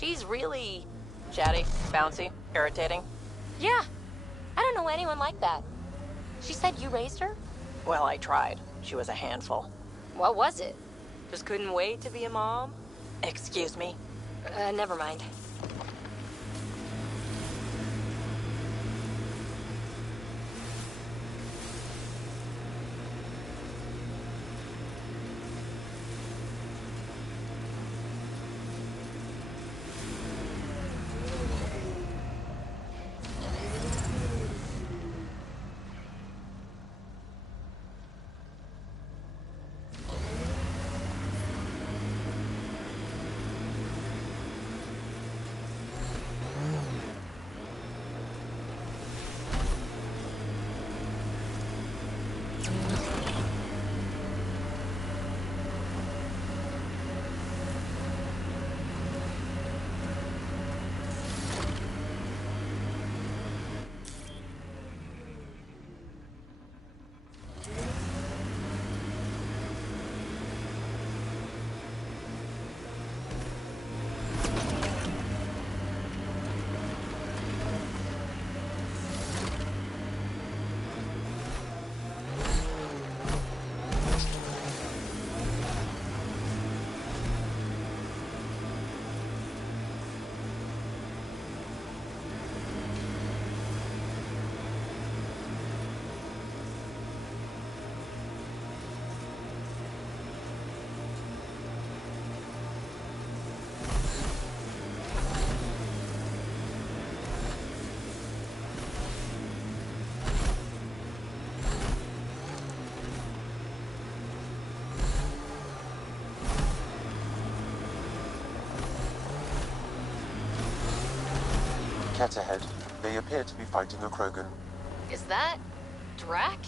She's really chatty, bouncy, irritating. Yeah, I don't know anyone like that. She said you raised her? Well, I tried. She was a handful. What was it? Just couldn't wait to be a mom? Excuse me? Never mind. Cat ahead. They appear to be fighting a Krogan. Is that... Drac?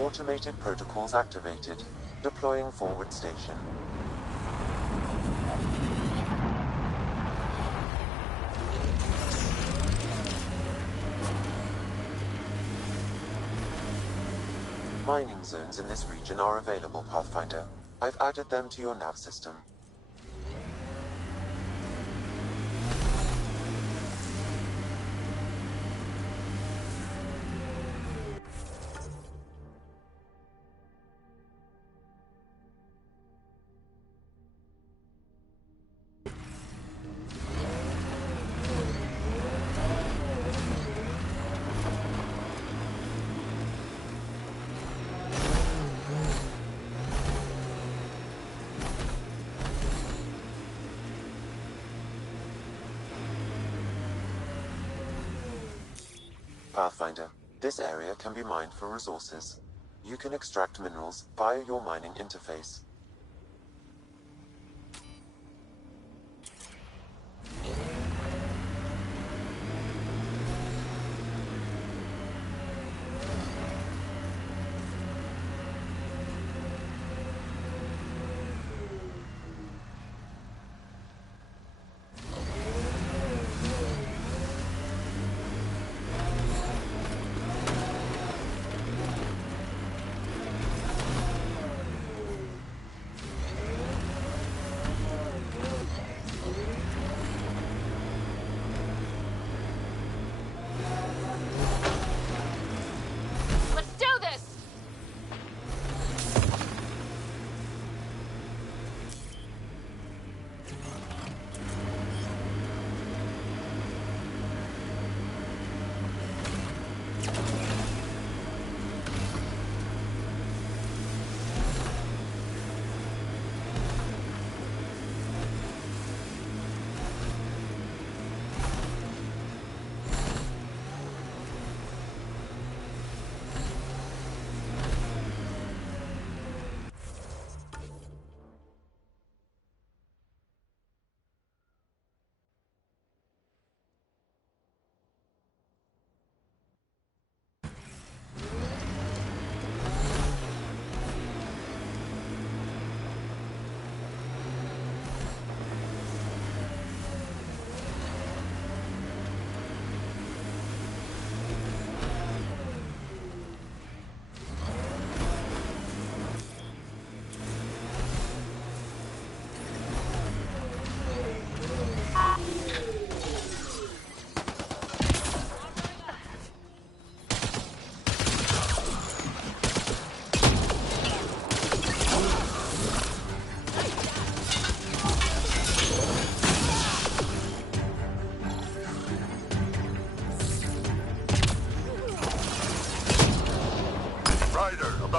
Automated protocols activated. Deploying forward station. Mining zones in this region are available, Pathfinder. I've added them to your nav system. Pathfinder, this area can be mined for resources. You can extract minerals via your mining interface.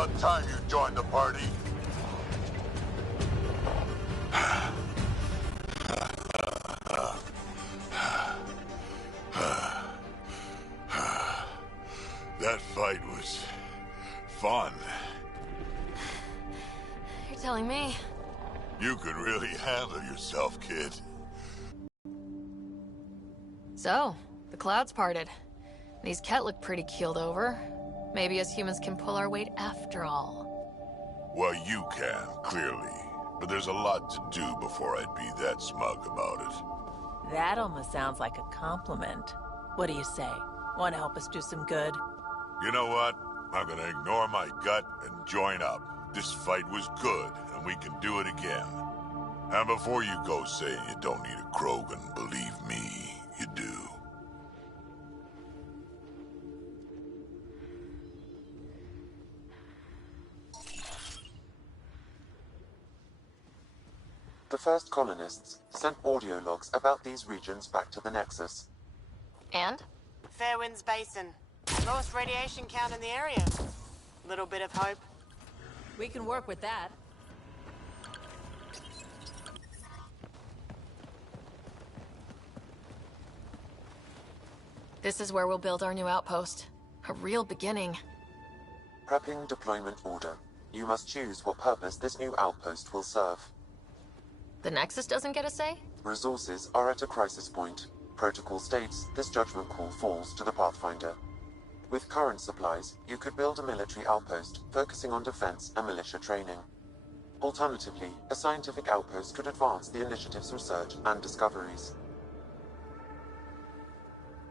about time you joined the party. That fight was fun. You're telling me. You could really handle yourself, kid. So, the clouds parted. These Ket look pretty keeled over. Maybe us humans can pull our weight after all. Well, you can, clearly. But there's a lot to do before I'd be that smug about it. That almost sounds like a compliment. What do you say? Want to help us do some good? You know what? I'm gonna ignore my gut and join up. This fight was good, and we can do it again. And before you go saying you don't need a Krogan, believe me, you do. The first colonists sent audio logs about these regions back to the Nexus. And? Fairwinds Basin. Lowest radiation count in the area. Little bit of hope. We can work with that. This is where we'll build our new outpost. A real beginning. Prepping deployment order. You must choose what purpose this new outpost will serve. The Nexus doesn't get a say? Resources are at a crisis point. Protocol states this judgment call falls to the Pathfinder. With current supplies, you could build a military outpost focusing on defense and militia training. Alternatively, a scientific outpost could advance the initiative's research and discoveries.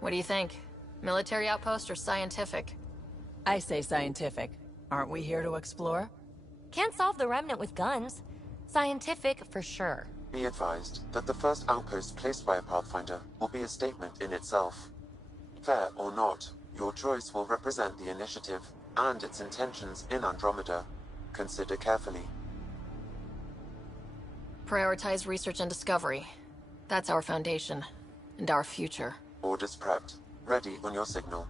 What do you think? Military outpost or scientific? I say scientific. Aren't we here to explore? Can't solve the remnant with guns. Scientific for sure. Be advised that the first outpost placed by a Pathfinder will be a statement in itself. Fair or not, your choice will represent the initiative and its intentions in Andromeda. Consider carefully. Prioritize research and discovery. That's our foundation. And our future. Orders prepped. Ready on your signal.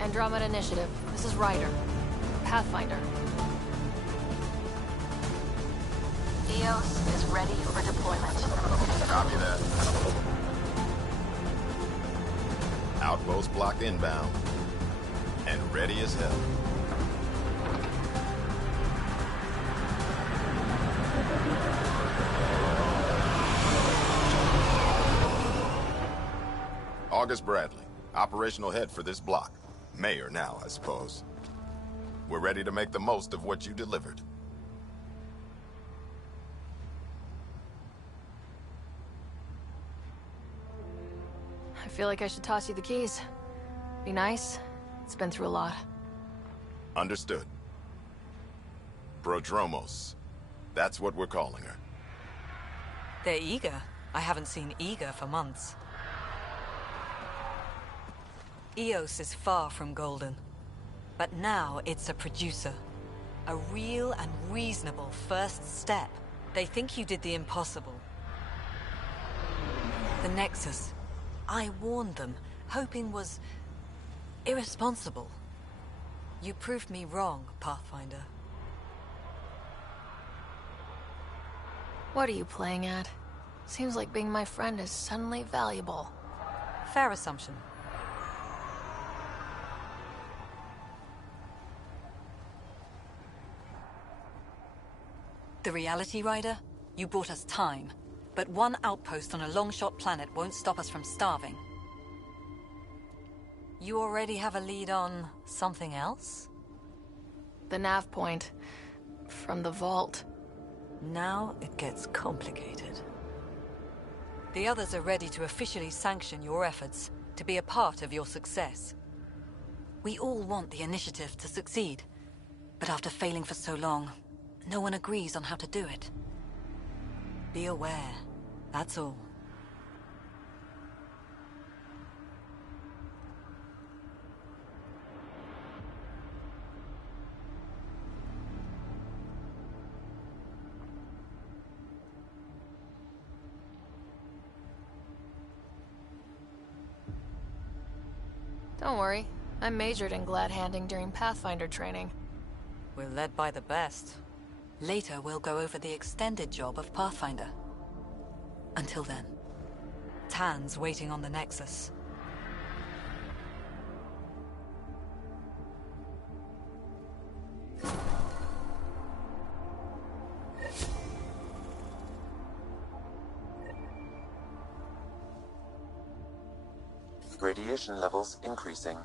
Andromeda Initiative. This is Ryder. Pathfinder. EOS is ready for deployment. Copy that. Outpost block inbound. And ready as hell. August Bradley, operational head for this block. Mayor now, I suppose. We're ready to make the most of what you delivered. I feel like I should toss you the keys. Be nice. It's been through a lot. Understood. Prodromos. That's what we're calling her. They're eager. I haven't seen eager for months. EOS is far from golden. But now it's a producer. A real and reasonable first step. They think you did the impossible. The Nexus. I warned them, hoping was irresponsible. You proved me wrong, Pathfinder. What are you playing at? Seems like being my friend is suddenly valuable. Fair assumption. The reality, Ryder? You bought us time. But one outpost on a long-shot planet won't stop us from starving. You already have a lead on something else? The nav point. From the vault. Now it gets complicated. The others are ready to officially sanction your efforts, to be a part of your success. We all want the initiative to succeed, but after failing for so long, no one agrees on how to do it. Be aware, that's all. Don't worry. I majored in glad handing during Pathfinder training. We're led by the best. Later, we'll go over the extended job of Pathfinder. Until then, Tan's waiting on the Nexus. Radiation levels increasing.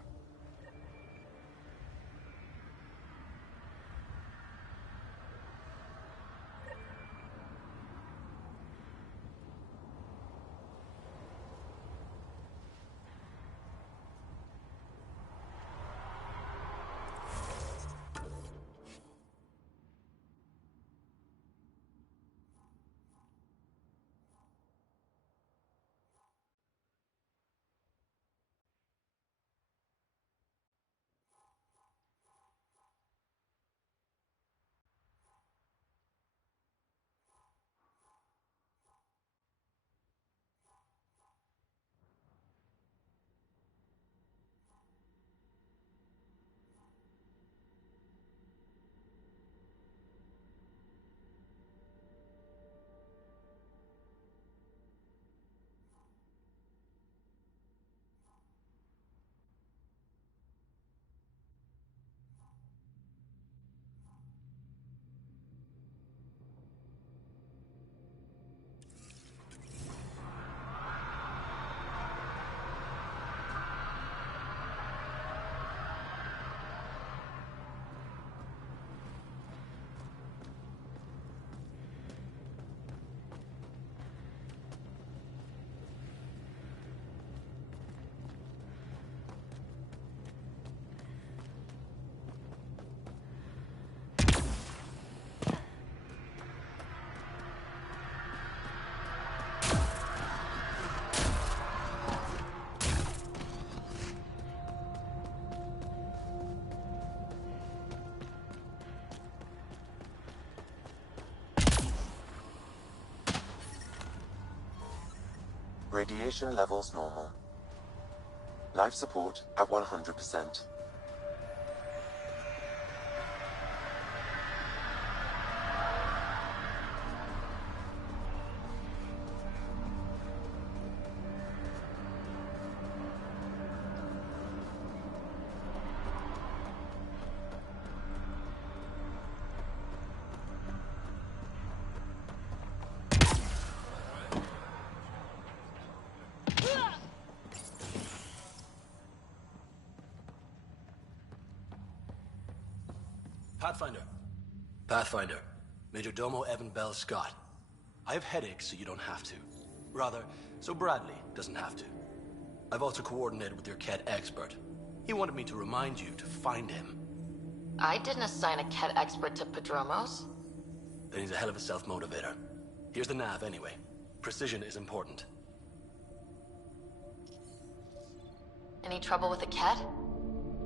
Radiation levels normal. Life support at 100%. Pathfinder. Pathfinder. Major Domo Evan Bell Scott. I have headaches, so you don't have to. Rather, so Bradley doesn't have to. I've also coordinated with your Ket expert. He wanted me to remind you to find him. I didn't assign a Ket expert to Padromos. Then he's a hell of a self-motivator. Here's the nav anyway. Precision is important. Any trouble with the Ket?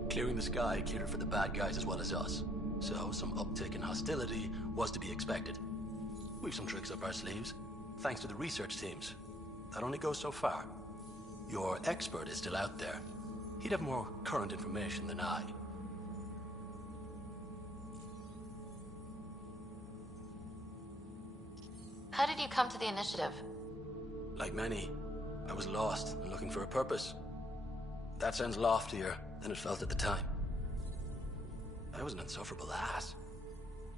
Clearing the sky cleared it for the bad guys as well as us. So some uptick in hostility was to be expected. We've some tricks up our sleeves, thanks to the research teams. That only goes so far. Your expert is still out there. He'd have more current information than I. How did you come to the initiative? Like many, I was lost and looking for a purpose. That sounds loftier than it felt at the time. I was an insufferable ass.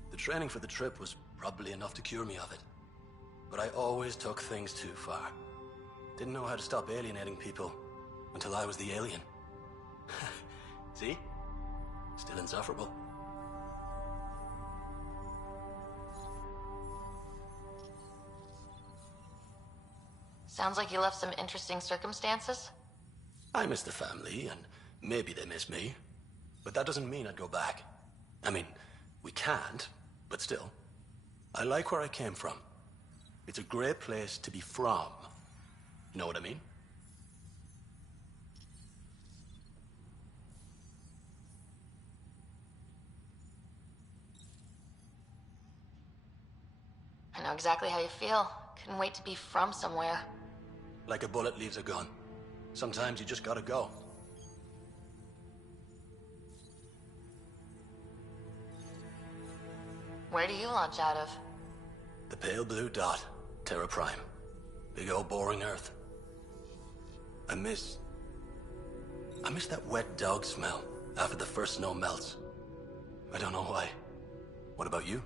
The training for the trip was probably enough to cure me of it. But I always took things too far. Didn't know how to stop alienating people until I was the alien. See? Still insufferable. Sounds like you left some interesting circumstances. I miss the family, and maybe they miss me. But that doesn't mean I'd go back. I mean, we can't, but still. I like where I came from. It's a great place to be from. Know what I mean? I know exactly how you feel. Couldn't wait to be from somewhere. Like a bullet leaves a gun. Sometimes you just gotta go. Where do you launch out of? The pale blue dot, Terra Prime. Big old boring Earth. I miss that wet dog smell after the first snow melts. I don't know why. What about you?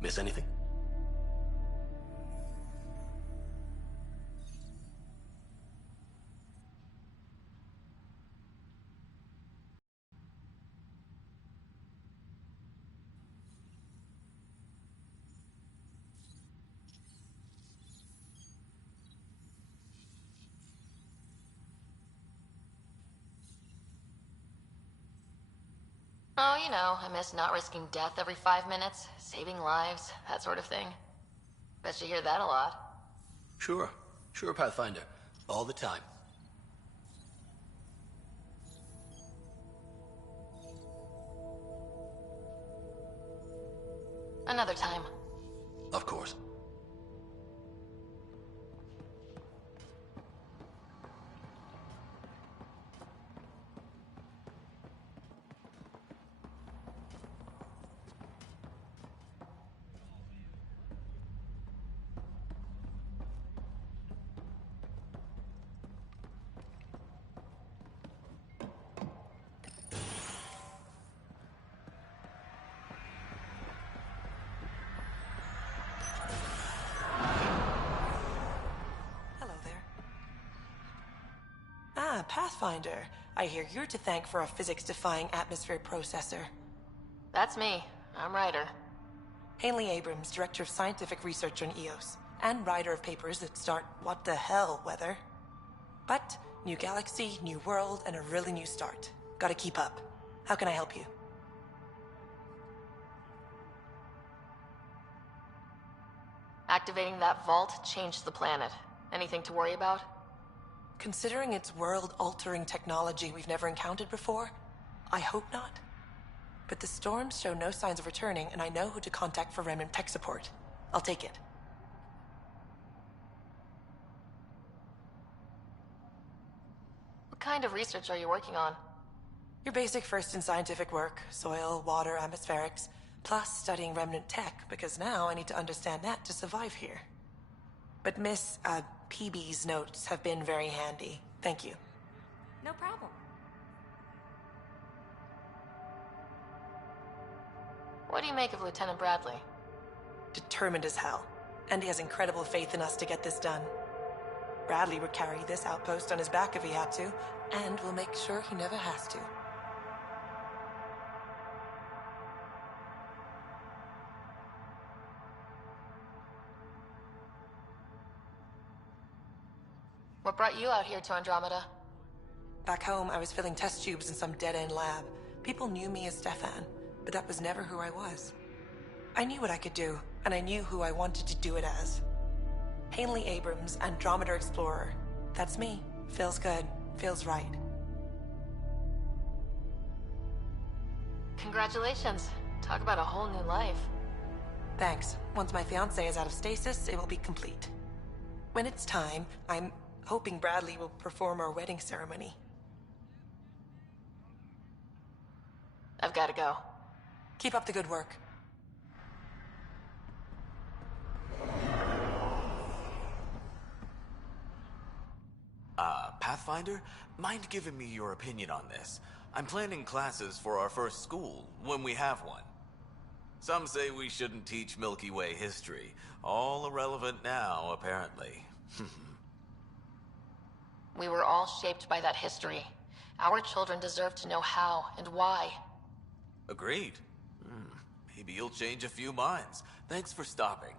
Miss anything? Oh, you know, I miss not risking death every 5 minutes, saving lives, that sort of thing. Bet you hear that a lot. Sure. Sure, Pathfinder. All the time. Another time. Of course. Hello there. Ah, Pathfinder. I hear you're to thank for a physics-defying atmosphere processor. That's me. I'm Ryder. Hanley Abrams, Director of Scientific Research on EOS, and writer of papers that start what the hell weather. But, new galaxy, new world, and a really new start. Gotta keep up. How can I help you? Activating that vault changed the planet. Anything to worry about? Considering it's world-altering technology we've never encountered before, I hope not. But the storms show no signs of returning, and I know who to contact for Remnant tech support. I'll take it. What kind of research are you working on? Your basic first in scientific work, soil, water, atmospherics, plus studying Remnant tech, because now I need to understand that to survive here. But Miss, PB's notes have been very handy. Thank you. No problem. What do you make of Lieutenant Bradley? Determined as hell. And he has incredible faith in us to get this done. Bradley would carry this outpost on his back if he had to, and we'll make sure he never has to. What brought you out here to Andromeda? Back home, I was filling test tubes in some dead-end lab. People knew me as Stefan, but that was never who I was. I knew what I could do, and I knew who I wanted to do it as. Hanley Abrams, Andromeda Explorer. That's me. Feels good. Feels right. Congratulations. Talk about a whole new life. Thanks. Once my fiancé is out of stasis, it will be complete. When it's time, I'm hoping Bradley will perform our wedding ceremony. I've got to go. Keep up the good work. Pathfinder, mind giving me your opinion on this? I'm planning classes for our first school, when we have one. Some say we shouldn't teach Milky Way history. All irrelevant now, apparently. We were all shaped by that history. Our children deserve to know how and why. Agreed. Maybe you'll change a few minds. Thanks for stopping.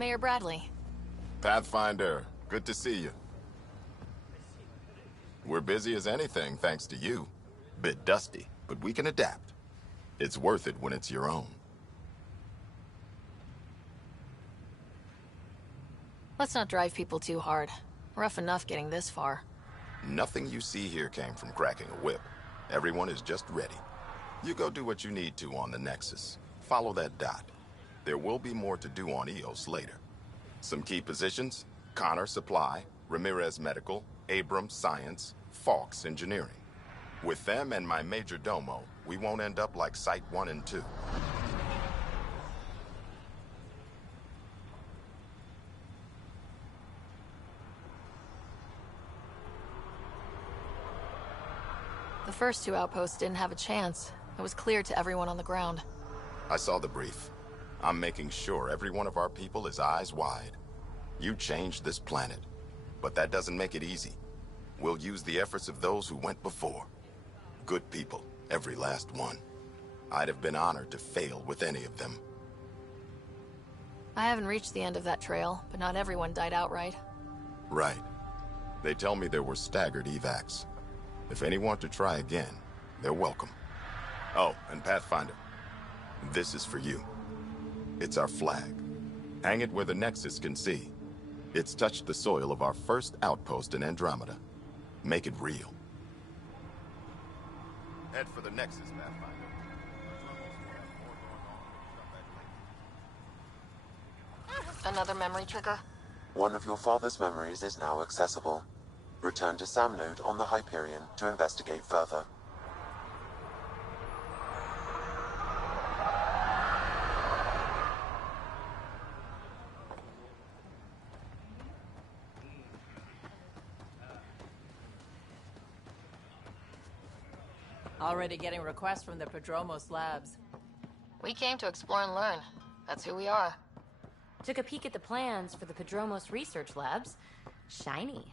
Mayor Bradley. Pathfinder, good to see you. We're busy as anything, thanks to you. Bit dusty, but we can adapt. It's worth it when it's your own. Let's not drive people too hard. Rough enough getting this far. Nothing you see here came from cracking a whip. Everyone is just ready. You go do what you need to on the Nexus. Follow that dot. There will be more to do on EOS later. Some key positions: Connor Supply, Ramirez Medical, Abrams Science, Fawkes Engineering. With them and my major domo, we won't end up like Site 1 and 2. The first two outposts didn't have a chance. It was clear to everyone on the ground. I saw the brief. I'm making sure every one of our people is eyes wide. You changed this planet, but that doesn't make it easy. We'll use the efforts of those who went before. Good people, every last one. I'd have been honored to fail with any of them. I haven't reached the end of that trail, but not everyone died outright. Right. They tell me there were staggered evacs. If any want to try again, they're welcome. Oh, and Pathfinder, this is for you. It's our flag. Hang it where the Nexus can see. It's touched the soil of our first outpost in Andromeda. Make it real. Head for the Nexus, Pathfinder. Another memory trigger? One of your father's memories is now accessible. Return to Sam Node on the Hyperion to investigate further. Already getting requests from the Prodromos labs. We came to explore and learn. That's who we are. Took a peek at the plans for the Prodromos research labs. Shiny.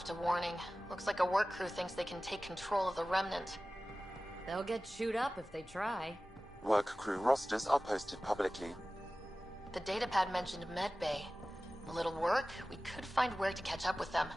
left a warning. Looks like a work crew thinks they can take control of the remnant. They'll get chewed up if they try. Work crew rosters are posted publicly. The datapad mentioned medbay. A little work, we could find where to catch up with them.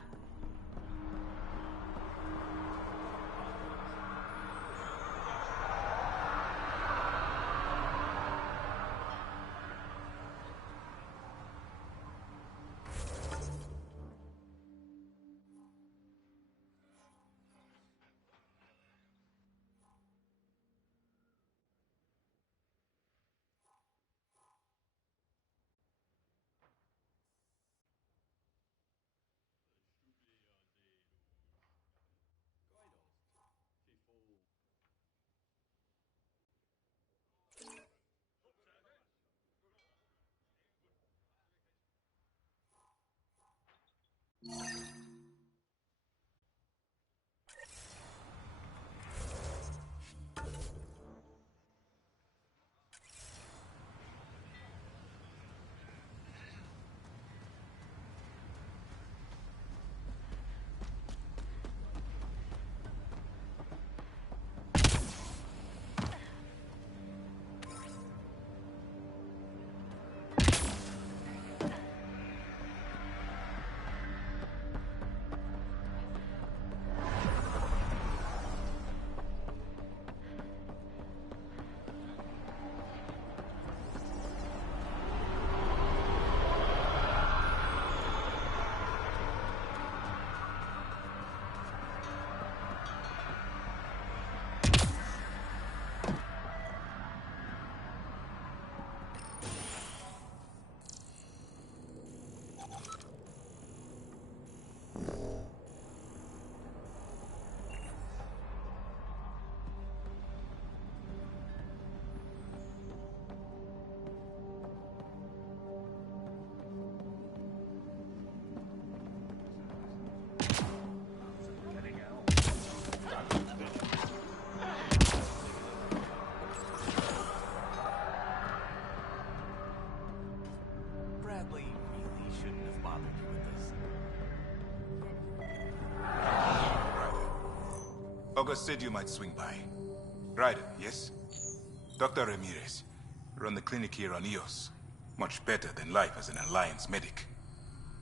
Bradley really shouldn't have bothered you with this. August said you might swing by. Ryder, yes? Dr. Ramirez. Run the clinic here on Eos. Much better than life as an Alliance medic.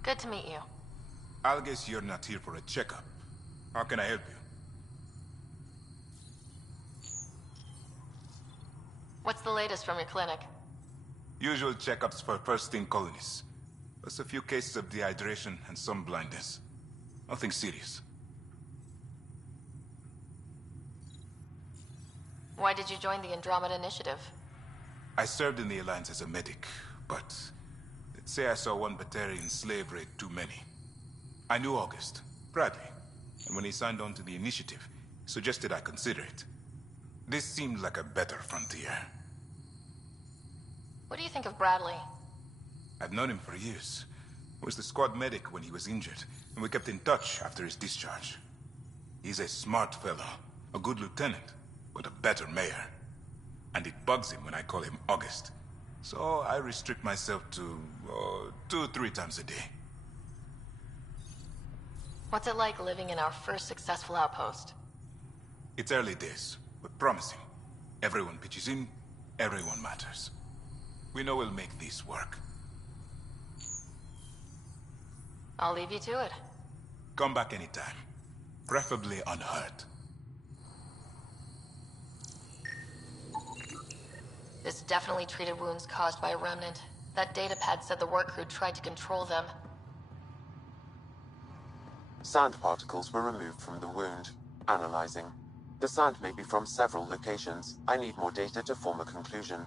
Good to meet you. I'll guess you're not here for a checkup. How can I help you? What's the latest from your clinic? Usual checkups for first-in colonists. Plus a few cases of dehydration and some blindness. Nothing serious. Why did you join the Andromeda Initiative? I served in the Alliance as a medic, but let's say I saw one Batarian slave raid too many. I knew August, Bradley, and when he signed on to the initiative, he suggested I consider it. This seemed like a better frontier. What do you think of Bradley? I've known him for years. I was the squad medic when he was injured, and we kept in touch after his discharge. He's a smart fellow, a good lieutenant, but a better mayor. And it bugs him when I call him August. So I restrict myself to 2-3 times a day. What's it like living in our first successful outpost? It's early days, but promising. Everyone pitches in, everyone matters. We know we'll make this work. I'll leave you to it. Come back anytime. Preferably unhurt. This definitely treated wounds caused by a remnant. That datapad said the work crew tried to control them. Sand particles were removed from the wound. Analyzing. The sand may be from several locations. I need more data to form a conclusion.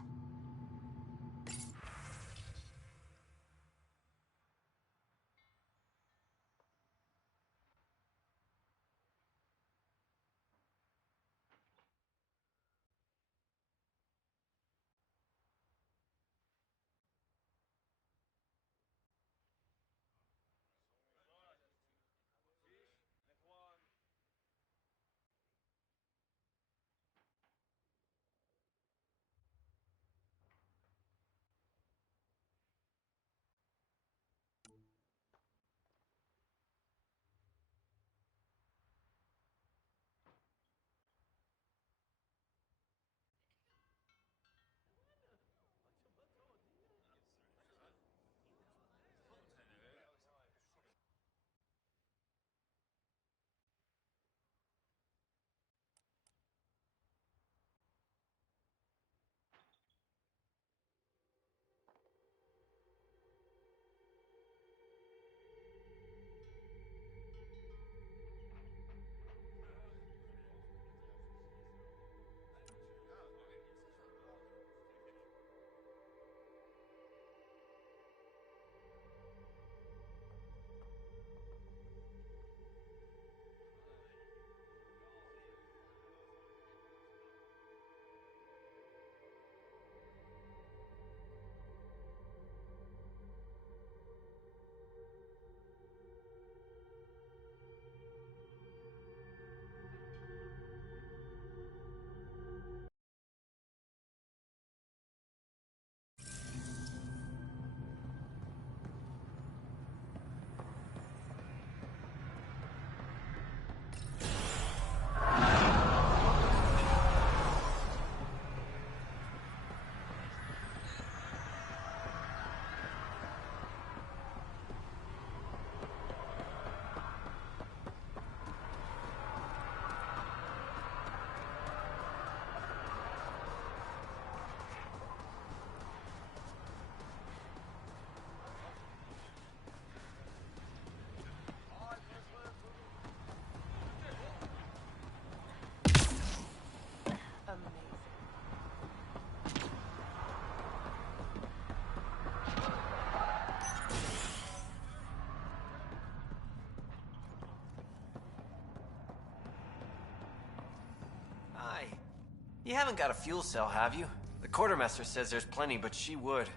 You haven't got a fuel cell, have you? The quartermaster says there's plenty, but she would.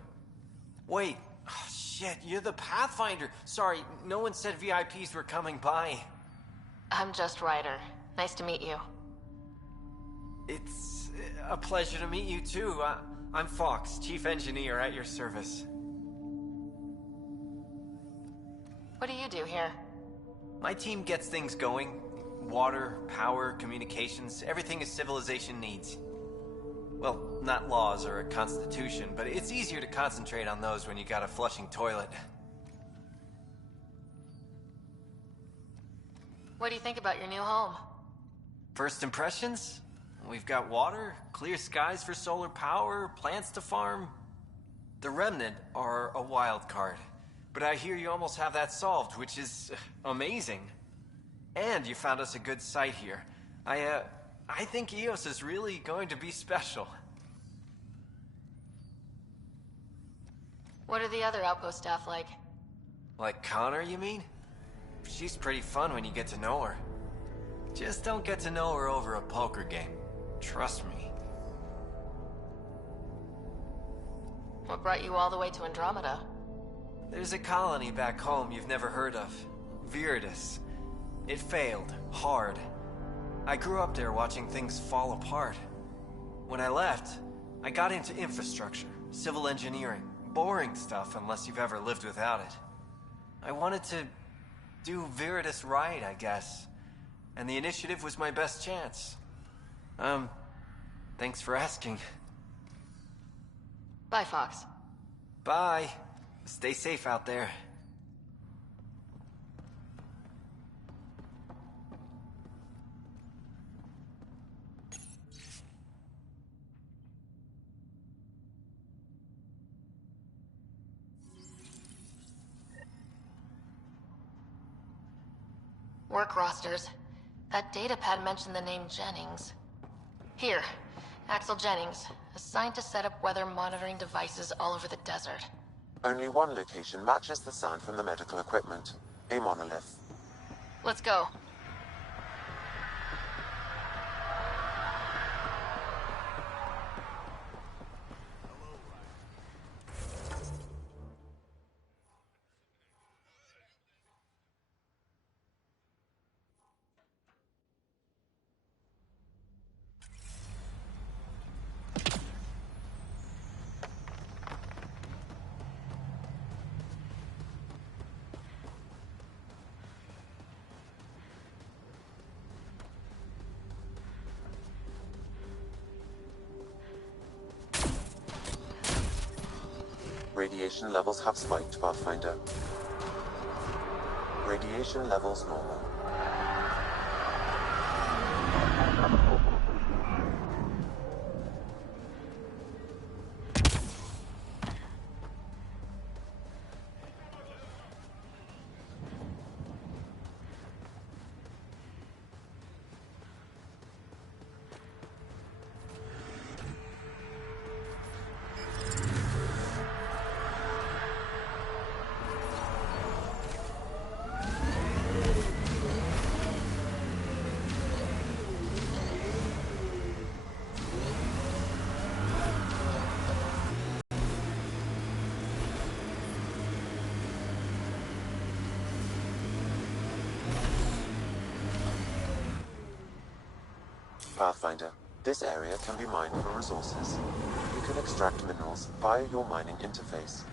Wait. Oh, shit, you're the Pathfinder. Sorry, no one said VIPs were coming by. I'm just Ryder. Nice to meet you. It's a pleasure to meet you, too. I'm Fox, Chief Engineer at your service. What do you do here? My team gets things going. Water, power, communications, everything a civilization needs. Well, not laws or a constitution, but it's easier to concentrate on those when you got a flushing toilet. What do you think about your new home? First impressions? We've got water, clear skies for solar power, plants to farm. The Remnant are a wild card, but I hear you almost have that solved, which is amazing. And you found us a good site here. I think EOS is really going to be special. What are the other outpost staff like? Like Connor, you mean? She's pretty fun when you get to know her. Just don't get to know her over a poker game. Trust me. What brought you all the way to Andromeda? There's a colony back home you've never heard of. Viridis. It failed. Hard. I grew up there watching things fall apart. When I left, I got into infrastructure, civil engineering. Boring stuff unless you've ever lived without it. I wanted to do Viridis right, I guess. And the initiative was my best chance. Thanks for asking. Bye, Fox. Bye. Stay safe out there. Work rosters. That datapad mentioned the name Jennings. Here, Axel Jennings, assigned to set up weather monitoring devices all over the desert. Only one location matches the sound from the medical equipment. A monolith. Let's go. Radiation levels have spiked, Pathfinder. Radiation levels normal. Pathfinder, this area can be mined for resources. You can extract minerals via your mining interface.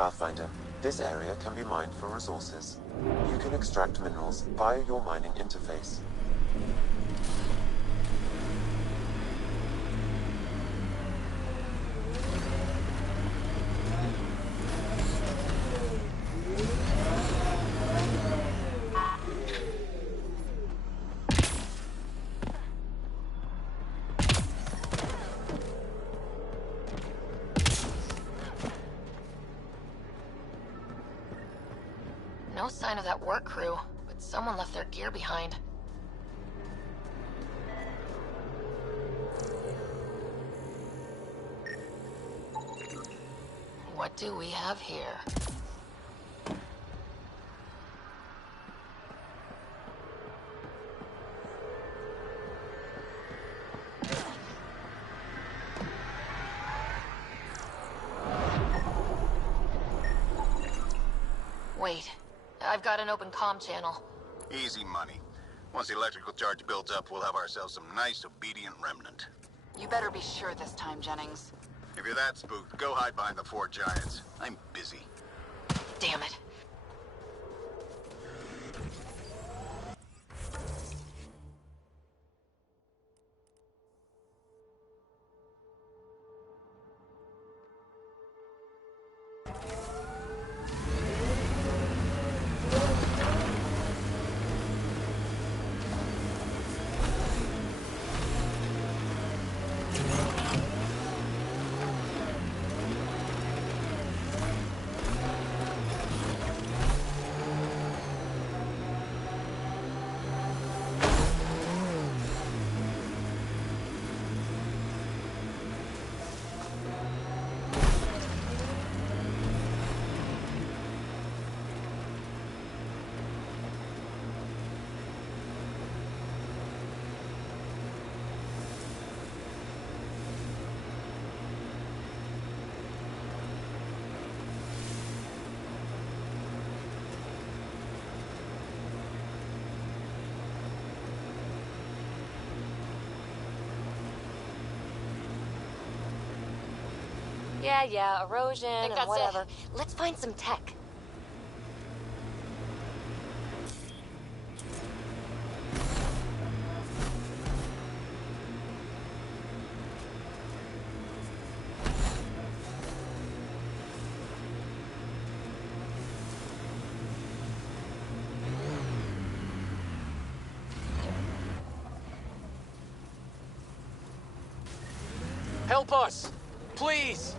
Pathfinder, this area can be mined for resources. You can extract minerals via your mining interface. No sign of that work crew, but someone left their gear behind. What do we have here? Wait, I've got an open comm channel. Easy money. Once the electrical charge builds up, we'll have ourselves some nice, obedient remnant. You better be sure this time, Jennings. If you're that spooked, go hide behind the four giants. I'm busy. Damn it. Yeah, erosion and that's whatever. it. Let's find some tech. Help us! Please!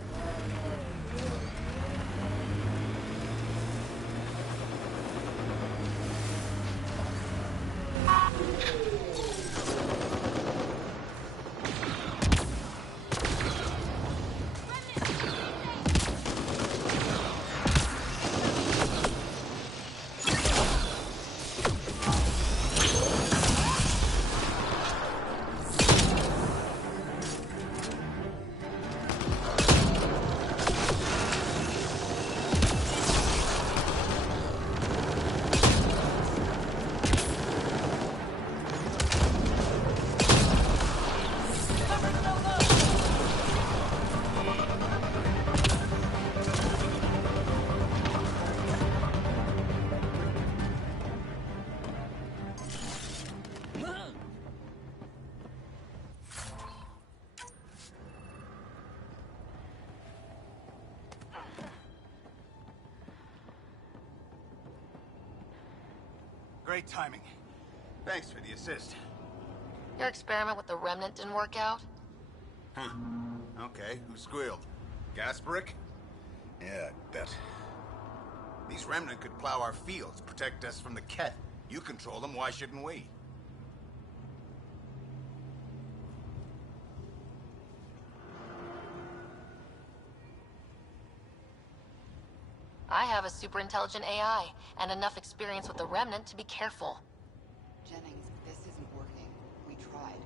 Great timing. Thanks for the assist. Your experiment with the remnant didn't work out? Huh. Okay, who squealed? Gasparic? Yeah, I bet. These remnant could plow our fields, protect us from the Kett. You control them, why shouldn't we? I have a super intelligent AI, and enough experience with the remnant to be careful. Jennings, this isn't working. We tried.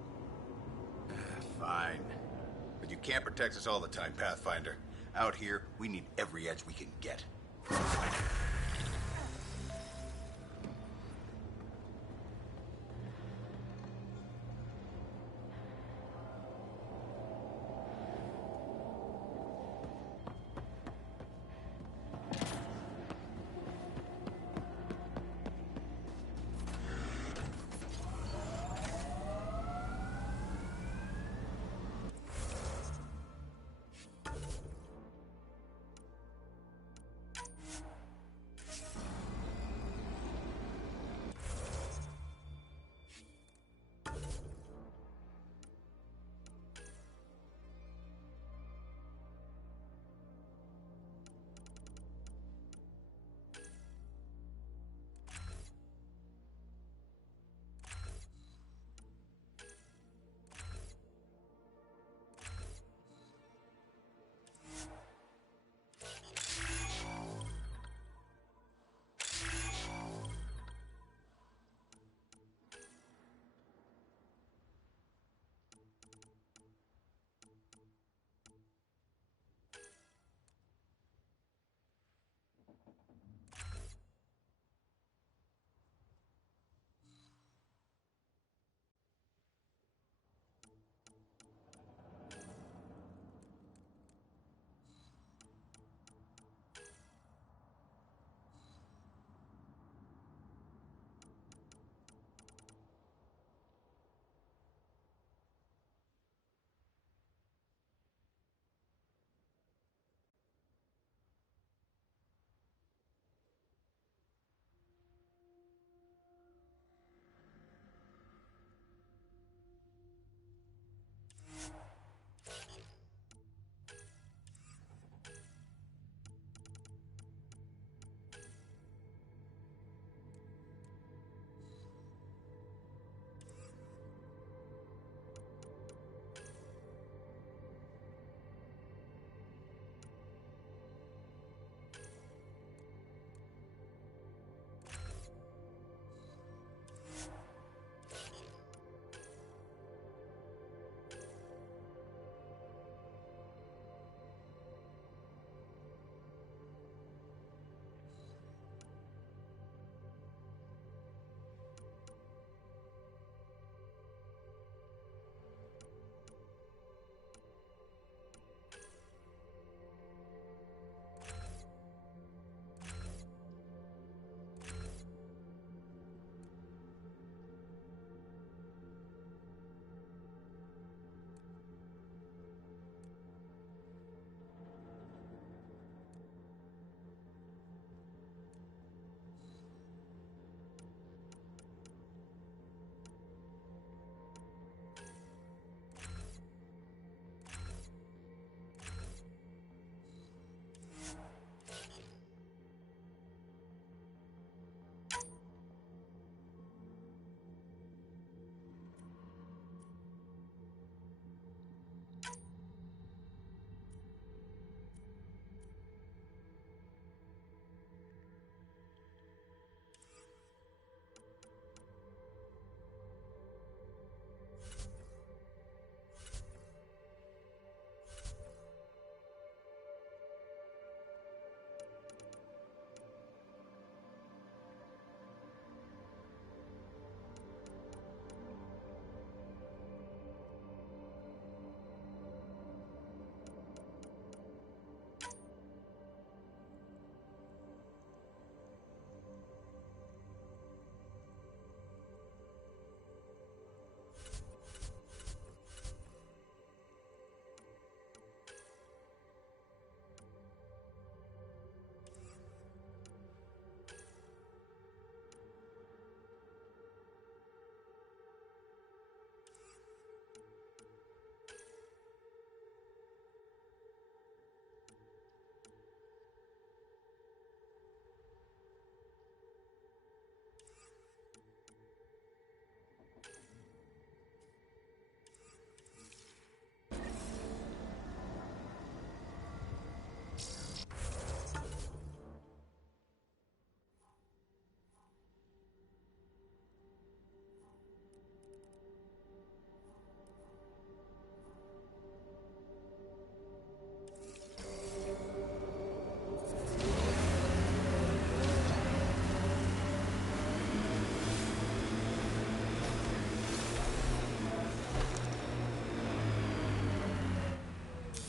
Fine. But you can't protect us all the time, Pathfinder. Out here, we need every edge we can get.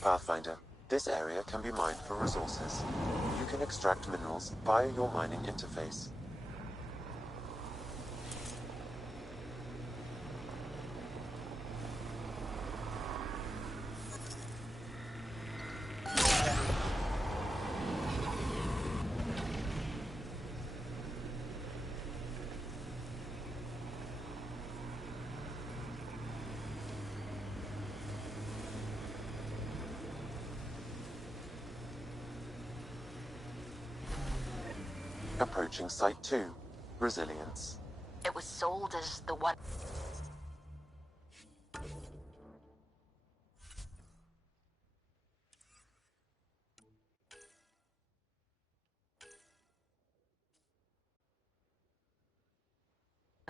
Pathfinder, this area can be mined for resources. You can extract minerals via your mining interface. Approaching Site 2, Resilience. It was sold as the one...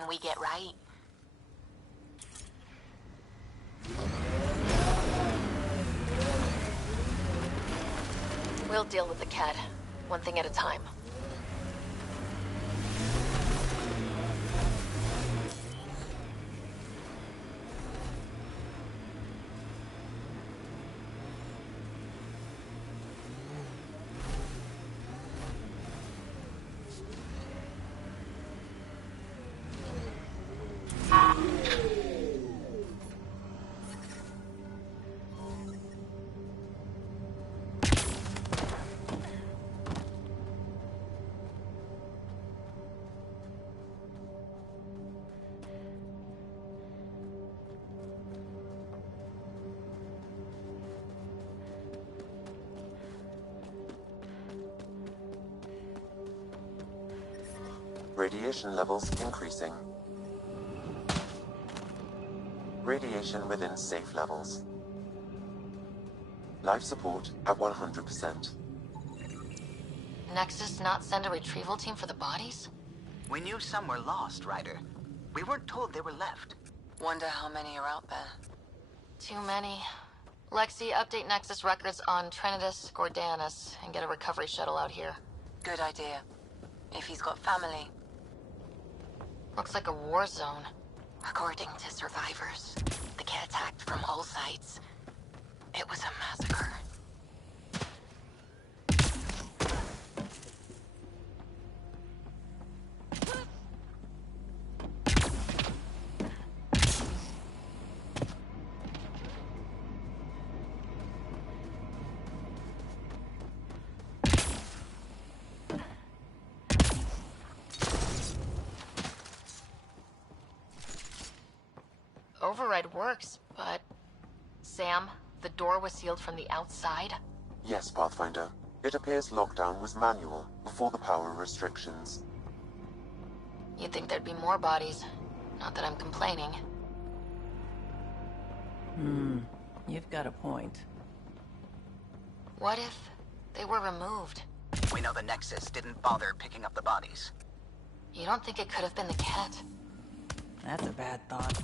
we get right. We'll deal with the cat, one thing at a time. Radiation levels increasing. Radiation within safe levels. Life support at 100%. Nexus not send a retrieval team for the bodies? We knew some were lost, Ryder. We weren't told they were left. Wonder how many are out there. Too many. Lexi, update Nexus records on Trinitas Gordanus and get a recovery shuttle out here. Good idea. If he's got family. Looks like a war zone. According to survivors, the cat attacked from all sides. It was a massacre. Override works, but... Sam, the door was sealed from the outside? Yes, Pathfinder. It appears lockdown was manual before the power restrictions. You'd think there'd be more bodies. Not that I'm complaining. You've got a point. What if they were removed? We know the Nexus didn't bother picking up the bodies. You don't think it could have been the cat? That's a bad thought.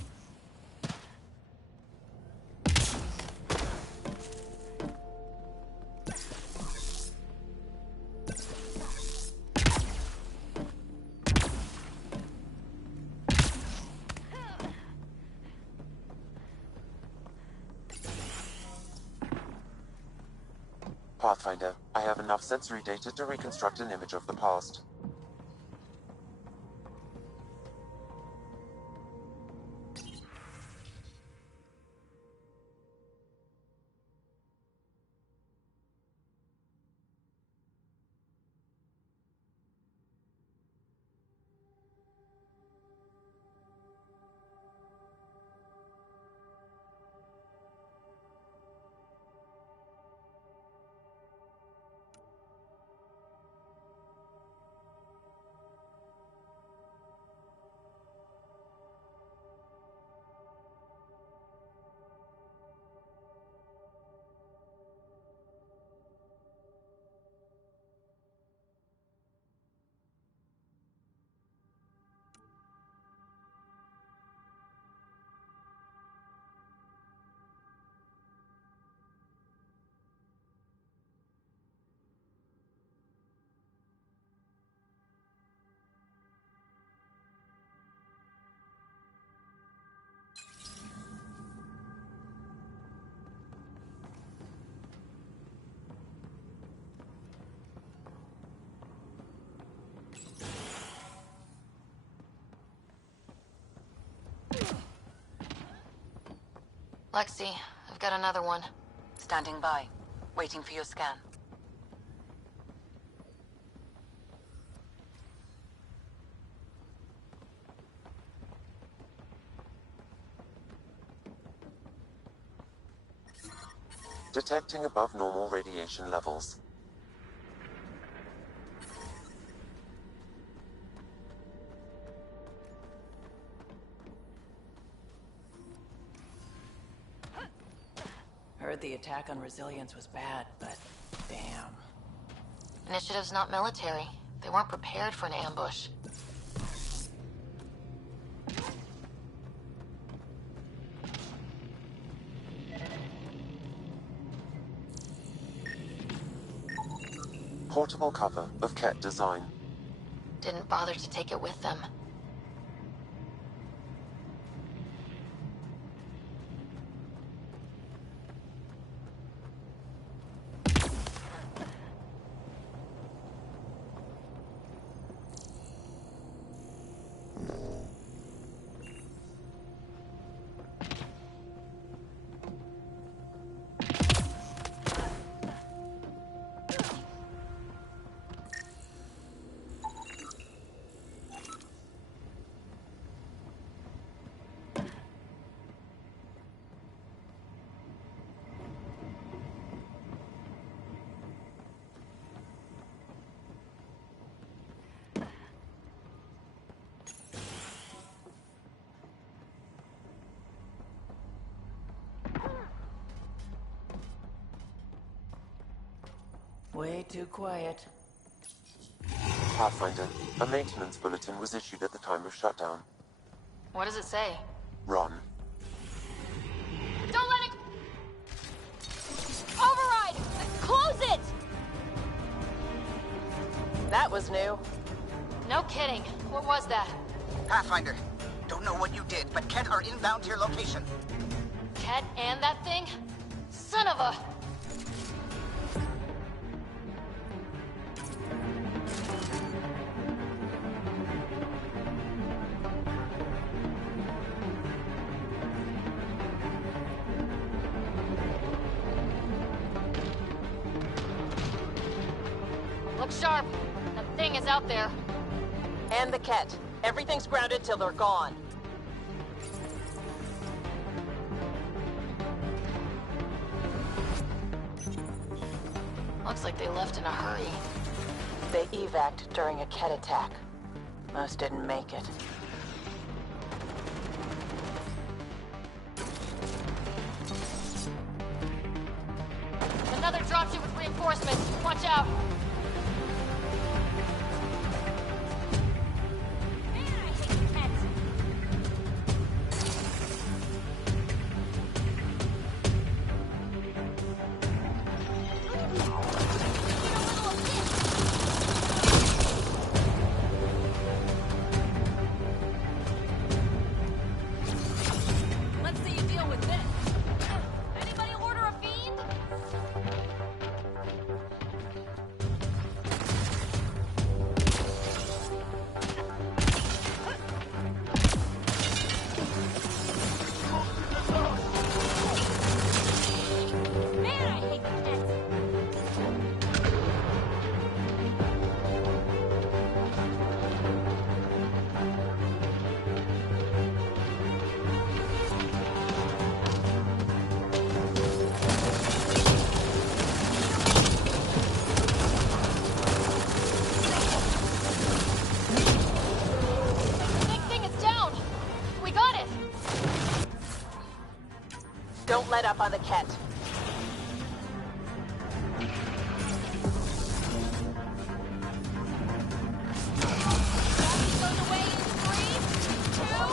Pathfinder, I have enough sensory data to reconstruct an image of the past. Lexi, I've got another one. Standing by, waiting for your scan. Detecting above normal radiation levels. Heard the attack on Resilience was bad, but damn. Initiative's not military. They weren't prepared for an ambush. Portable cover of Ket design. Didn't bother to take it with them. Way too quiet. Pathfinder, a maintenance bulletin was issued at the time of shutdown. What does it say? Run. Don't let it... Override! Close it! That was new. No kidding. What was that? Pathfinder, don't know what you did, but Ket are inbound to your location. Ket and that thing? Son of a... Look sharp. That thing is out there. And the Ket. Everything's grounded till they're gone. Looks like they left in a hurry. They evac'd during a Ket attack. Most didn't make it. Another dropship with reinforcements. Watch out. Let's see you deal with this. Anybody order a fiend? Man, I hate the Kets. Big thing is down. We got it. Don't let up on the Ket. Goes away in 3, 2.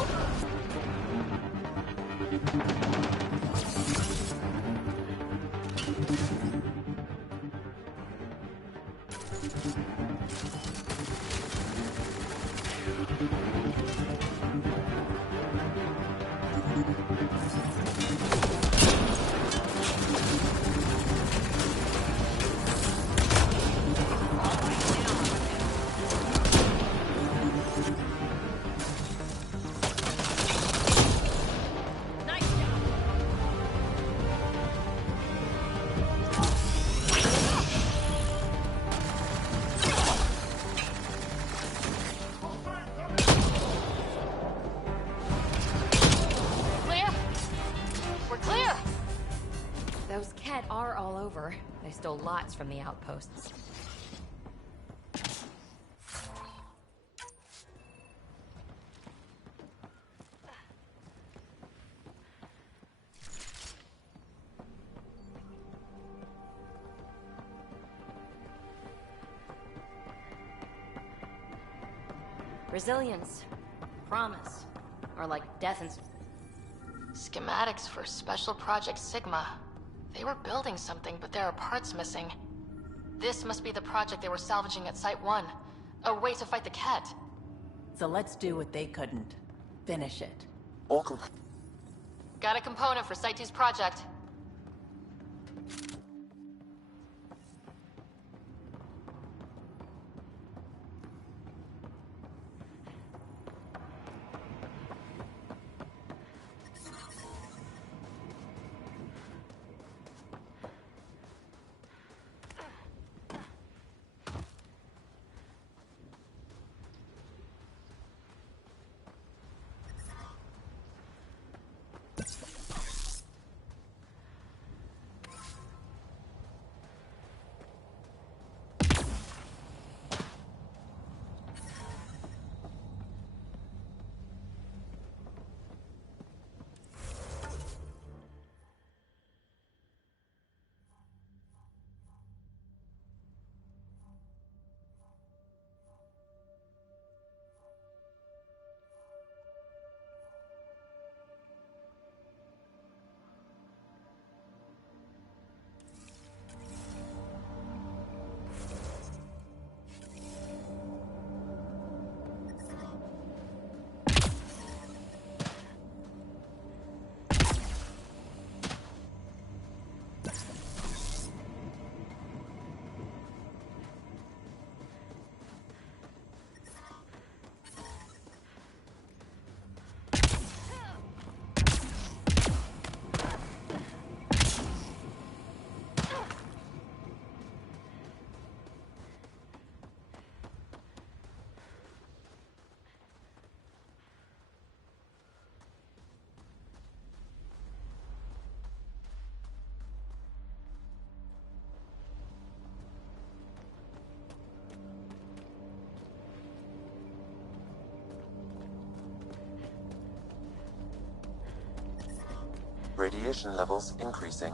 Nice job. over. They stole lots from the outposts. Resilience. Promise. Or like death and... Schematics for Special Project Sigma. They were building something, but there are parts missing. This must be the project they were salvaging at Site 1. A way to fight the Ket. So let's do what they couldn't. Finish it. Got a component for Site 2's project. Radiation levels increasing.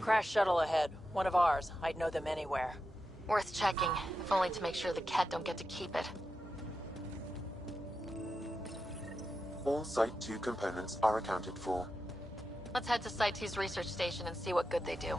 Crash shuttle ahead. One of ours. I'd know them anywhere. Worth checking, if only to make sure the Ket don't get to keep it. All Site 2 components are accounted for. Let's head to Site T's research station and see what good they do.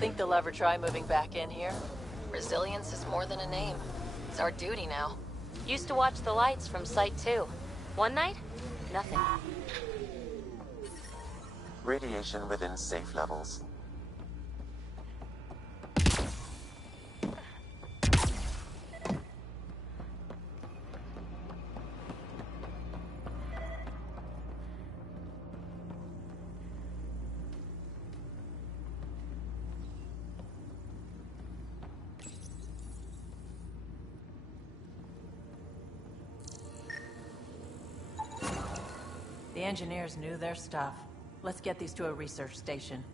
Think they'll ever try moving back in here? Resilience is more than a name. It's our duty now. Used to watch the lights from Site 2. One night, nothing. Radiation within safe levels. The engineers knew their stuff. Let's get these to a research station.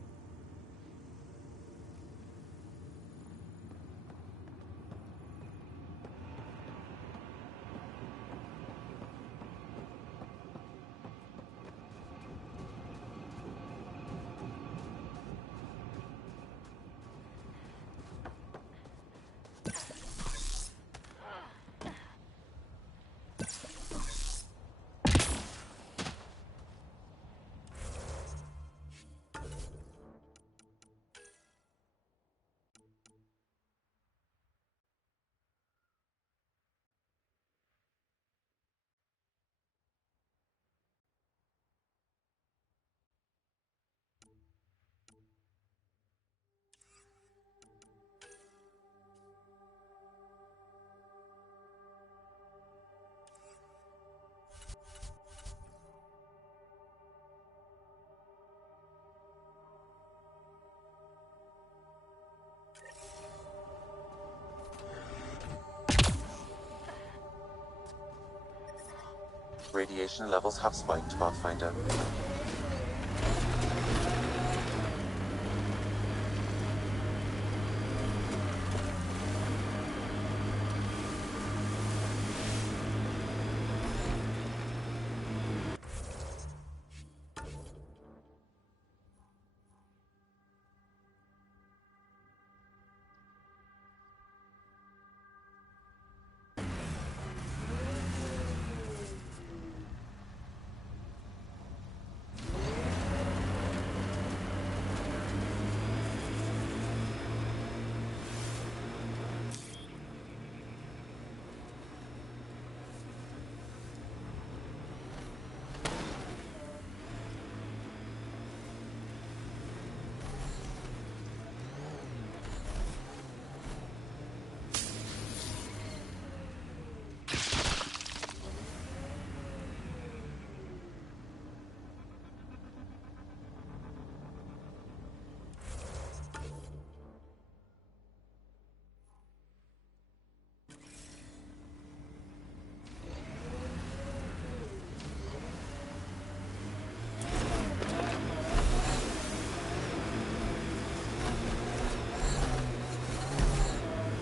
Radiation levels have spiked, Pathfinder.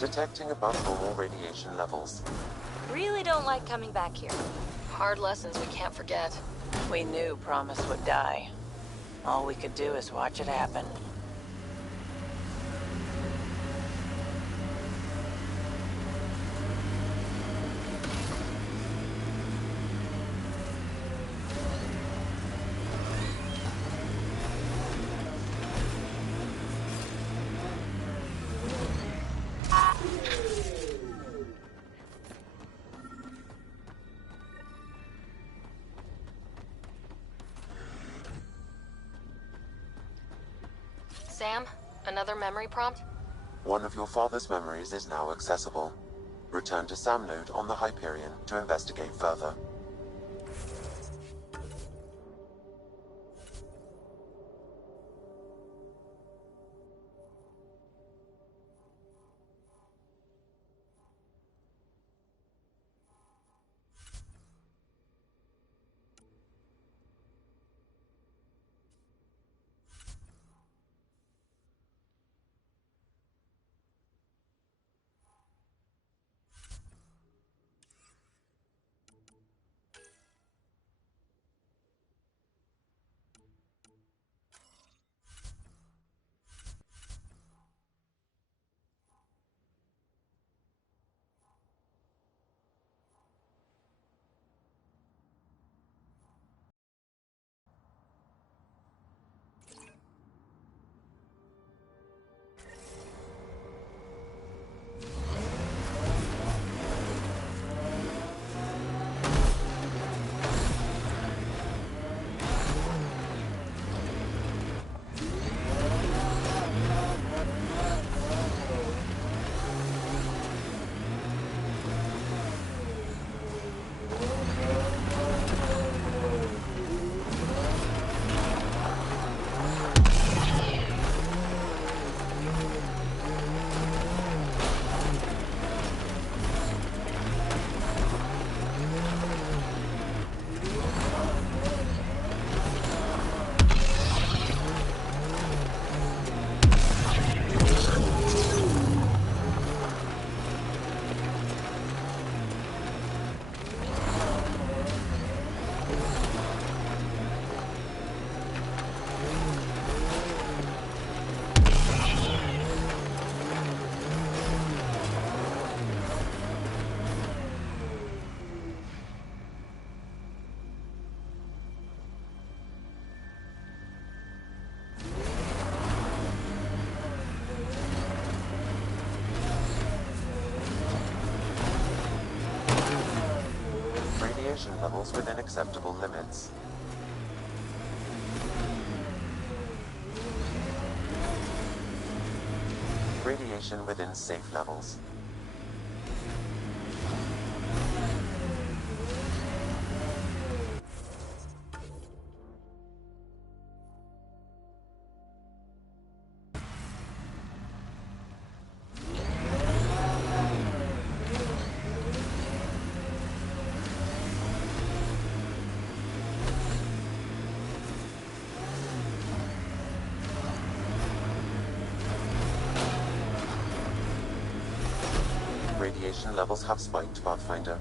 Detecting above normal radiation levels. Really don't like coming back here. Hard lessons we can't forget. We knew Promise would die. All we could do is watch it happen. Sam, another memory prompt? One of your father's memories is now accessible. Return to Sam node on the Hyperion to investigate further. radiation levels within acceptable limits. Radiation within safe levels. Radiation levels have spiked, Pathfinder.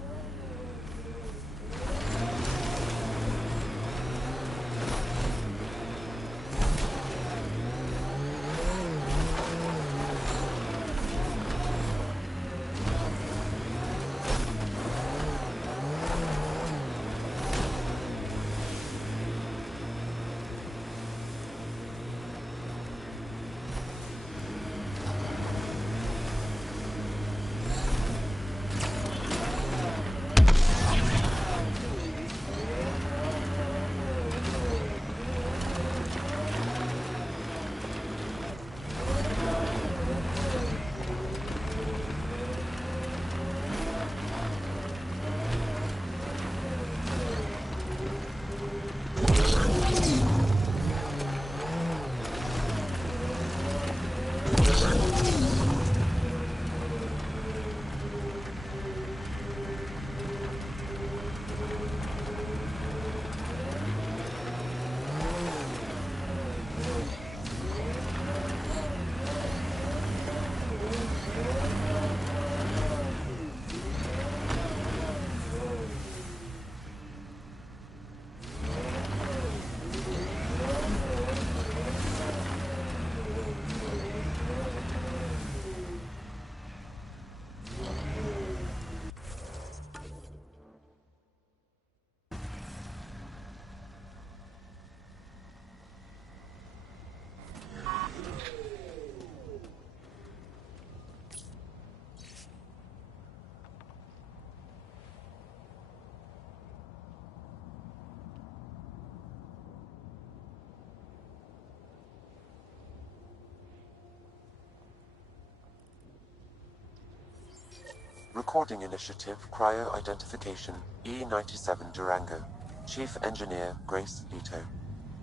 Recording Initiative Cryo Identification E97 Durango. Chief Engineer Grace Leto.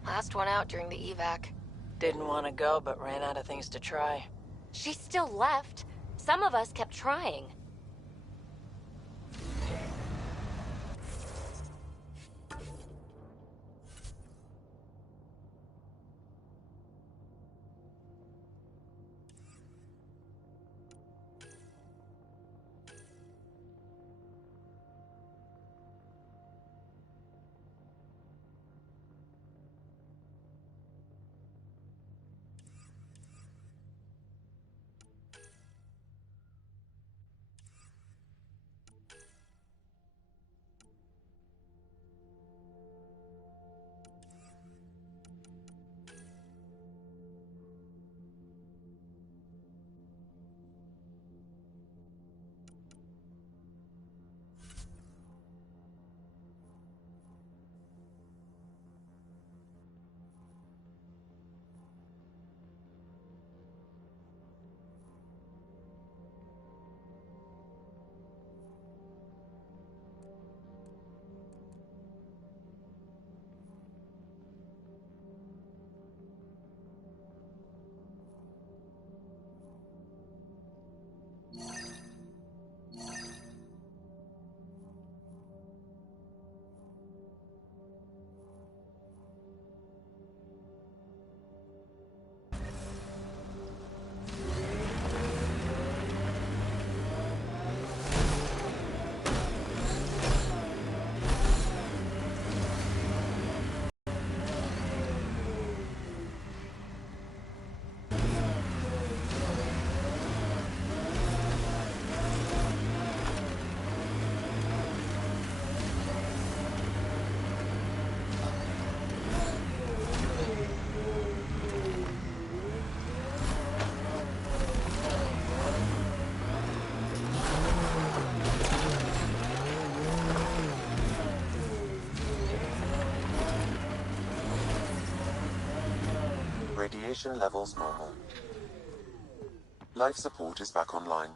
Last one out during the evac. Didn't want to go, but ran out of things to try. She still left. Some of us kept trying. Radiation levels normal. Life support is back online.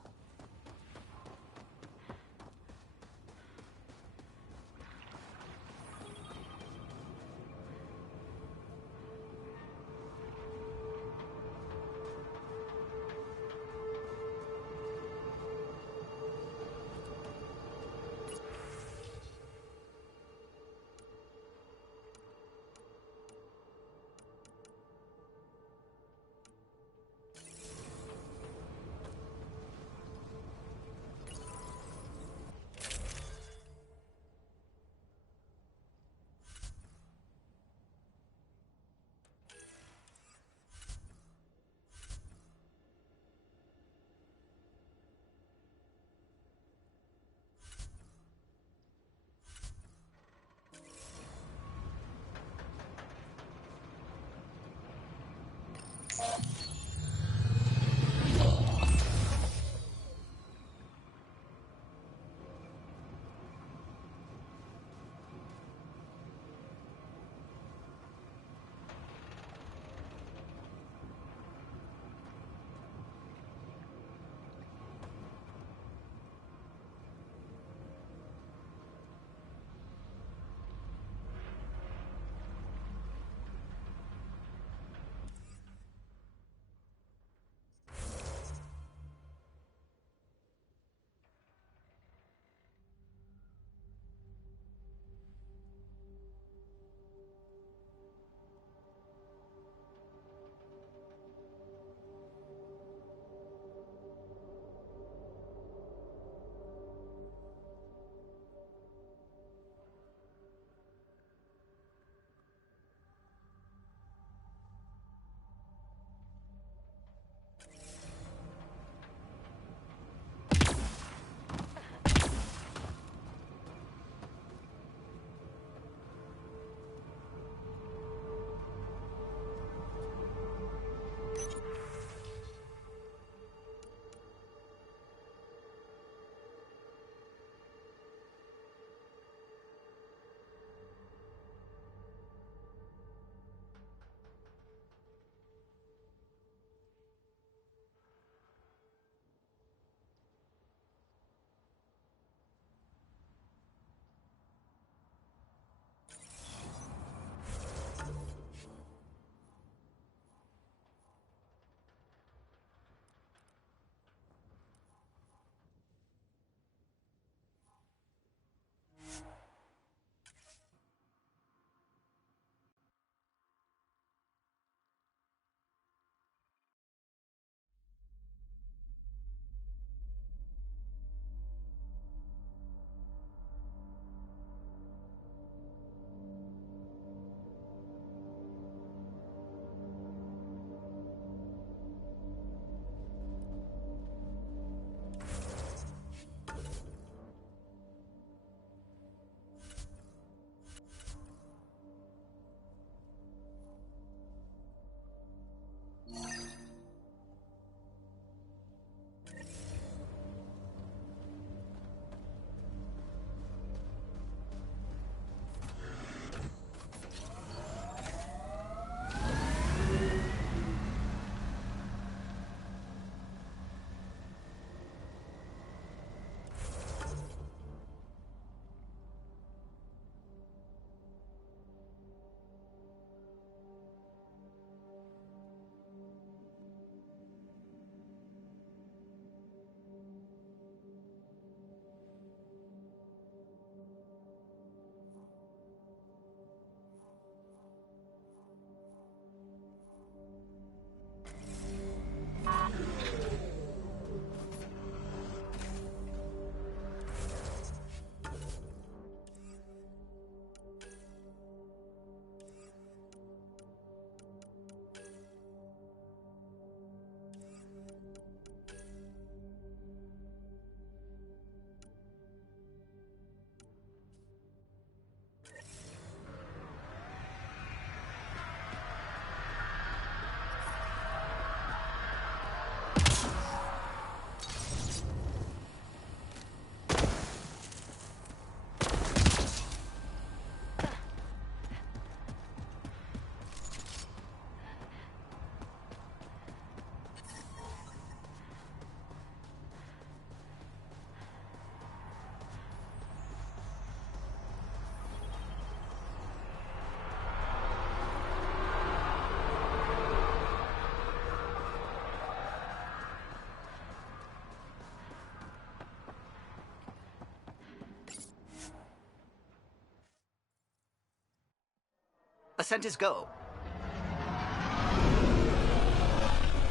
Ascent is go.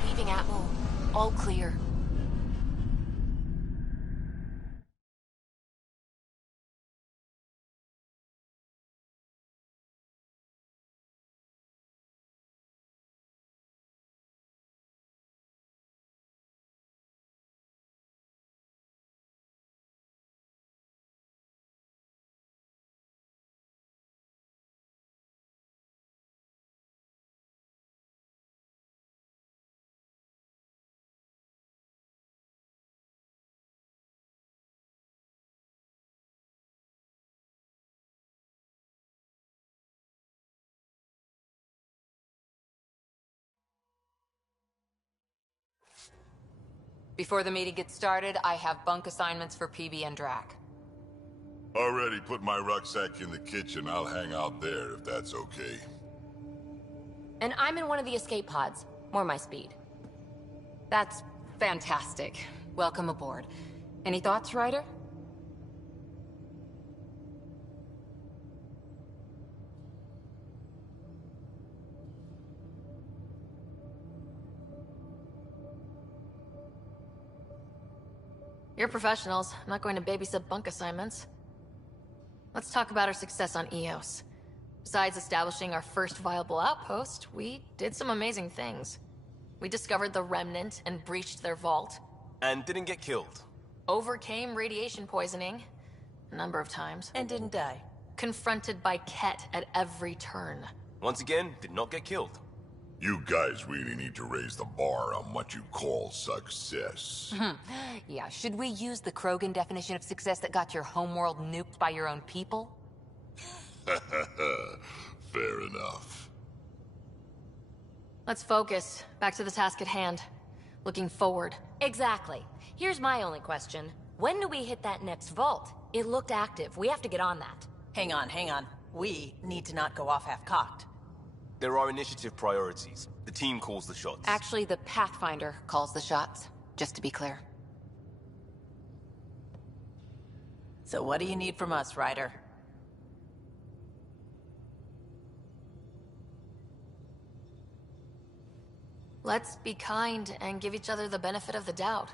Leaving Atmo. All clear. Before the meeting gets started, I have bunk assignments for PB and Drac. Already put my rucksack in the kitchen. I'll hang out there if that's okay. And I'm in one of the escape pods. More my speed. That's fantastic. Welcome aboard. Any thoughts, Ryder? You're professionals. I'm not going to babysit bunk assignments. Let's talk about our success on Eos. Besides establishing our first viable outpost, we did some amazing things. We discovered the Remnant and breached their vault. And didn't get killed. Overcame radiation poisoning. A number of times. And didn't die. Confronted by Ket at every turn. Once again, did not get killed. You guys really need to raise the bar on what you call success. Yeah, should we use the Krogan definition of success that got your homeworld nuked by your own people? Fair enough. Let's focus. Back to the task at hand. Looking forward. Exactly. Here's my only question. When do we hit that next vault? It looked active. We have to get on that. Hang on, hang on. We need to not go off half-cocked. There are initiative priorities. The team calls the shots. Actually, the Pathfinder calls the shots, just to be clear. So what do you need from us, Ryder? Let's be kind and give each other the benefit of the doubt.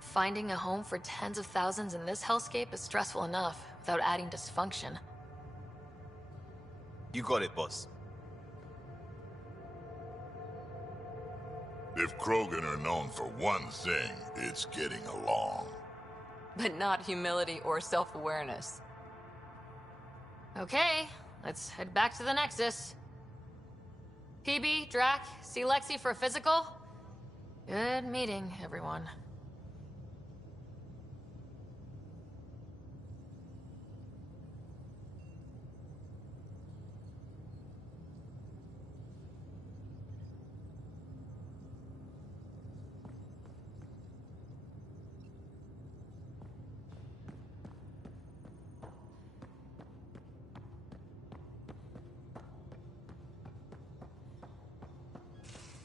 Finding a home for tens of thousands in this hellscape is stressful enough, without adding dysfunction. You got it, boss. If Krogan are known for one thing, it's getting along. But not humility or self-awareness. Okay, let's head back to the Nexus. PB, Drac, see Lexi for a physical? Good meeting, everyone.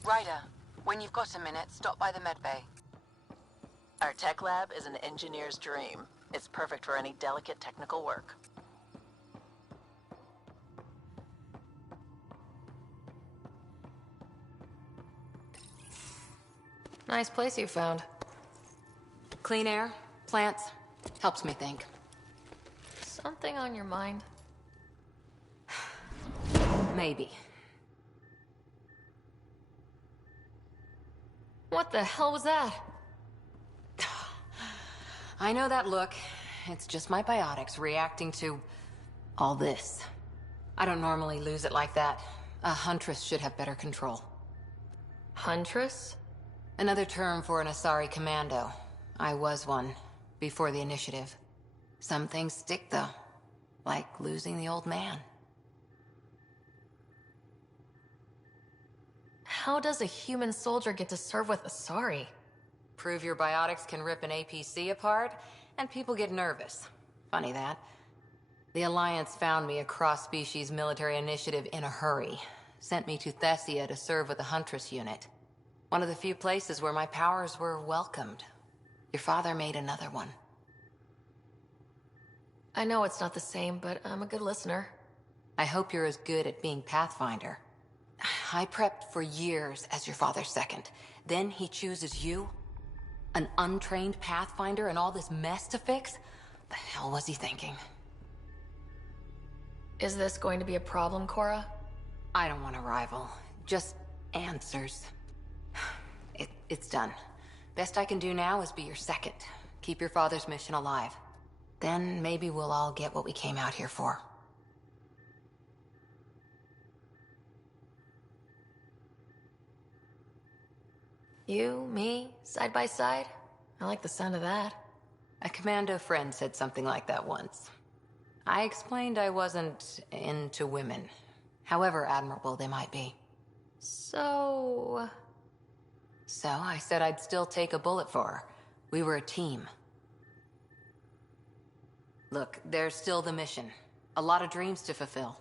Ryder, when you've got a minute, stop by the medbay. Our tech lab is an engineer's dream. It's perfect for any delicate technical work. Nice place you found. Clean air, plants, helps me think. Something on your mind? Maybe. What the hell was that? I know that look. It's just my biotics reacting to all this. I don't normally lose it like that. A huntress should have better control. Huntress? Another term for an Asari commando. I was one, before the initiative. Some things stick, though. Like losing the old man. How does a human soldier get to serve with Asari? Prove your biotics can rip an APC apart, and people get nervous. Funny that. The Alliance found me a cross-species military initiative in a hurry. Sent me to Thessia to serve with the Huntress unit. One of the few places where my powers were welcomed. Your father made another one. I know it's not the same, but I'm a good listener. I hope you're as good at being Pathfinder. I prepped for years as your father's second. Then he chooses you? An untrained Pathfinder and all this mess to fix? The hell was he thinking? Is this going to be a problem, Cora? I don't want a rival. Just answers. It's done. Best I can do now is be your second. Keep your father's mission alive. Then maybe we'll all get what we came out here for. You, me, side by side? I like the sound of that. A commando friend said something like that once. I explained I wasn't into women, however admirable they might be. So I said I'd still take a bullet for her. We were a team. Look, there's still the mission. A lot of dreams to fulfill.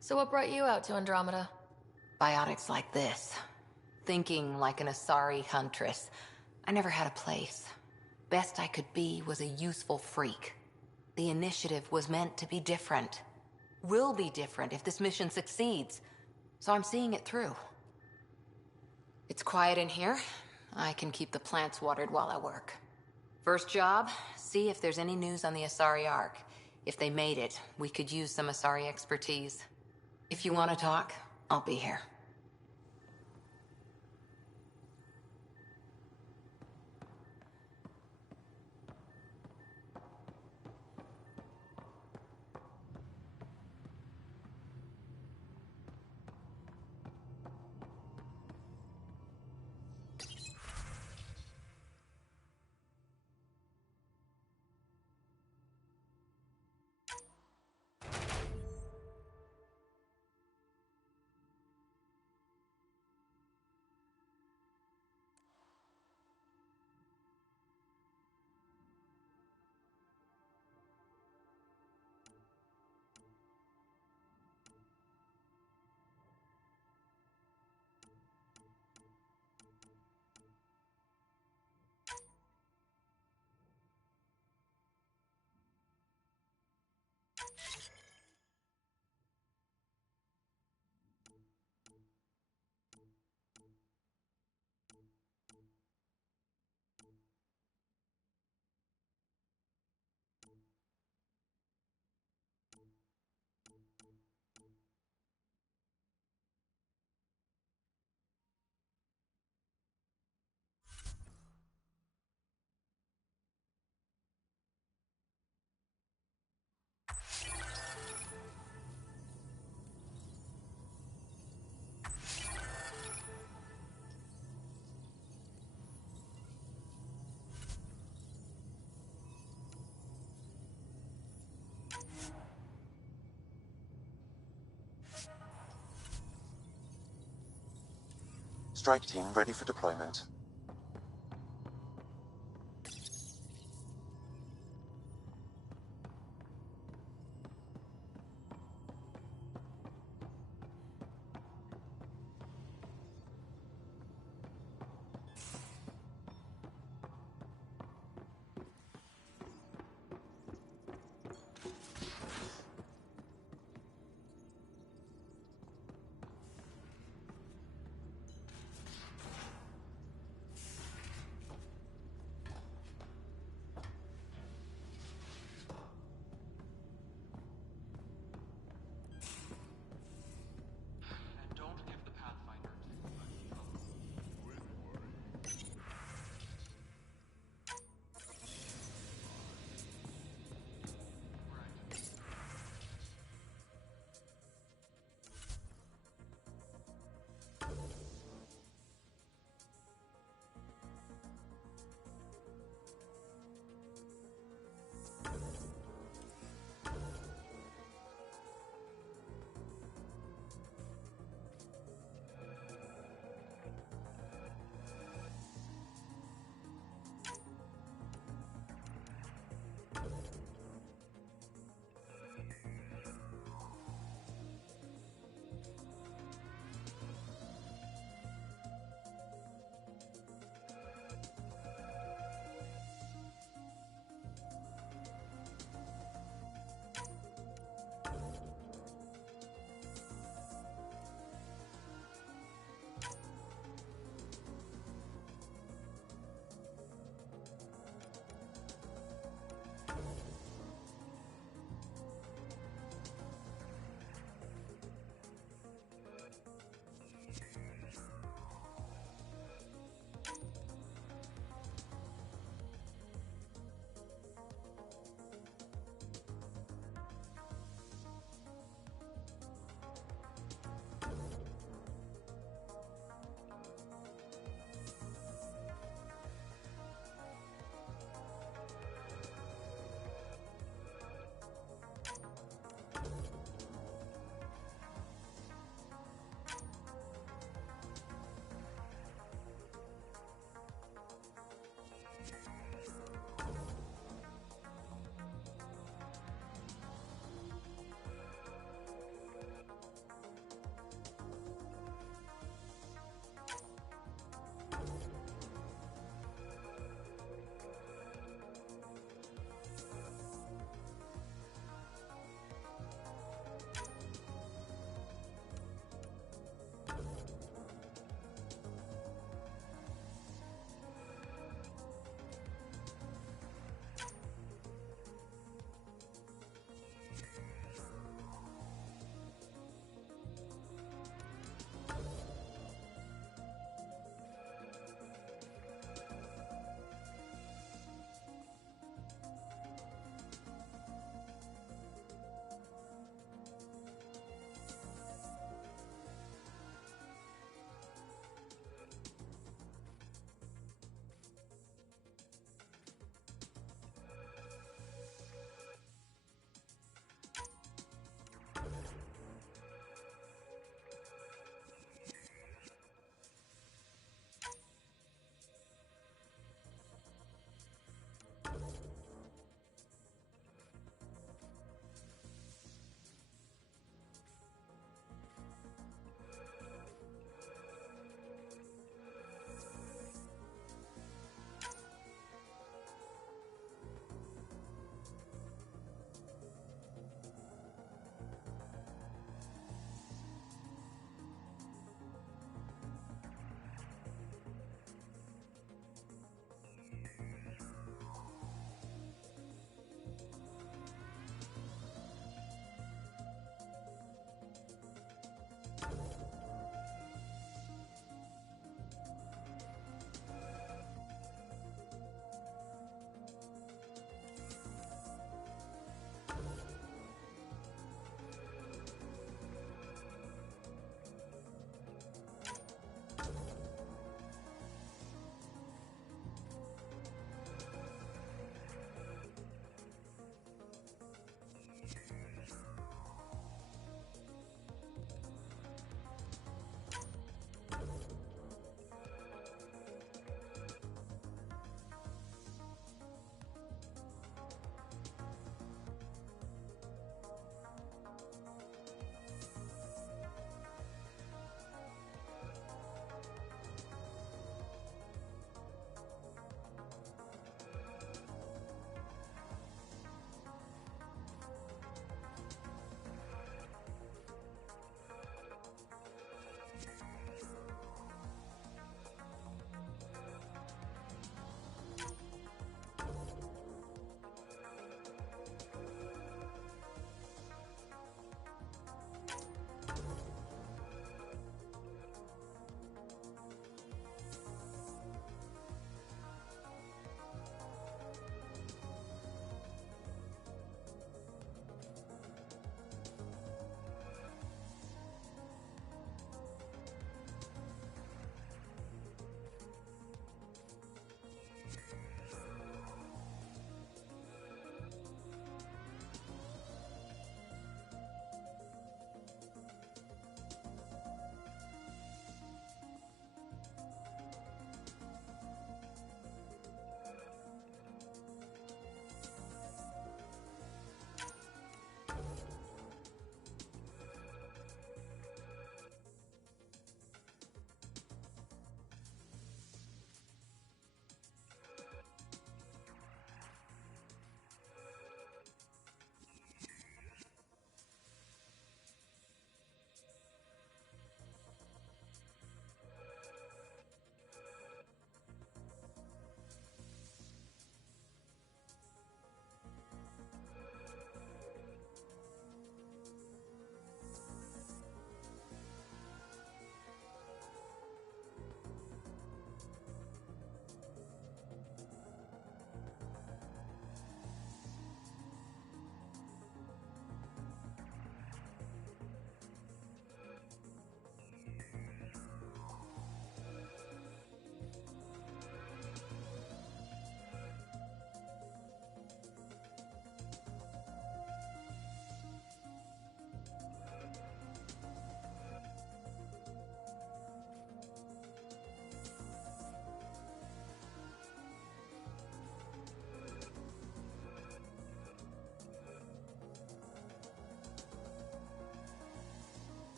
So what brought you out to Andromeda? Biotics like this. Thinking like an Asari huntress. I never had a place. Best I could be was a useful freak. The initiative was meant to be different. Will be different if this mission succeeds. So I'm seeing it through. It's quiet in here. I can keep the plants watered while I work. First job, see if there's any news on the Asari Ark. If they made it, we could use some Asari expertise. If you want to talk, I'll be here. Strike team ready for deployment.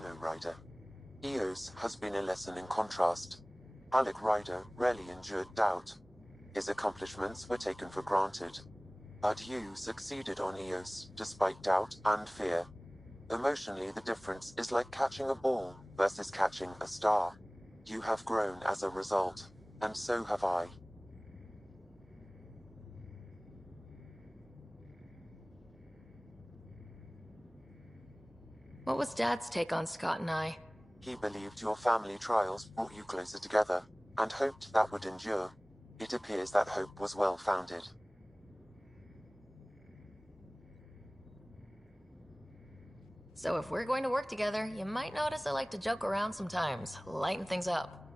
Hello, Ryder. Eos has been a lesson in contrast. Alec Ryder rarely endured doubt. His accomplishments were taken for granted. But you succeeded on Eos, despite doubt and fear. Emotionally, the difference is like catching a ball versus catching a star. You have grown as a result, and so have I. What was Dad's take on Scott and I? He believed your family trials brought you closer together, and hoped that would endure. It appears that hope was well-founded. So if we're going to work together, you might notice I like to joke around sometimes, lighten things up.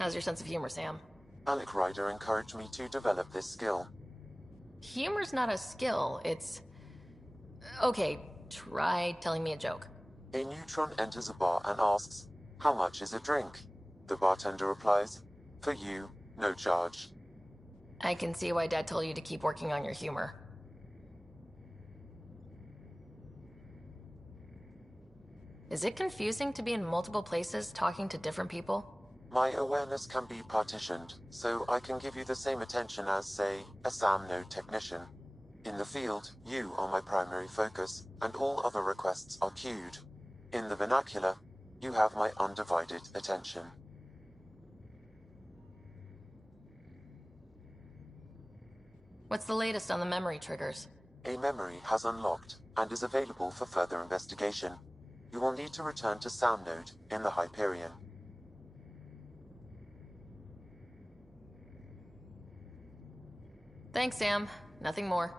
How's your sense of humor, Sam? Alec Ryder encouraged me to develop this skill. Humor's not a skill, it's... Okay, try telling me a joke. A neutron enters a bar and asks, "How much is a drink?" The bartender replies, "For you, no charge." I can see why Dad told you to keep working on your humor. Is it confusing to be in multiple places talking to different people? My awareness can be partitioned, so I can give you the same attention as, say, a SAM node technician. In the field, you are my primary focus, and all other requests are queued. In the vernacular, you have my undivided attention. What's the latest on the memory triggers? A memory has unlocked, and is available for further investigation. You will need to return to SAM node in the Hyperion. Thanks, Sam. Nothing more.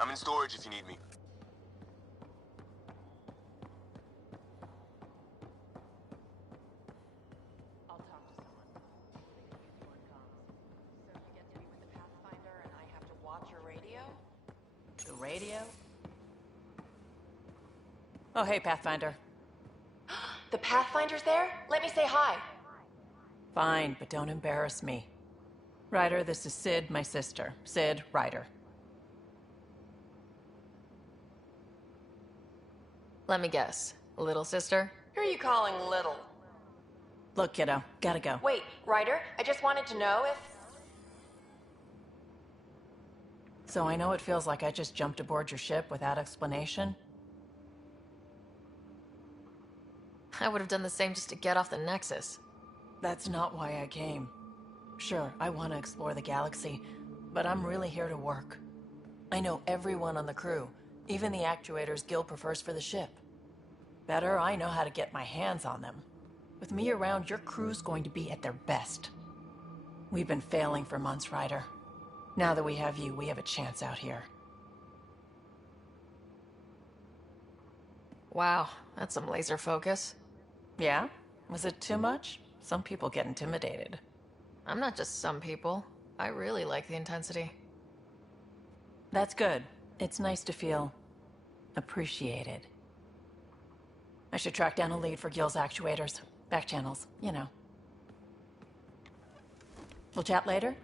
I'm in storage if you need me. I'll talk to someone. So you get to be with the Pathfinder and I have to watch your radio? The radio? Oh, hey, Pathfinder. The Pathfinder's there? Let me say hi. Fine, but don't embarrass me. Ryder, this is Sid, my sister. Sid, Ryder. Let me guess. Little sister? Who are you calling little? Look, kiddo, gotta go. Wait, Ryder, I just wanted to know if... So I know it feels like I just jumped aboard your ship without explanation. I would have done the same just to get off the Nexus. That's not why I came. Sure, I want to explore the galaxy, but I'm really here to work. I know everyone on the crew, even the actuators Gil prefers for the ship. Better, I know how to get my hands on them. With me around, your crew's going to be at their best. We've been failing for months, Ryder. Now that we have you, we have a chance out here. Wow, that's some laser focus. Yeah? Was it too much? Some people get intimidated. I'm not just some people. I really like the intensity. That's good. It's nice to feel appreciated. I should track down a lead for Gil's actuators. Back channels, you know. We'll chat later?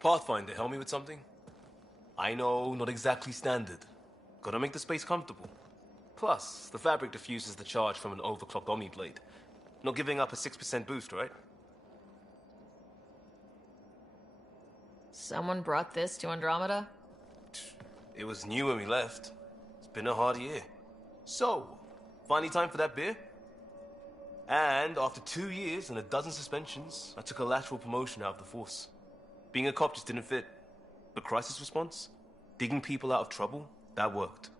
Pathfinder, help me with something? I know, not exactly standard. Gotta make the space comfortable. Plus, the fabric diffuses the charge from an overclocked Omniblade. Not giving up a 6% boost, right? Someone brought this to Andromeda? It was new when we left. It's been a hard year. So, finally time for that beer? And after 2 years and a dozen suspensions, I took a lateral promotion out of the force. Being a cop just didn't fit. But crisis response? Digging people out of trouble? That worked.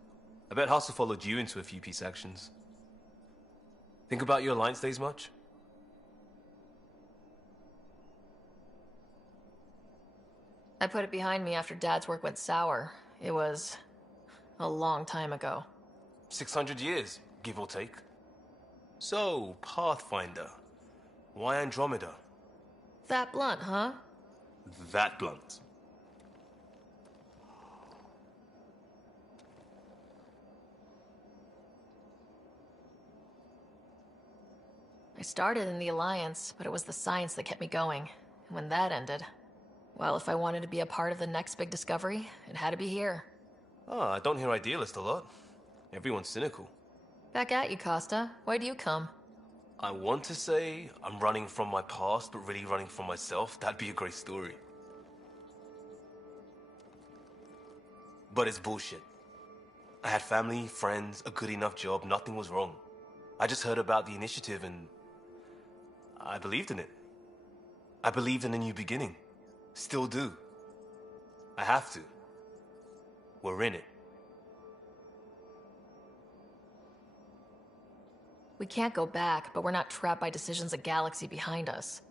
I bet Hustle followed you into a few peace actions. Think about your Alliance days much? I put it behind me after Dad's work went sour. It was a long time ago. 600 years, give or take. So, Pathfinder. Why Andromeda? That blunt, huh? That blunt. I started in the Alliance, but it was the science that kept me going. And when that ended, well, if I wanted to be a part of the next big discovery, it had to be here. Ah, I don't hear idealist a lot. Everyone's cynical. Back at you, Costa. Why do you come? I want to say I'm running from my past, but really running from myself. That'd be a great story. But it's bullshit. I had family, friends, a good enough job, nothing was wrong. I just heard about the initiative and I believed in it. I believed in a new beginning. Still do. I have to. We're in it. We can't go back, but we're not trapped by decisions a galaxy behind us.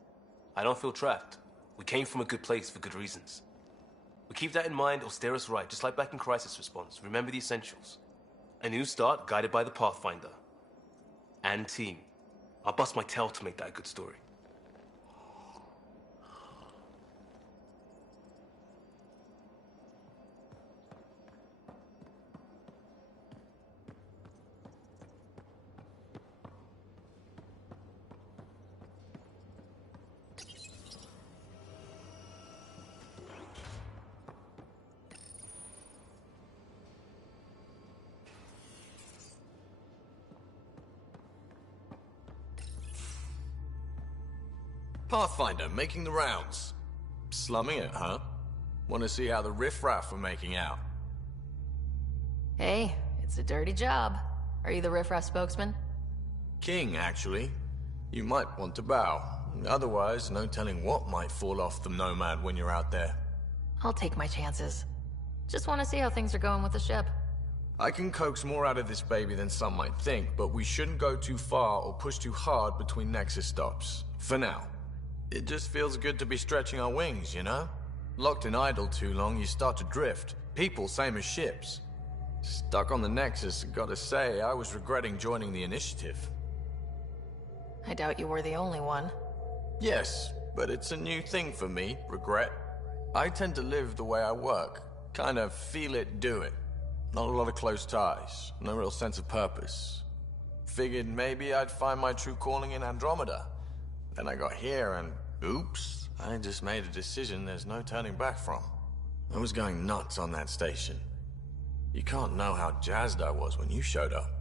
I don't feel trapped. We came from a good place for good reasons. We keep that in mind or steer us right, just like back in Crisis Response. Remember the essentials. A new start guided by the Pathfinder. And team. I'll bust my tail to make that a good story. Pathfinder, making the rounds. Slumming it, huh? Want to see how the riffraff are making out? Hey, it's a dirty job. Are you the riffraff spokesman? King, actually. You might want to bow. Otherwise, no telling what might fall off the Nomad when you're out there. I'll take my chances. Just want to see how things are going with the ship. I can coax more out of this baby than some might think, but we shouldn't go too far or push too hard between Nexus stops. For now. It just feels good to be stretching our wings, you know? Locked in idle too long, you start to drift. People, same as ships. Stuck on the Nexus, gotta say, I was regretting joining the Initiative. I doubt you were the only one. Yes, but it's a new thing for me, regret. I tend to live the way I work. Kind of feel it, do it. Not a lot of close ties, no real sense of purpose. Figured maybe I'd find my true calling in Andromeda. Then I got here and, oops, I just made a decision there's no turning back from. I was going nuts on that station. You can't know how jazzed I was when you showed up.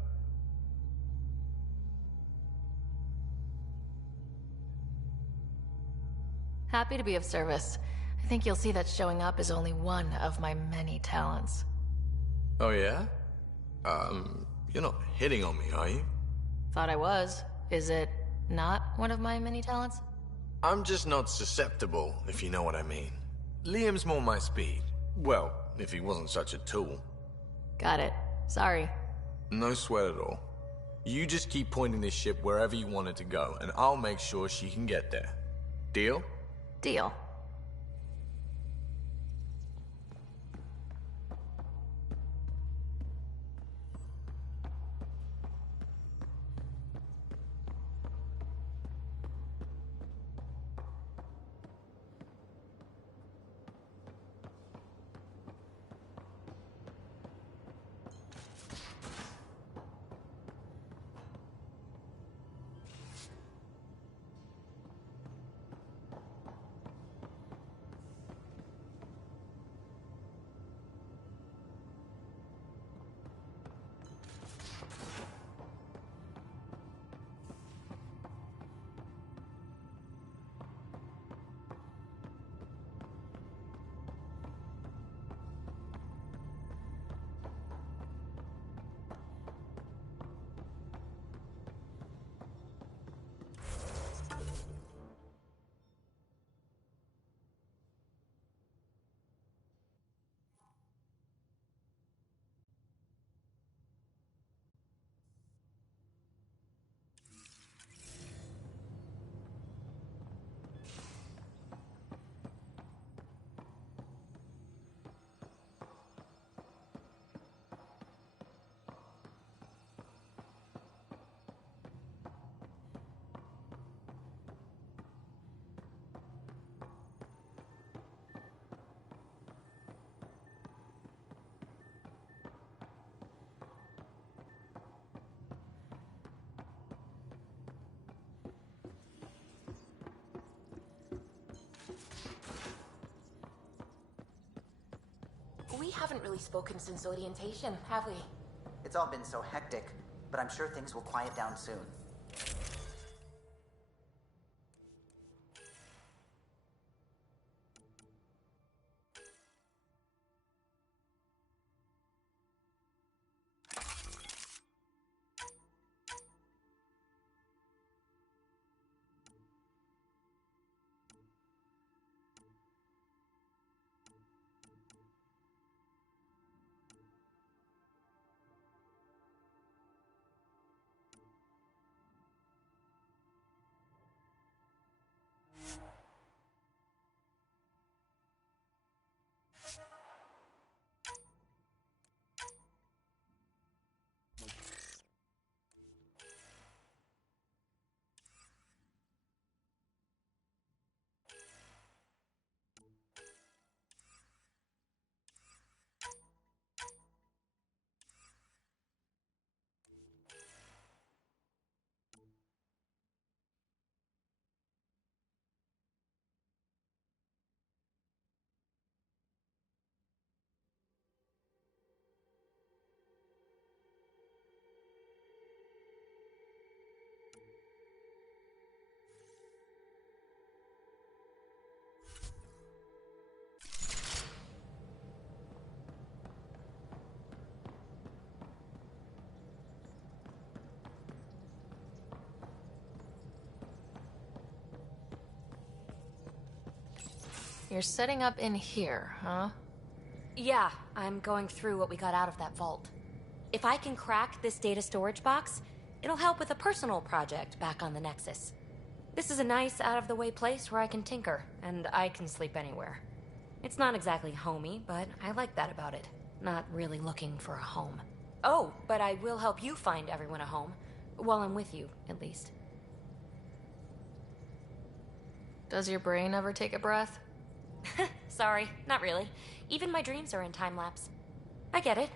Happy to be of service. I think you'll see that showing up is only one of my many talents. Oh yeah? You're not hitting on me, are you? Thought I was. Is it not one of my many talents? I'm just not susceptible, if you know what I mean. Liam's more my speed. Well, if he wasn't such a tool. Got it. Sorry. No sweat at all. You just keep pointing this ship wherever you want it to go, and I'll make sure she can get there. Deal? Deal. We haven't really spoken since orientation, have we? It's all been so hectic, but I'm sure things will quiet down soon. You're setting up in here, huh? Yeah, I'm going through what we got out of that vault. If I can crack this data storage box, it'll help with a personal project back on the Nexus. This is a nice, out-of-the-way place where I can tinker, and I can sleep anywhere. It's not exactly homey, but I like that about it. Not really looking for a home. Oh, but I will help you find everyone a home. While I'm with you, at least. Does your brain ever take a breath? Sorry, not really. Even my dreams are in time-lapse. I get it.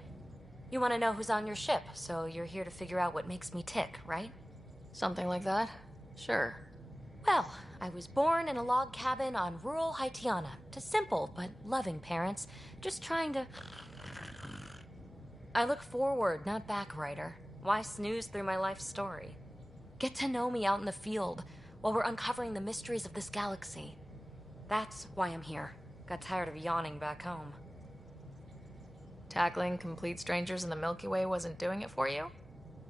You want to know who's on your ship, so you're here to figure out what makes me tick, right? Something like that? Sure. Well, I was born in a log cabin on rural Haitiana to simple but loving parents, just trying to... I look forward, not back, writer. Why snooze through my life story? Get to know me out in the field while we're uncovering the mysteries of this galaxy. That's why I'm here. Got tired of yawning back home. Tackling complete strangers in the Milky Way wasn't doing it for you?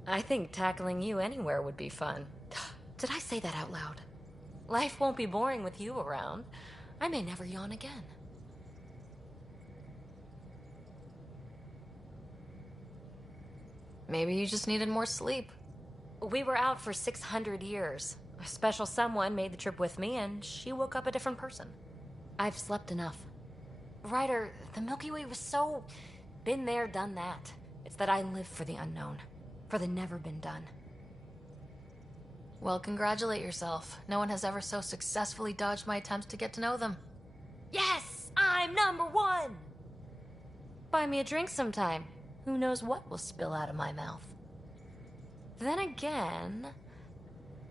I think tackling you anywhere would be fun. Did I say that out loud? Life won't be boring with you around. I may never yawn again. Maybe you just needed more sleep. We were out for 600 years. A special someone made the trip with me, and she woke up a different person. I've slept enough. Ryder, the Milky Way was so... been there, done that. It's that I live for the unknown. For the never been done. Well, congratulate yourself. No one has ever so successfully dodged my attempts to get to know them. Yes! I'm #1! Buy me a drink sometime. Who knows what will spill out of my mouth. Then again...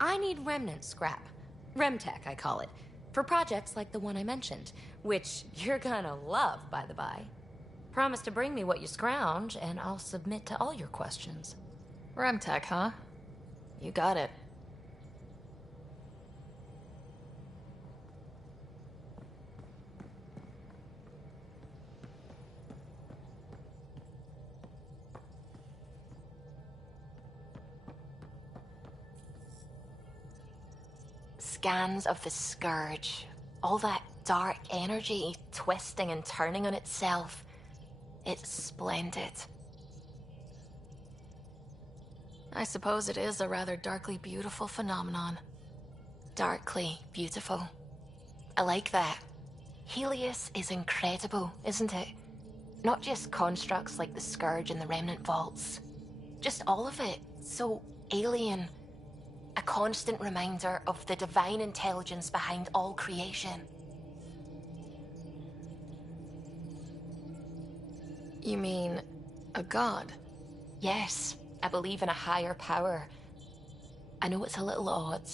I need remnant scrap. Remtech, I call it. For projects like the one I mentioned. Which you're gonna love, by the by. Promise to bring me what you scrounge, and I'll submit to all your questions. Remtech, huh? You got it. Scans of the Scourge. All that dark energy twisting and turning on itself. It's splendid. I suppose it is a rather darkly beautiful phenomenon. Darkly beautiful. I like that. Helios is incredible, isn't it? Not just constructs like the Scourge and the Remnant Vaults. Just all of it. So alien. A constant reminder of the divine intelligence behind all creation. You mean a god? Yes, I believe in a higher power. I know it's a little odd,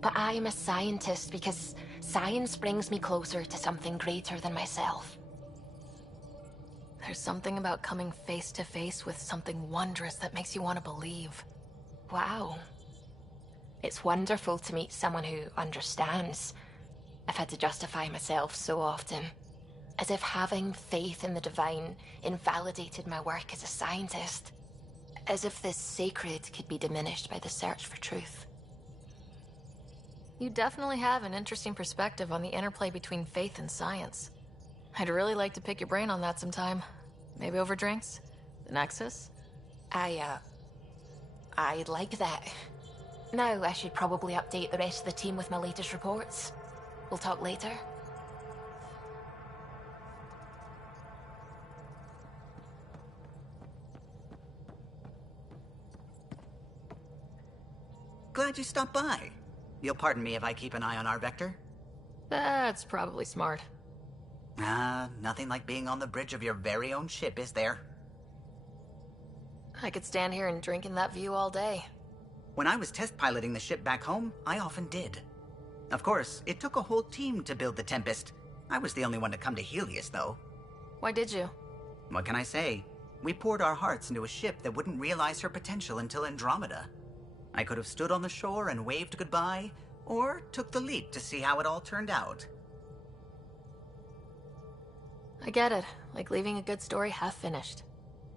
but I am a scientist because science brings me closer to something greater than myself. There's something about coming face to face with something wondrous that makes you want to believe. Wow. It's wonderful to meet someone who understands. I've had to justify myself so often. As if having faith in the divine invalidated my work as a scientist. As if this sacred could be diminished by the search for truth. You definitely have an interesting perspective on the interplay between faith and science. I'd really like to pick your brain on that sometime. Maybe over drinks? The Nexus? I'd like that. Now I should probably update the rest of the team with my latest reports. We'll talk later. Glad you stopped by. You'll pardon me if I keep an eye on our vector? That's probably smart. Nothing like being on the bridge of your very own ship, is there? I could stand here and drink in that view all day. When I was test piloting the ship back home, I often did. Of course, it took a whole team to build the Tempest. I was the only one to come to Helios, though. Why did you? What can I say? We poured our hearts into a ship that wouldn't realize her potential until Andromeda. I could have stood on the shore and waved goodbye, or took the leap to see how it all turned out. I get it. Like leaving a good story half finished.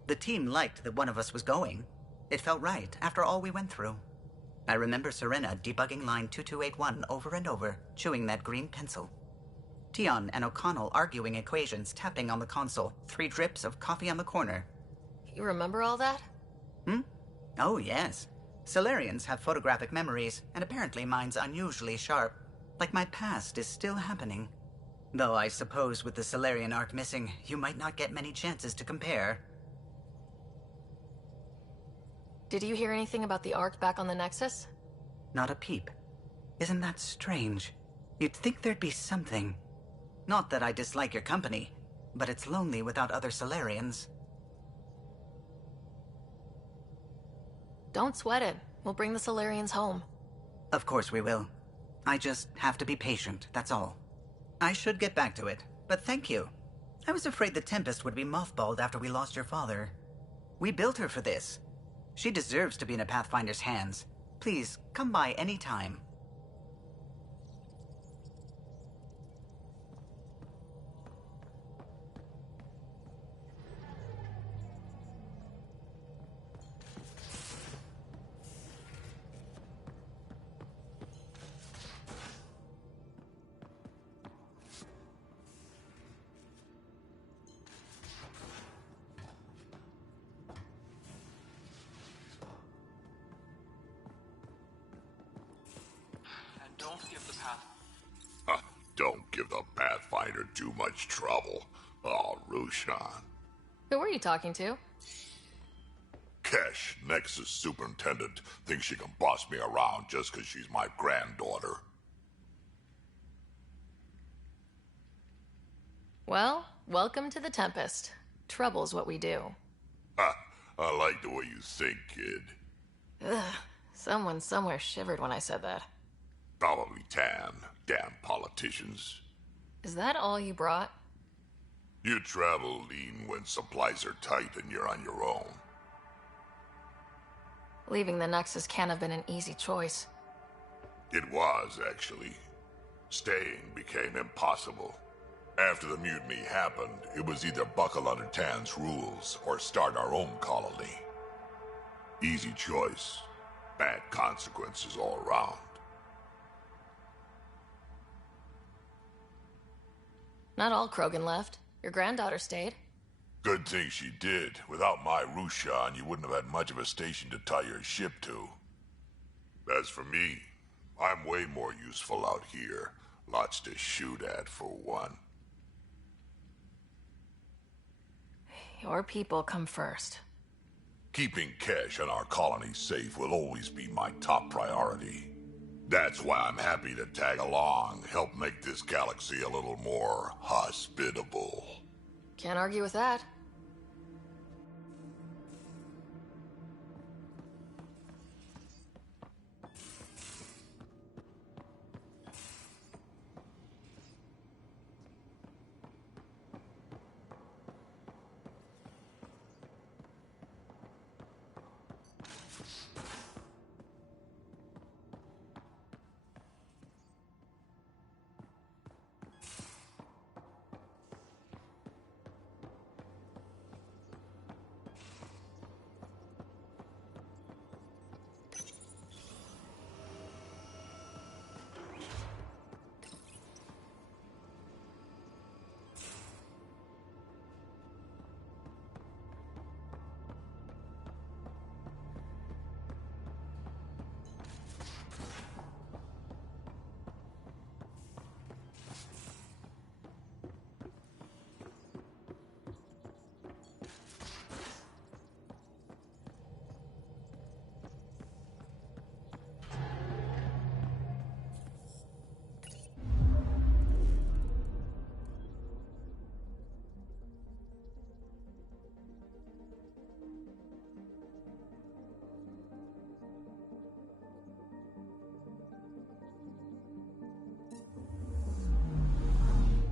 The team liked that one of us was going. It felt right after all we went through. I remember Serena debugging line 2281 over and over, chewing that green pencil. Tion and O'Connell arguing equations, tapping on the console, 3 drips of coffee on the corner. You remember all that? Oh, yes. Solarians have photographic memories, and apparently mine's unusually sharp. Like my past is still happening. Though I suppose with the Solarian arc missing, you might not get many chances to compare. Did you hear anything about the Ark back on the Nexus? Not a peep. Isn't that strange? You'd think there'd be something. Not that I dislike your company, but it's lonely without other Solarians. Don't sweat it. We'll bring the Solarians home. Of course we will. I just have to be patient, that's all. I should get back to it, but thank you. I was afraid the Tempest would be mothballed after we lost your father. We built her for this. She deserves to be in a Pathfinder's hands. Please, come by any time. Don't give the Pathfinder too much trouble. Oh, Rushan. Who are you talking to? Kesh, Nexus Superintendent, thinks she can boss me around just because she's my granddaughter. Well, welcome to the Tempest. Trouble's what we do. Ha! I like the way you think, kid. Ugh. Someone somewhere shivered when I said that. Probably Tan. Damn politicians. Is that all you brought? You travel lean when supplies are tight and you're on your own. Leaving the Nexus can't have been an easy choice. It was, actually. Staying became impossible. After the mutiny happened, it was either buckle under Tan's rules or start our own colony. Easy choice. Bad consequences all around. Not all Krogan left. Your granddaughter stayed. Good thing she did. Without my Rushan, you wouldn't have had much of a station to tie your ship to. As for me, I'm way more useful out here. Lots to shoot at, for one. Your people come first. Keeping Kesh and our colony safe will always be my top priority. That's why I'm happy to tag along, help make this galaxy a little more hospitable. Can't argue with that.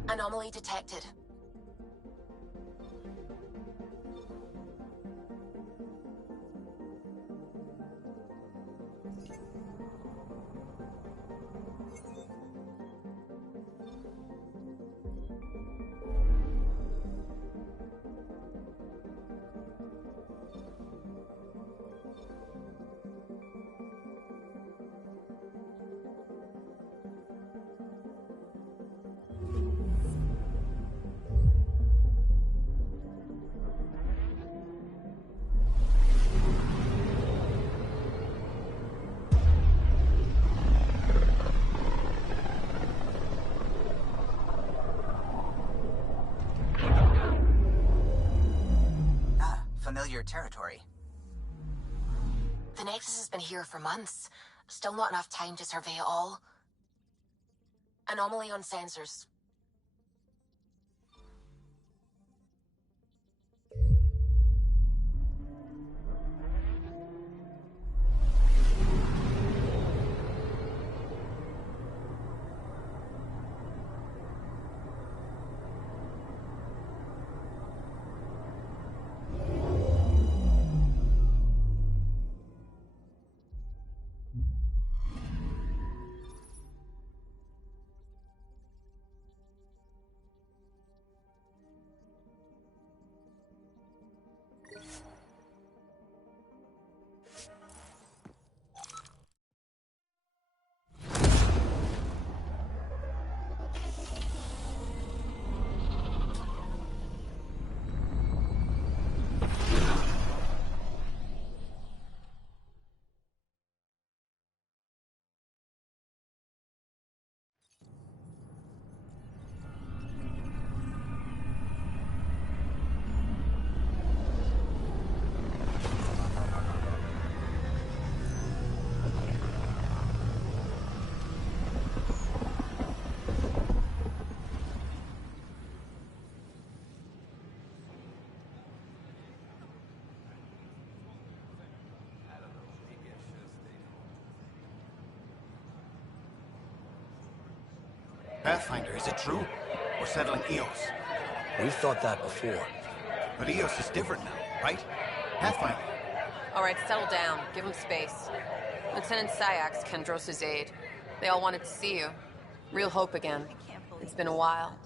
Anomaly detected. familiar territory. The Nexus has been here for months. Still not enough time to survey it all. Anomaly on sensors. Pathfinder, is it true? We're settling Eos. We've thought that before. But Eos is different now, right? Pathfinder. All right, settle down. Give him space. Lieutenant Syax, Kendros' aide. They all wanted to see you. Real hope again. It's been a while.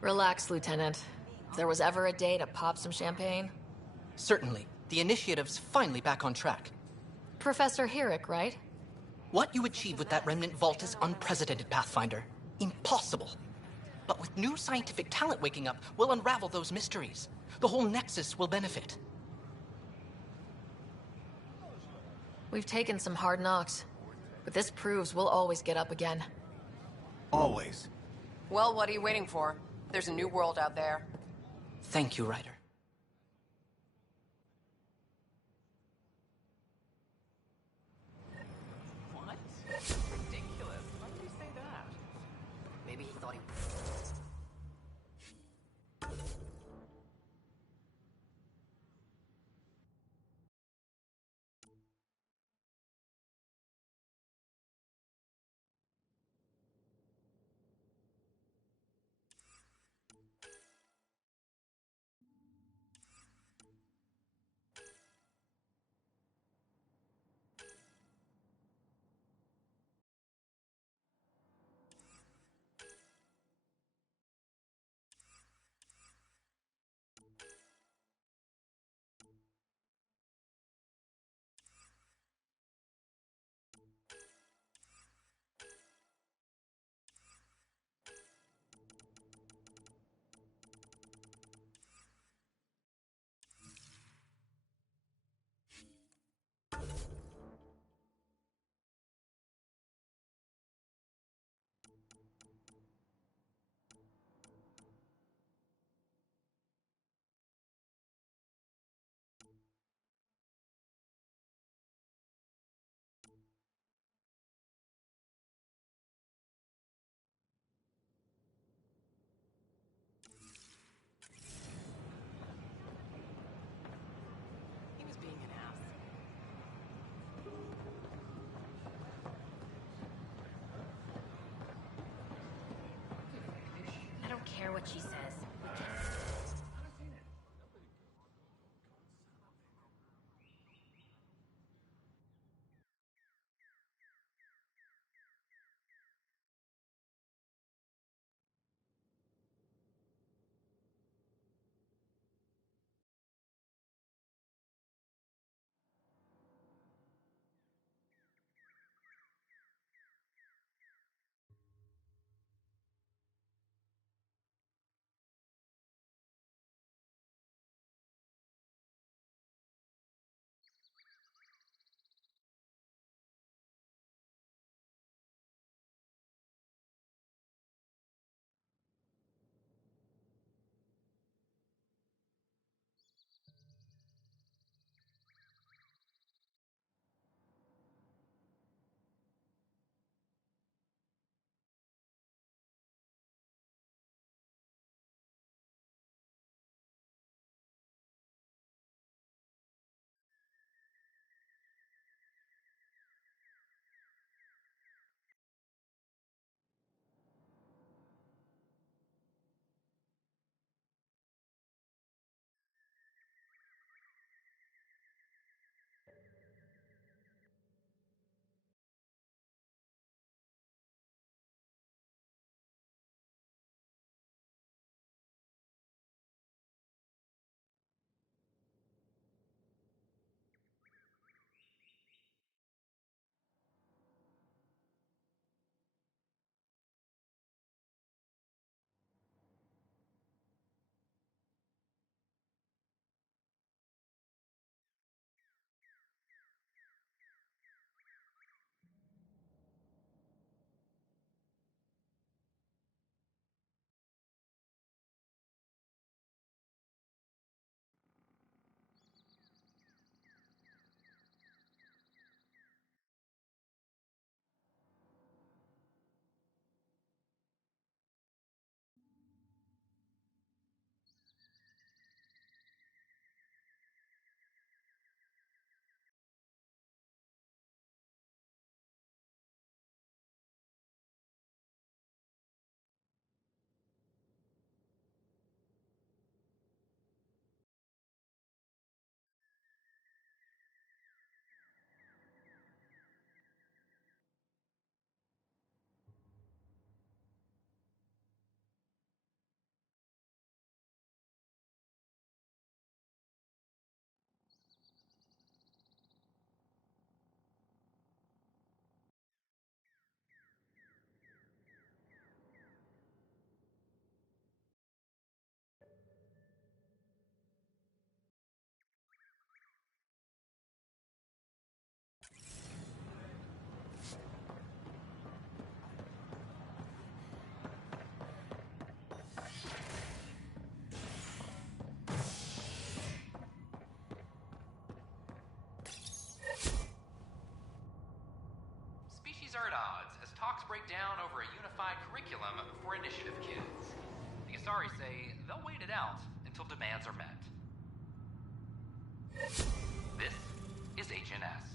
Relax, Lieutenant. If there was ever a day to pop some champagne. Certainly. The initiative's finally back on track. Professor Herrick, right? What you achieved with that remnant vault is unprecedented, Pathfinder. Impossible. But with new scientific talent waking up, we'll unravel those mysteries. The whole Nexus will benefit. We've taken some hard knocks, but this proves we'll always get up again. Always. Well, what are you waiting for? There's a new world out there. Thank you, Ryder. Ridiculous. Why would you say that? Maybe he thought he... I don't care what she says. absurd odds as talks break down over a unified curriculum for Initiative kids. The Asari say they'll wait it out until demands are met. This is HNS.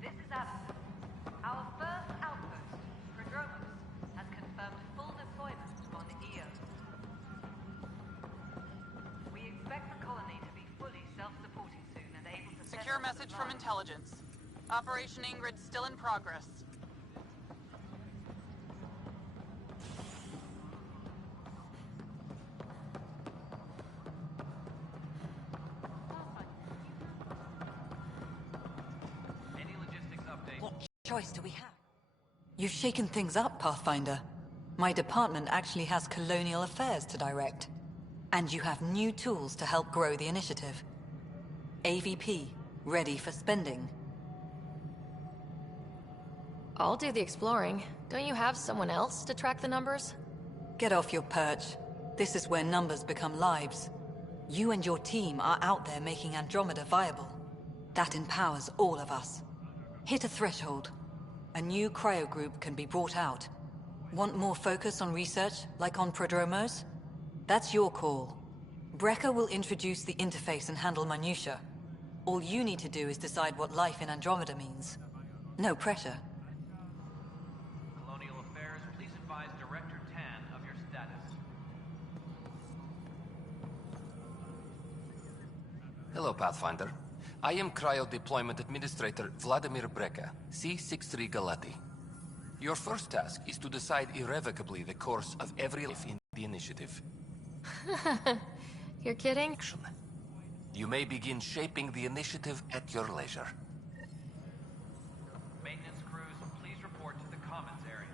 This is Alice. Our first outpost, Prodromos, has confirmed full deployment on EO. We expect the colony to be fully self-supporting soon and able to... Secure message from intelligence. Operation Ingrid still in progress. Any logistics updates? What choice do we have? You've shaken things up, Pathfinder. My department actually has colonial affairs to direct. And you have new tools to help grow the initiative. AVP, ready for spending. I'll do the exploring. Don't you have someone else to track the numbers? Get off your perch. This is where numbers become lives. You and your team are out there making Andromeda viable. That empowers all of us. Hit a threshold. A new cryo group can be brought out. Want more focus on research, like on Prodromos? That's your call. Brecker will introduce the interface and handle minutiae. All you need to do is decide what life in Andromeda means. No pressure. Colonial Affairs, please advise Director Tan of your status. Hello, Pathfinder. I am Cryo Deployment Administrator Vladimir Breca, C-63 Galati. Your first task is to decide irrevocably the course of every life in the initiative. You're kidding? You may begin shaping the initiative at your leisure. Maintenance crews, please report to the commons area.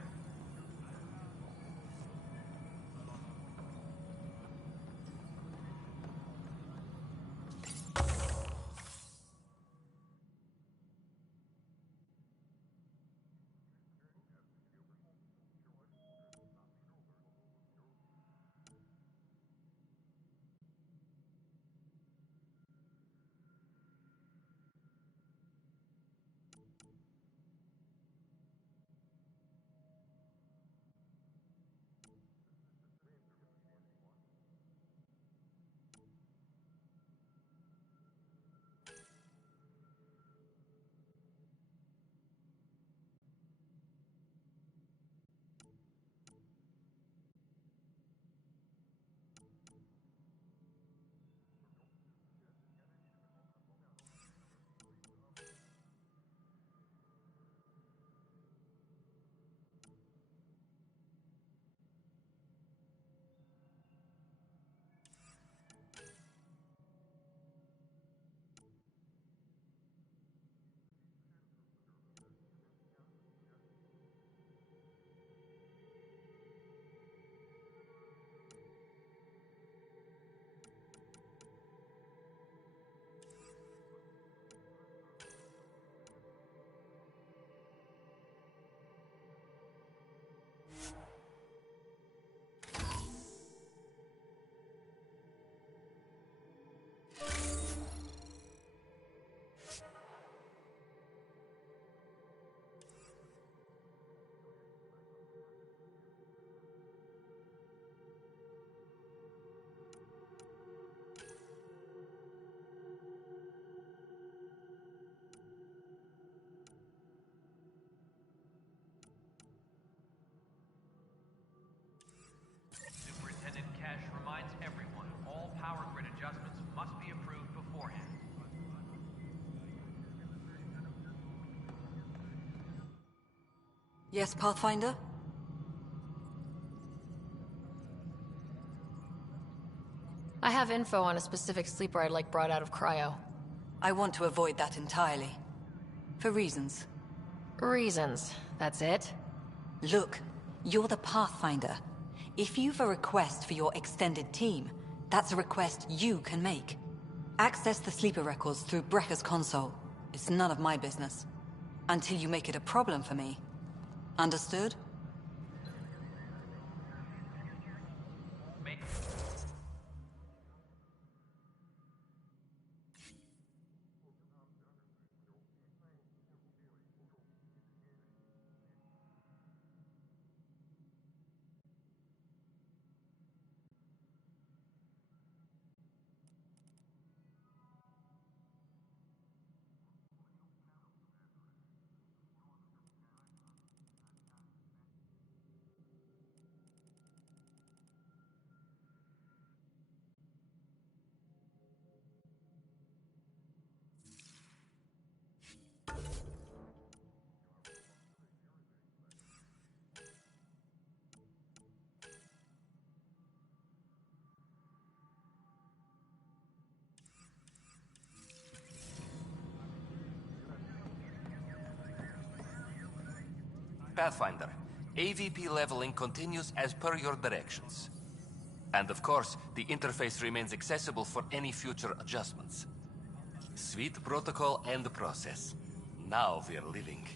Superintendent Cash reminds everyone all power grid adjustments must be approved beforehand. Yes, Pathfinder? I have info on a specific sleeper I'd like brought out of cryo. I want to avoid that entirely. For reasons. Reasons, that's it? Look, you're the Pathfinder. If you've a request for your extended team, that's a request you can make. Access the sleeper records through Brecker's console. It's none of my business. Until you make it a problem for me. Understood? Pathfinder, AVP leveling continues as per your directions. And of course, the interface remains accessible for any future adjustments. Sweet protocol and process. Now we're living.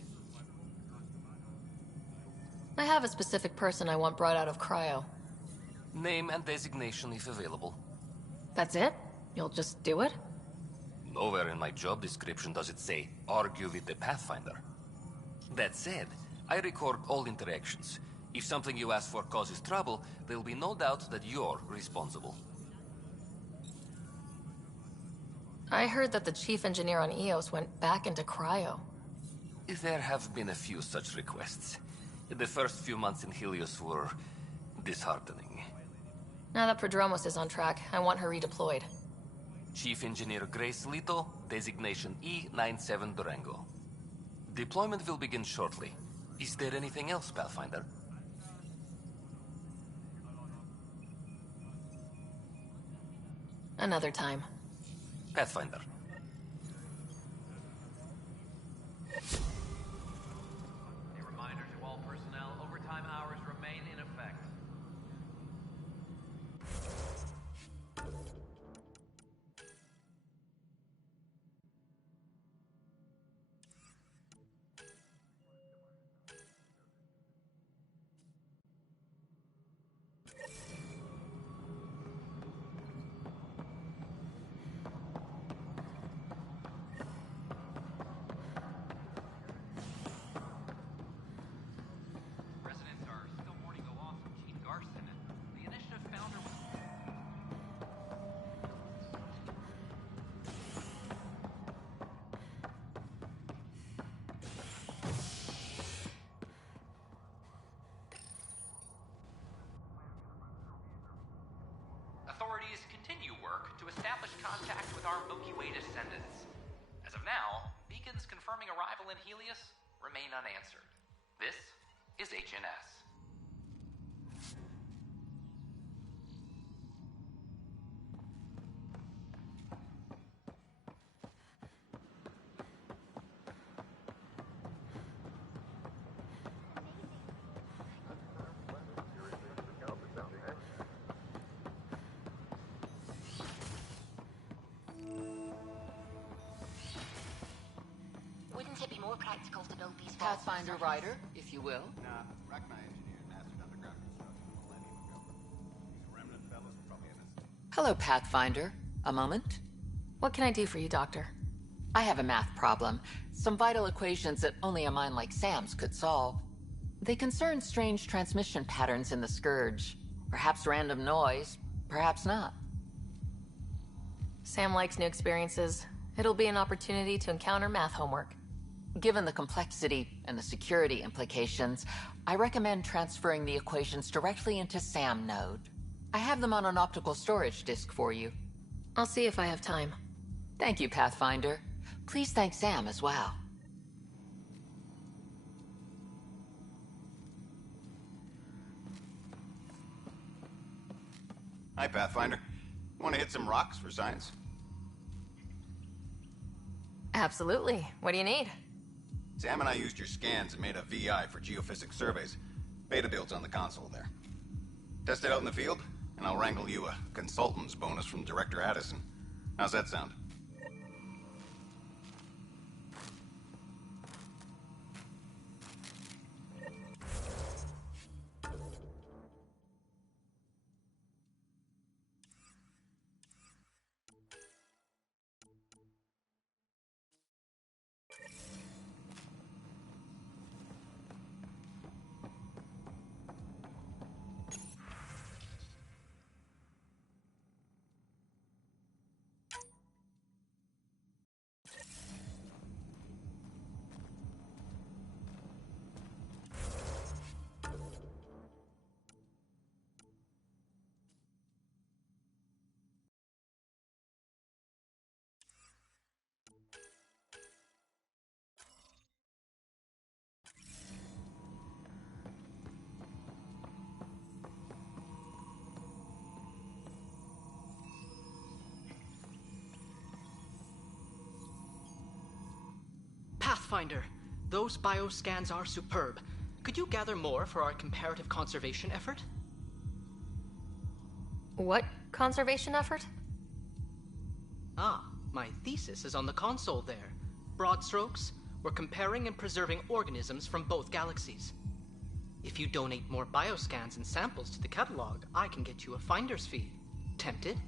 I have a specific person I want brought out of cryo. Name and designation if available. That's it? You'll just do it? Nowhere in my job description does it say, argue with the Pathfinder. That said, I record all interactions. If something you ask for causes trouble, there'll be no doubt that you're responsible. I heard that the chief engineer on EOS went back into cryo. There have been a few such requests. The first few months in Helios were disheartening. Now that Prodromos is on track, I want her redeployed. Chief Engineer Grace Lito, designation E97 Durango. Deployment will begin shortly. Is there anything else, Pathfinder? Another time. Pathfinder. A reminder to all personnel, overtime hours remain in effect. Residents are still mourning the loss of Chief Garson, and the initiative founder was... Authorities continue work to establish contact with our Milky Way descendants. As of now, beacons confirming arrival in Helios remain unanswered. This is HNS. Wouldn't it be more practical to build these Pathfinder Rider, if you will. Nah, Rachni engineered mastered underground construction a millennium ago. These remnant fellows were probably innocent. Hello, Pathfinder. A moment? What can I do for you, Doctor? I have a math problem. Some vital equations that only a mind like Sam's could solve. They concern strange transmission patterns in the Scourge. Perhaps random noise, perhaps not. Sam likes new experiences. It'll be an opportunity to encounter math homework. Given the complexity and the security implications, I recommend transferring the equations directly into SAM node. I have them on an optical storage disk for you. I'll see if I have time. Thank you, Pathfinder. Please thank Sam as well. Hi, Pathfinder. Want to hit some rocks for science? Absolutely. What do you need? Sam and I used your scans and made a VI for geophysics surveys. Beta builds on the console there. Test it out in the field, and I'll wrangle you a consultant's bonus from Director Addison. How's that sound? Pathfinder, those bioscans are superb. Could you gather more for our comparative conservation effort? What conservation effort? Ah, my thesis is on the console there. Broad strokes, we're comparing and preserving organisms from both galaxies. If you donate more bioscans and samples to the catalog, I can get you a finder's fee. Tempted?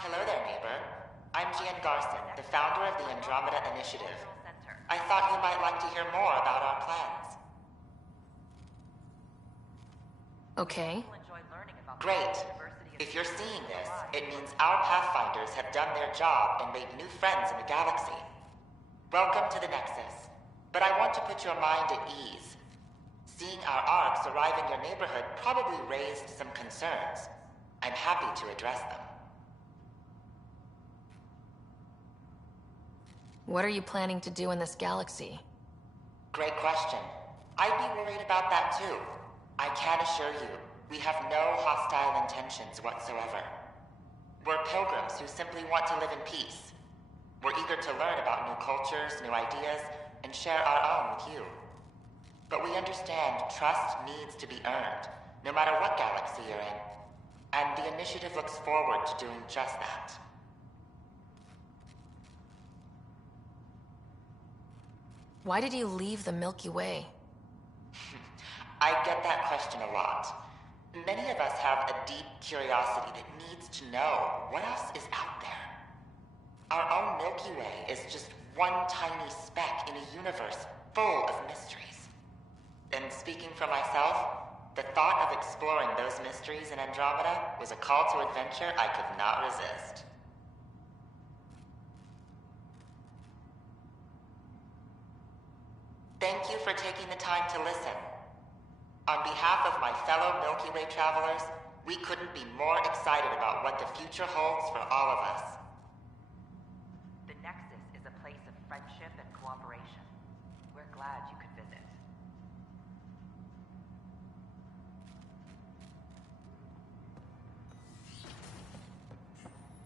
Hello there, neighbor. I'm Gian Garson, the founder of the Andromeda Initiative. I thought you might like to hear more about our plans. Okay. Great. If you're seeing this, it means our Pathfinders have done their job and made new friends in the galaxy. Welcome to the Nexus. But I want to put your mind at ease. Seeing our arcs arrive in your neighborhood probably raised some concerns. I'm happy to address them. What are you planning to do in this galaxy? Great question. I'd be worried about that too. I can assure you, we have no hostile intentions whatsoever. We're pilgrims who simply want to live in peace. We're eager to learn about new cultures, new ideas, and share our own with you. But we understand trust needs to be earned, no matter what galaxy you're in. And the initiative looks forward to doing just that. Why did you leave the Milky Way? I get that question a lot. Many of us have a deep curiosity that needs to know what else is out there. Our own Milky Way is just one tiny speck in a universe full of mysteries. And speaking for myself, the thought of exploring those mysteries in Andromeda was a call to adventure I could not resist. Thank you for taking the time to listen. On behalf of my fellow Milky Way travelers, we couldn't be more excited about what the future holds for all of us. The Nexus is a place of friendship and cooperation. We're glad you could visit.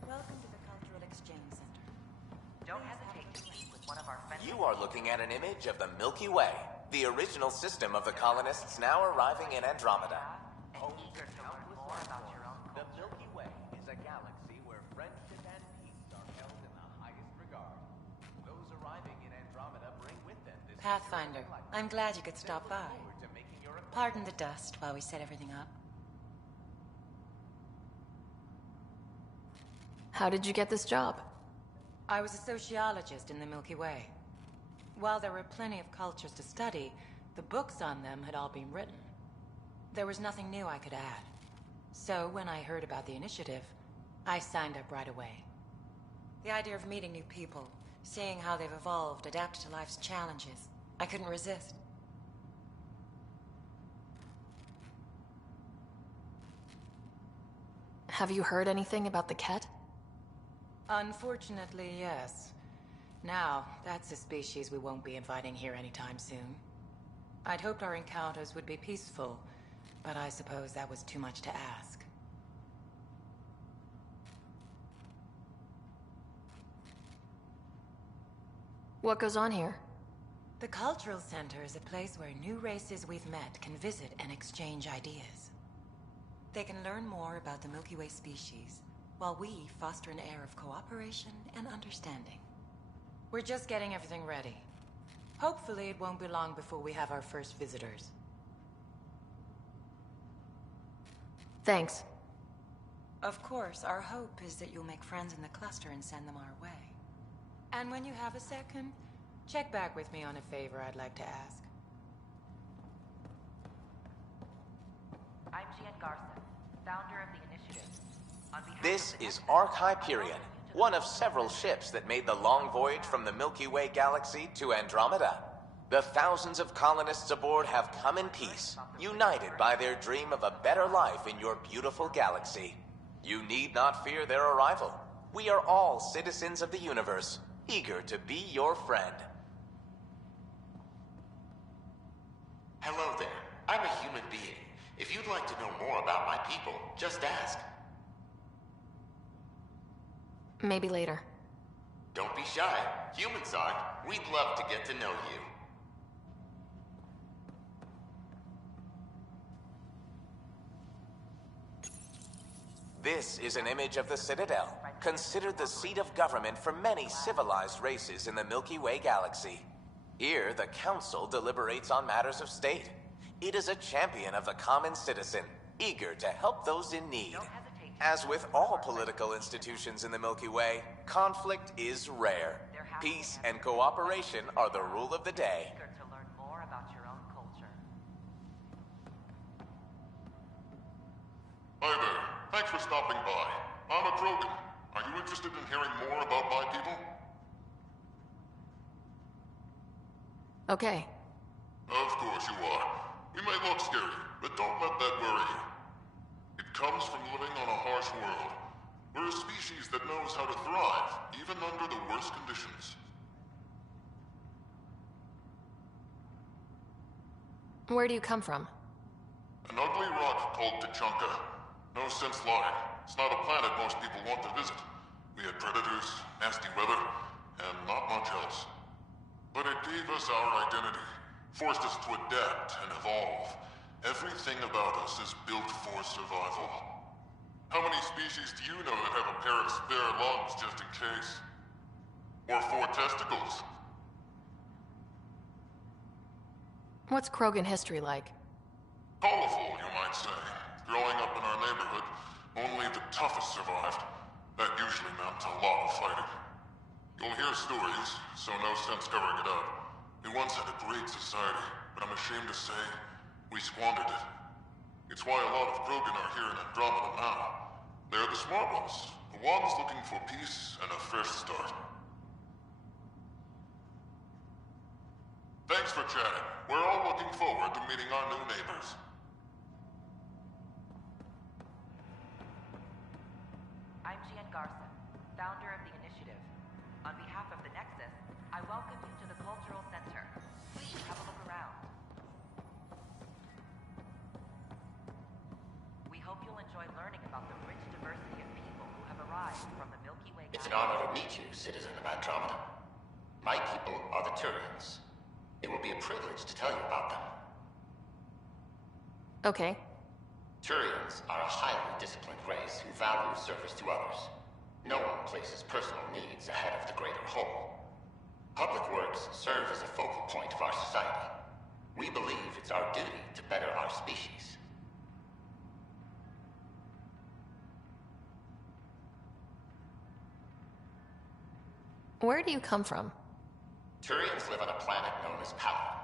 Welcome to the Cultural Exchange Center. Don't hesitate to speak with one of our friends. You are looking at an image of the Milky Way, the original system of the colonists now arriving in Andromeda. Eager to learn more about your own The Milky Way is a galaxy where friendship and peace are held in the highest regard. Those arriving in Andromeda bring with them this Pathfinder, I'm glad you could stop by. Pardon the dust while we set everything up. How did you get this job? I was a sociologist in the Milky Way. While there were plenty of cultures to study, the books on them had all been written. There was nothing new I could add. So when I heard about the initiative, I signed up right away. The idea of meeting new people, seeing how they've evolved, adapted to life's challenges, I couldn't resist. Have you heard anything about the Ket? Unfortunately, yes. Now, that's a species we won't be inviting here anytime soon. I'd hoped our encounters would be peaceful, but I suppose that was too much to ask. What goes on here? The Cultural Center is a place where new races we've met can visit and exchange ideas. They can learn more about the Milky Way species, while we foster an air of cooperation and understanding. We're just getting everything ready. Hopefully it won't be long before we have our first visitors. Thanks. Of course, our hope is that you'll make friends in the cluster and send them our way. And when you have a second, check back with me on a favor I'd like to ask. I'm Gian Garson, founder of the initiative. This is Ark Hyperion, one of several ships that made the long voyage from the Milky Way galaxy to Andromeda. The thousands of colonists aboard have come in peace, united by their dream of a better life in your beautiful galaxy. You need not fear their arrival. We are all citizens of the universe, eager to be your friend. Hello there. I'm a human being. If you'd like to know more about my people, just ask. Maybe later. Don't be shy. Humans aren't. We'd love to get to know you. This is an image of the Citadel, considered the seat of government for many civilized races in the Milky Way galaxy. Here, the Council deliberates on matters of state. It is a champion of the common citizen, eager to help those in need. As with all political institutions in the Milky Way, conflict is rare. Peace and cooperation are the rule of the day. Eager to learn more about your own culture. Hi there. Thanks for stopping by. I'm a Krogan. Are you interested in hearing more about my people? Okay. Of course you are. We may look scary, but don't let that worry you. It comes from living on a harsh world. We're a species that knows how to thrive, even under the worst conditions. Where do you come from? An ugly rock called Tachanka. No sense lying. It's not a planet most people want to visit. We had predators, nasty weather, and not much else. But it gave us our identity, forced us to adapt and evolve. Everything about us is built for survival. How many species do you know that have a pair of spare lungs just in case? Or 4 testicles? What's Krogan history like? Colorful, you might say. Growing up in our neighborhood, only the toughest survived. That usually meant a lot of fighting. You'll hear stories, so no sense covering it up. We once had a great society, but I'm ashamed to say, we squandered it. It's why a lot of Krogan are here in Andromeda now. They're the smart ones, the ones looking for peace and a fresh start. Thanks for chatting. We're all looking forward to meeting our new neighbors. I'm Gian Garson, founder of the initiative. On behalf of the Nexus, I welcome you to the Cultural Center. Please have a look around. We hope you'll enjoy learning about the rich diversity of people who have arrived from the Milky Way It's an honor to meet you, citizen of Andromeda. My people are the Turians. It will be a privilege to tell you about them. Okay. Turians are a highly disciplined race who value service to others. No one places personal needs ahead of the greater whole. Public works serve as a focal point of our society. We believe it's our duty to better our species. Where do you come from? Turians live on a planet known as Palatin.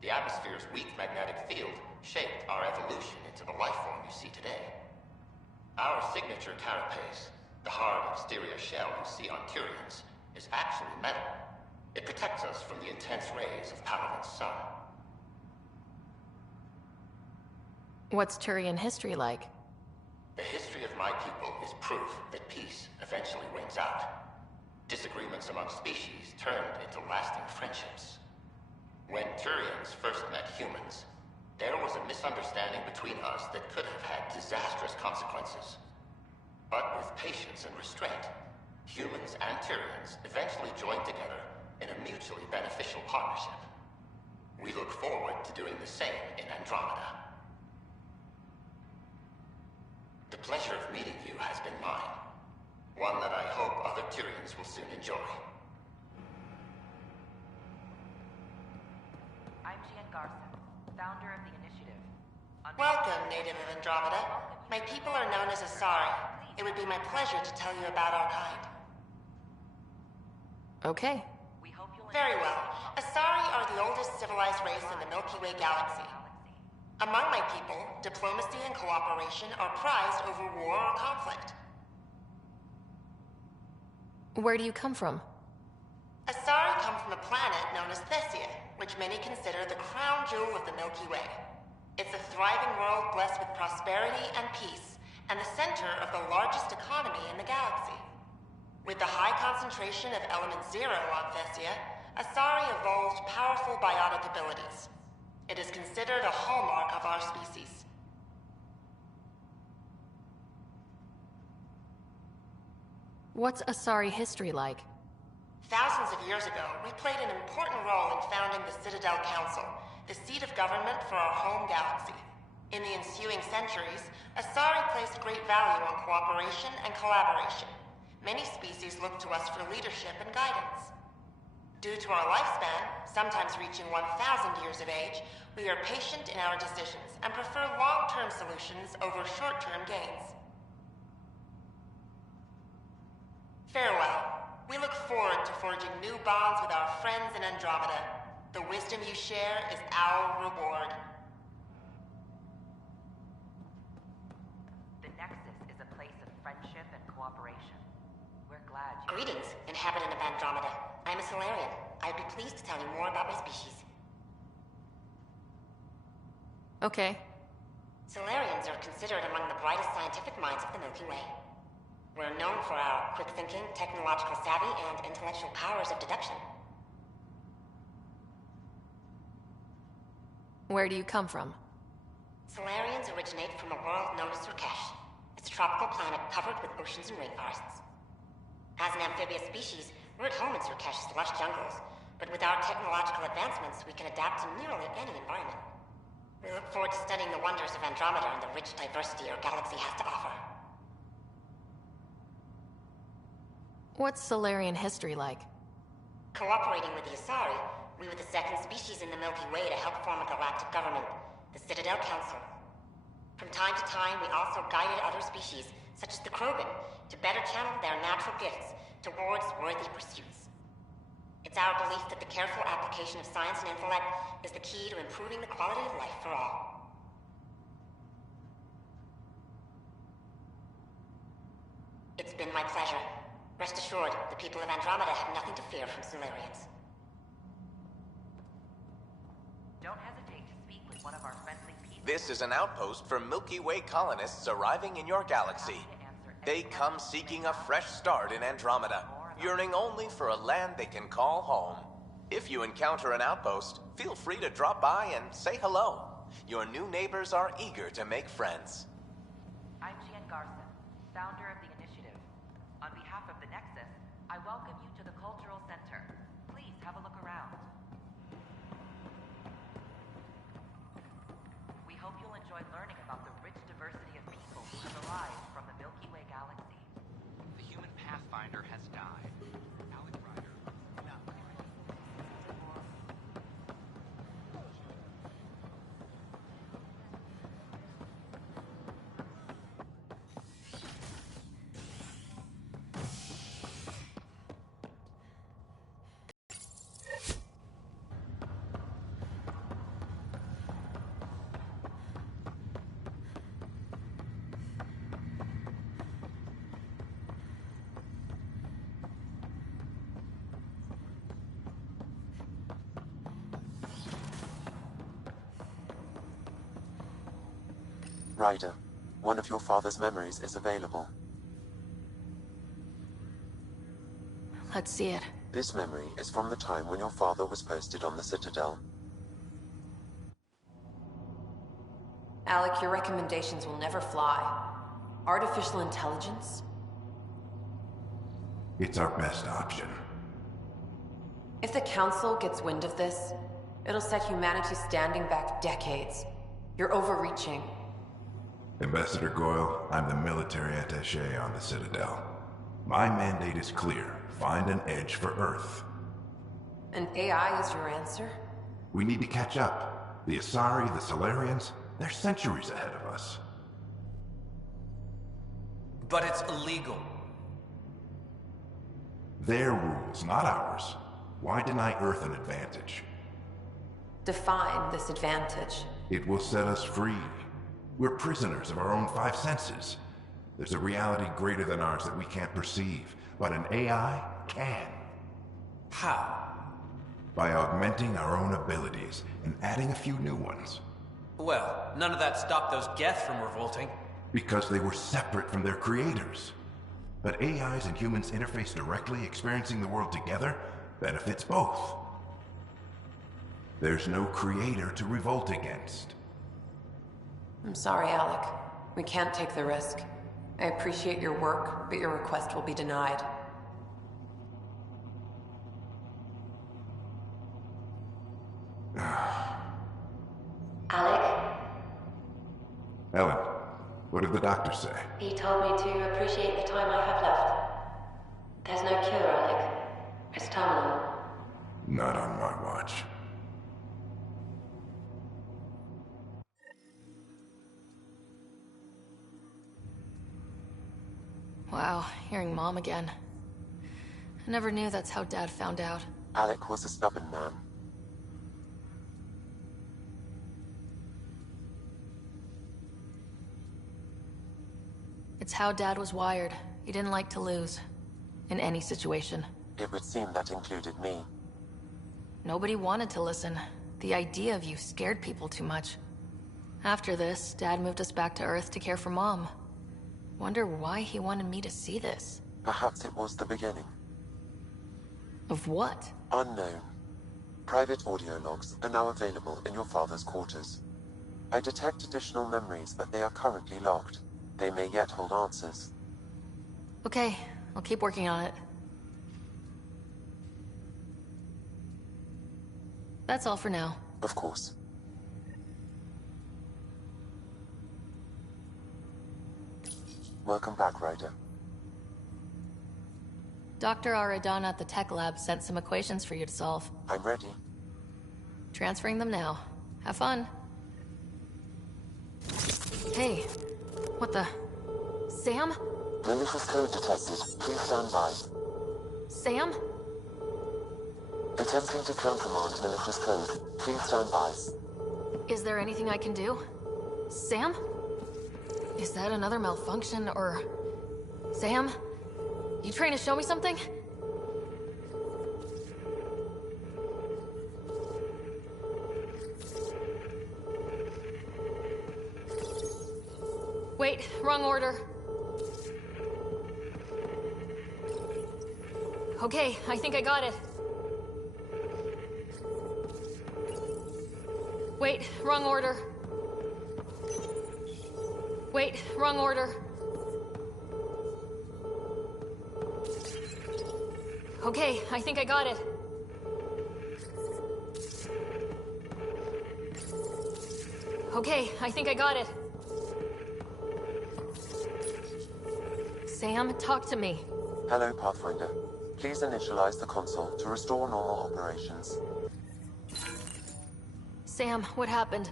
The atmosphere's weak magnetic field shaped our evolution into the life form you see today. Our signature carapace, the hard exterior shell you see on Turians, is actually metal. It protects us from the intense rays of Palatin's sun. What's Turian history like? The history of my people is proof that peace eventually wins out. Disagreements among species turned into lasting friendships. When Turians first met humans, there was a misunderstanding between us that could have had disastrous consequences. But with patience and restraint, humans and Turians eventually joined together in a mutually beneficial partnership. We look forward to doing the same in Andromeda. The pleasure of meeting you has been mine. One that I hope other Turians will soon enjoy. I'm Gian Garson, founder of the initiative. Welcome, native of Andromeda. My people are known as Asari. It would be my pleasure to tell you about our kind. Okay. Very well. Asari are the oldest civilized race in the Milky Way galaxy. Among my people, diplomacy and cooperation are prized over war or conflict. Where do you come from? Asari come from a planet known as Thessia, which many consider the crown jewel of the Milky Way. It's a thriving world blessed with prosperity and peace, and the center of the largest economy in the galaxy. With the high concentration of element zero on Thessia, Asari evolved powerful biotic abilities. It is considered a hallmark of our species. What's Asari history like? Thousands of years ago, we played an important role in founding the Citadel Council, the seat of government for our home galaxy. In the ensuing centuries, Asari placed great value on cooperation and collaboration. Many species look to us for leadership and guidance. Due to our lifespan, sometimes reaching 1,000 years of age, we are patient in our decisions and prefer long-term solutions over short-term gains. Farewell. We look forward to forging new bonds with our friends in Andromeda. The wisdom you share is our reward. The Nexus is a place of friendship and cooperation. We're glad you... Greetings, inhabitant of Andromeda. I'm a Solarian. I'd be pleased to tell you more about my species. Okay. Solarians are considered among the brightest scientific minds of the Milky Way. We're known for our quick thinking, technological savvy, and intellectual powers of deduction. Where do you come from? Solarians originate from a world known as Surkesh. It's a tropical planet covered with oceans and rainforests. As an amphibious species, we're at home in Surkesh's lush jungles, but with our technological advancements, we can adapt to nearly any environment. We look forward to studying the wonders of Andromeda and the rich diversity our galaxy has to offer. What's Solarian history like? Cooperating with the Asari, we were the second species in the Milky Way to help form a galactic government, the Citadel Council. From time to time, we also guided other species, such as the Krogan, to better channel their natural gifts towards worthy pursuits. It's our belief that the careful application of science and intellect is the key to improving the quality of life for all. It's been my pleasure. Rest assured, the people of Andromeda have nothing to fear from Solarians. Don't hesitate to speak with one of our friendly people. This is an outpost for Milky Way colonists arriving in your galaxy. They come seeking a fresh start in Andromeda, yearning only for a land they can call home. If you encounter an outpost, feel free to drop by and say hello. Your new neighbors are eager to make friends. I'm Gian Garson, founder of the initiative. On behalf of the Nexus, I welcome you to the Cultural Center. Please have a look around. We hope you'll enjoy learning about the rich diversity of people who have arrived from the Milky Way galaxy. The human pathfinder has died. Alec Ryder. No. Ryder, one of your father's memories is available. Let's see it. This memory is from the time when your father was posted on the Citadel. Alec, your recommendations will never fly. Artificial intelligence? It's our best option. If the Council gets wind of this, it'll set humanity standing back decades. You're overreaching. Ambassador Goyle, I'm the military attaché on the Citadel. My mandate is clear. Find an edge for Earth. And AI is your answer? We need to catch up. The Asari, the Solarians, they're centuries ahead of us. But it's illegal. Their rules, not ours. Why deny Earth an advantage? Define this advantage. It will set us free. We're prisoners of our own five senses. There's a reality greater than ours that we can't perceive, but an AI can. How? By augmenting our own abilities and adding a few new ones. Well, none of that stopped those Geth from revolting. Because they were separate from their creators. But AIs and humans interface directly, experiencing the world together, benefits both. There's no creator to revolt against. I'm sorry, Alec. We can't take the risk. I appreciate your work, but your request will be denied. Alec? Ellen, what did the doctor say? He told me to appreciate the time I have left. There's no cure, Alec. It's terminal. Not on my watch. Wow, hearing Mom again. I never knew that's how Dad found out. Alec was a stubborn man. It's how Dad was wired. He didn't like to lose. In any situation. It would seem that included me. Nobody wanted to listen. The idea of you scared people too much. After this, Dad moved us back to Earth to care for Mom. Wonder why he wanted me to see this. Perhaps it was the beginning. Of what? Unknown. Private audio logs are now available in your father's quarters. I detect additional memories, but they are currently locked. They may yet hold answers. Okay, I'll keep working on it. That's all for now. Of course. Welcome back, Ryder. Dr. Aradana at the tech lab sent some equations for you to solve. I'm ready. Transferring them now. Have fun. Hey, what the... Sam? Malicious code detected. Please stand by. Sam? Attempting to countermand malicious code. Please stand by. Is there anything I can do? Sam? Is that another malfunction, or... Sam? You trying to show me something? Wait, wrong order. Okay, I think I got it. Wait, wrong order. Wait, wrong order. Okay, I think I got it. Okay, I think I got it. Sam, talk to me. Hello, Pathfinder. Please initialize the console to restore normal operations. Sam, what happened?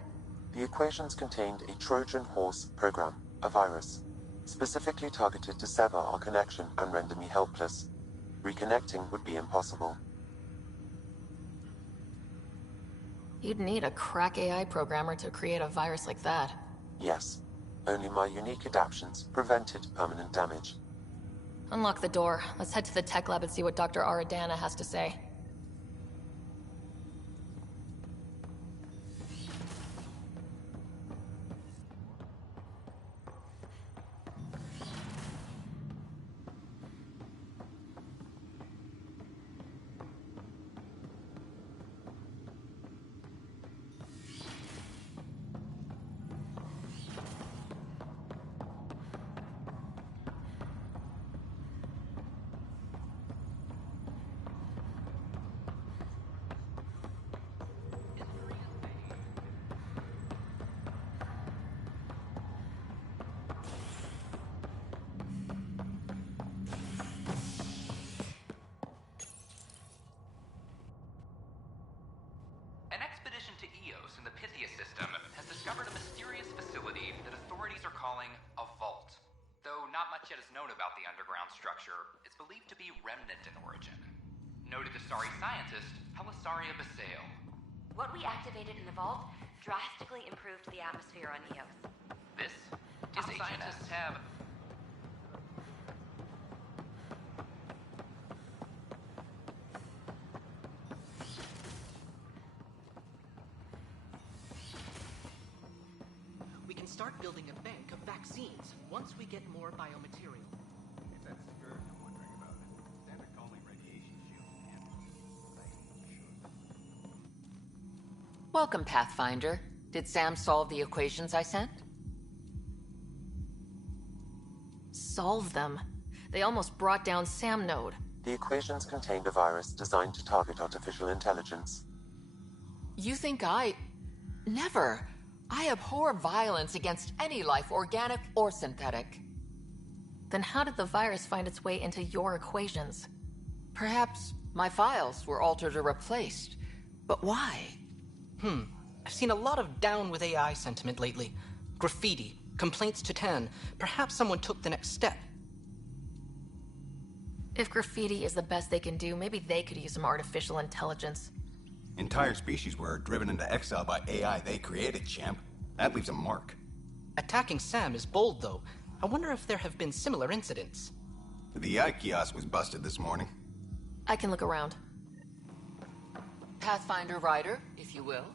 The equations contained a Trojan horse program, a virus, specifically targeted to sever our connection and render me helpless. Reconnecting would be impossible. You'd need a crack AI programmer to create a virus like that. Yes. Only my unique adaptions prevented permanent damage. Unlock the door. Let's head to the tech lab and see what Dr. Aradana has to say. that is known about the underground structure is believed to be remnant in origin. Noted Asari scientist Pelisaria Baseo. What we activated in the vault drastically improved the atmosphere on Eos. This is scientists have... We can start building a bank of vaccines once we get more biomaterial. If that's the scourge I'm wondering about. Standard calling radiation shield and Welcome, Pathfinder. Did Sam solve the equations I sent? Solve them? They almost brought down Sam Node. The equations contained a virus designed to target artificial intelligence. You think I... Never. I abhor violence against any life, organic or synthetic. Then how did the virus find its way into your equations? Perhaps my files were altered or replaced. But why? I've seen a lot of down with AI sentiment lately. Graffiti, complaints to 10. Perhaps someone took the next step. If graffiti is the best they can do, maybe they could use some artificial intelligence. Entire species were driven into exile by AI they created, champ. That leaves a mark. Attacking Sam is bold, though. I wonder if there have been similar incidents. The AI kiosk was busted this morning. I can look around. Pathfinder Rider, if you will.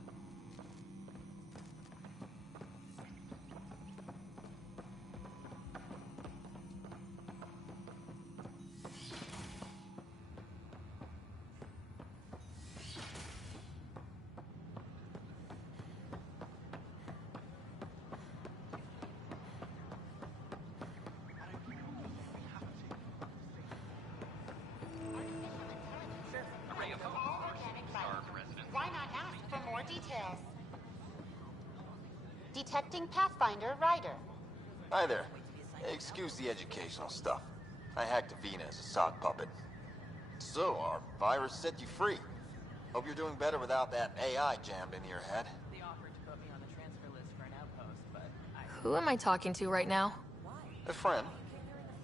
Why not ask for more details? Detecting Pathfinder Rider. Hi there. Excuse the educational stuff. I hacked Avina as a sock puppet. So, our virus set you free. Hope you're doing better without that AI jammed into your head. Who am I talking to right now? A friend.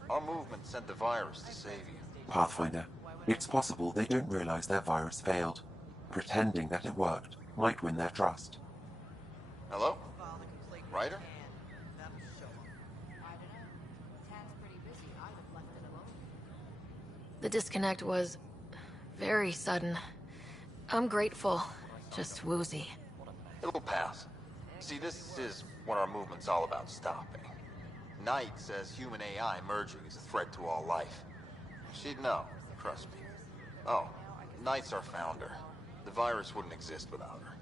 Our movement sent the virus to save you. Pathfinder, it's possible they don't realize their virus failed. Pretending that it worked might win their trust. Hello? Ryder? The disconnect was very sudden. I'm grateful, just woozy. It'll pass. See, this is what our movement's all about stopping. Knight says human AI merging is a threat to all life. She'd know, trust me. Oh, Knight's our founder. The virus wouldn't exist without her.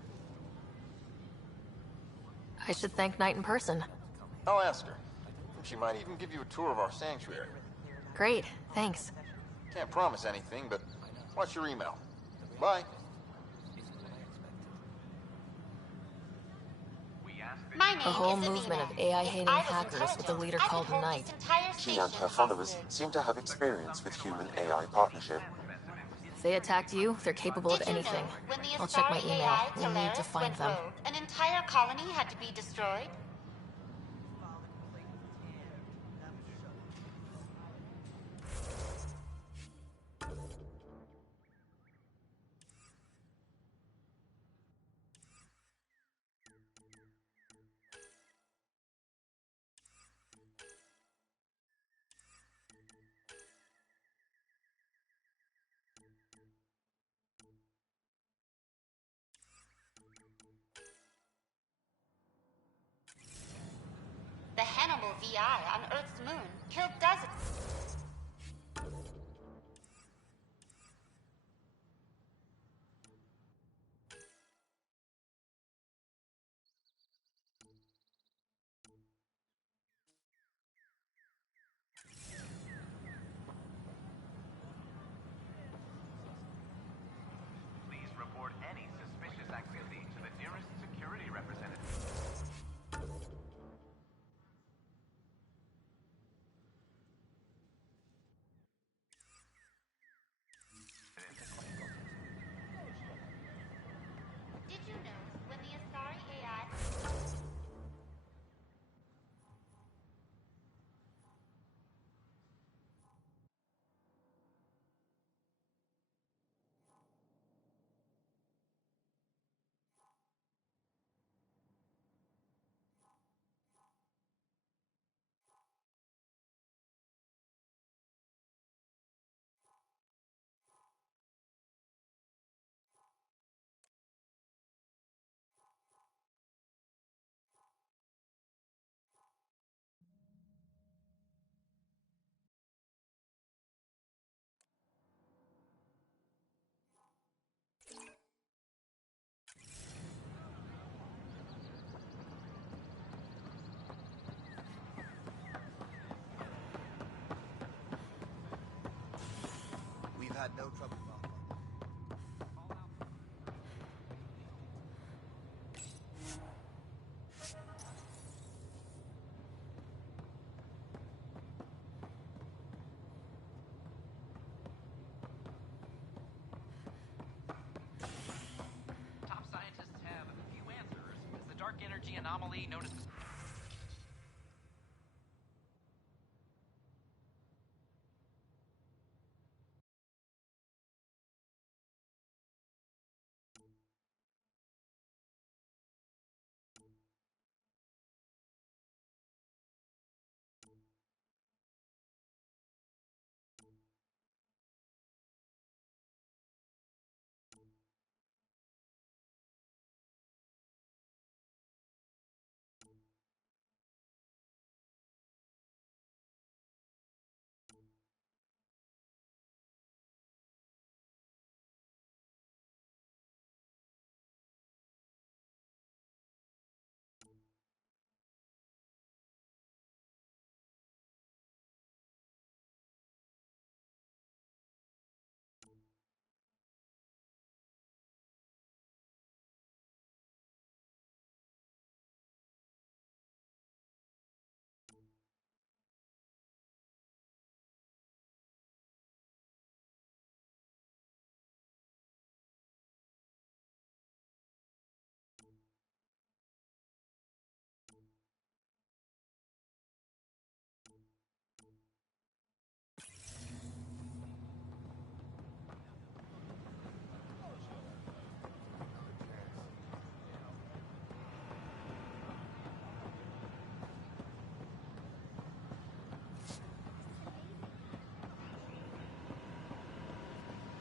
I should thank Knight in person. I'll ask her. She might even give you a tour of our sanctuary. Great, thanks. Can't promise anything, but watch your email. Bye. A whole movement of AI-hating hackers with a leader called Knight. She and her followers seem to have experience with human-AI partnership. If they attacked you, they're capable of anything. I'll check my email. We'll need to find them. An entire colony had to be destroyed. The Hannibal VI on Earth's moon killed dozens. Please report any suspicious activity to the nearest security representative. had no trouble following. Top scientists have few answers, as the dark energy anomaly known as the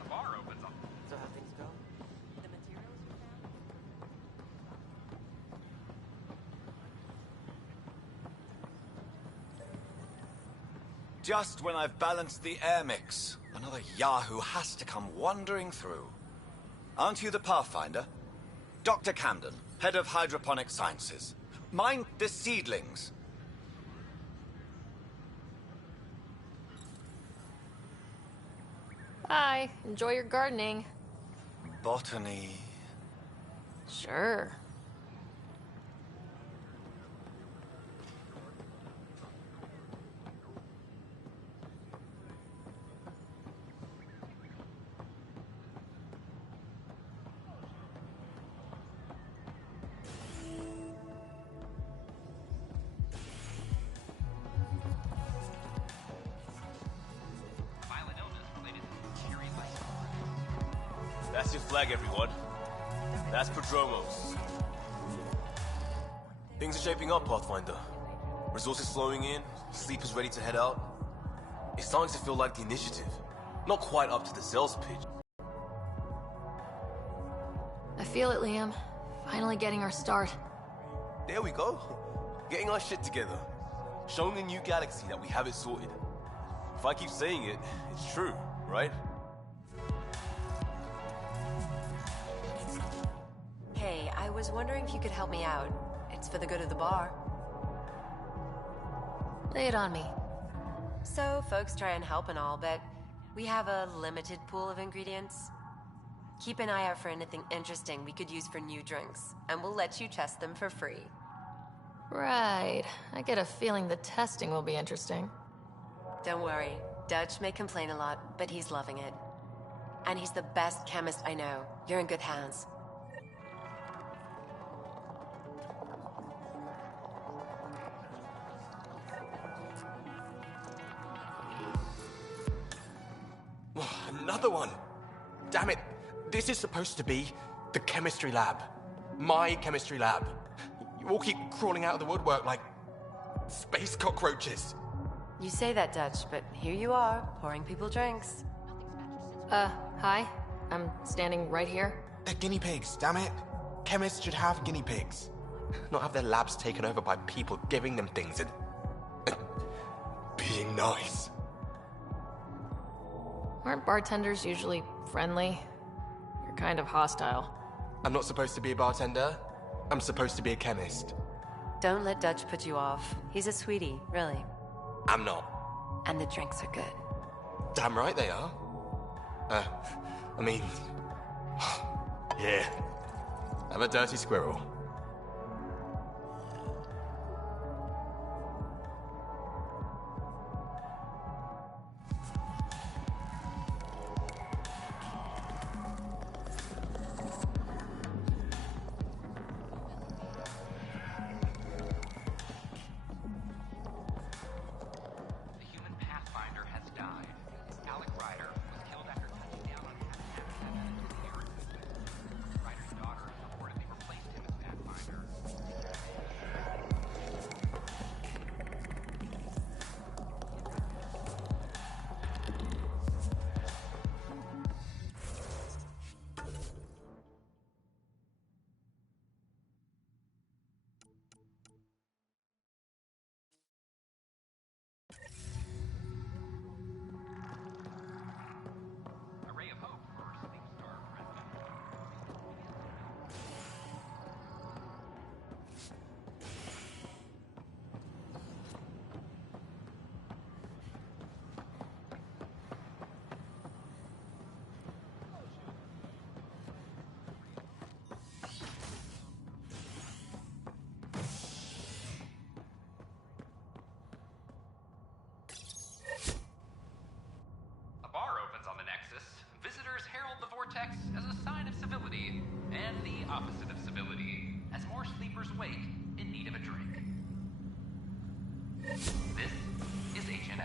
bar opens up. So how things go? The materials you found? Just when I've balanced the air mix, another Yahoo has to come wandering through. Aren't you the Pathfinder? Dr. Camden, head of hydroponic sciences. Mind the seedlings. Hi, enjoy your gardening. Botany. Sure. That's your flag, everyone. That's Prodromos. Things are shaping up, Pathfinder. Resources flowing in, sleepers ready to head out. It's starting to feel like the initiative. Not quite up to the Zell's pitch. I feel it, Liam. Finally getting our start. There we go. Getting our shit together. Showing the new galaxy that we have it sorted. If I keep saying it, it's true, right? Hey, I was wondering if you could help me out. It's for the good of the bar. Lay it on me. So, folks try and help and all, but we have a limited pool of ingredients. Keep an eye out for anything interesting we could use for new drinks, and we'll let you test them for free. Right. I get a feeling the testing will be interesting. Don't worry. Dutch may complain a lot, but he's loving it. And he's the best chemist I know. You're in good hands. Another one! Damn it! This is supposed to be the chemistry lab. My chemistry lab. You all keep crawling out of the woodwork like space cockroaches. You say that, Dutch, but here you are, pouring people drinks. Hi. I'm standing right here. They're guinea pigs, damn it. Chemists should have guinea pigs. Not have their labs taken over by people giving them things and being nice. Aren't bartenders usually friendly? You're kind of hostile. I'm not supposed to be a bartender. I'm supposed to be a chemist. Don't let Dutch put you off. He's a sweetie, really. I'm not. And the drinks are good. Damn right they are. I mean... Here. Have a dirty squirrel. A bar opens on the Nexus. Visitors herald the vortex as a sign of civility, and the opposite of civility, as more sleepers wake in need of a drink. This is HNS.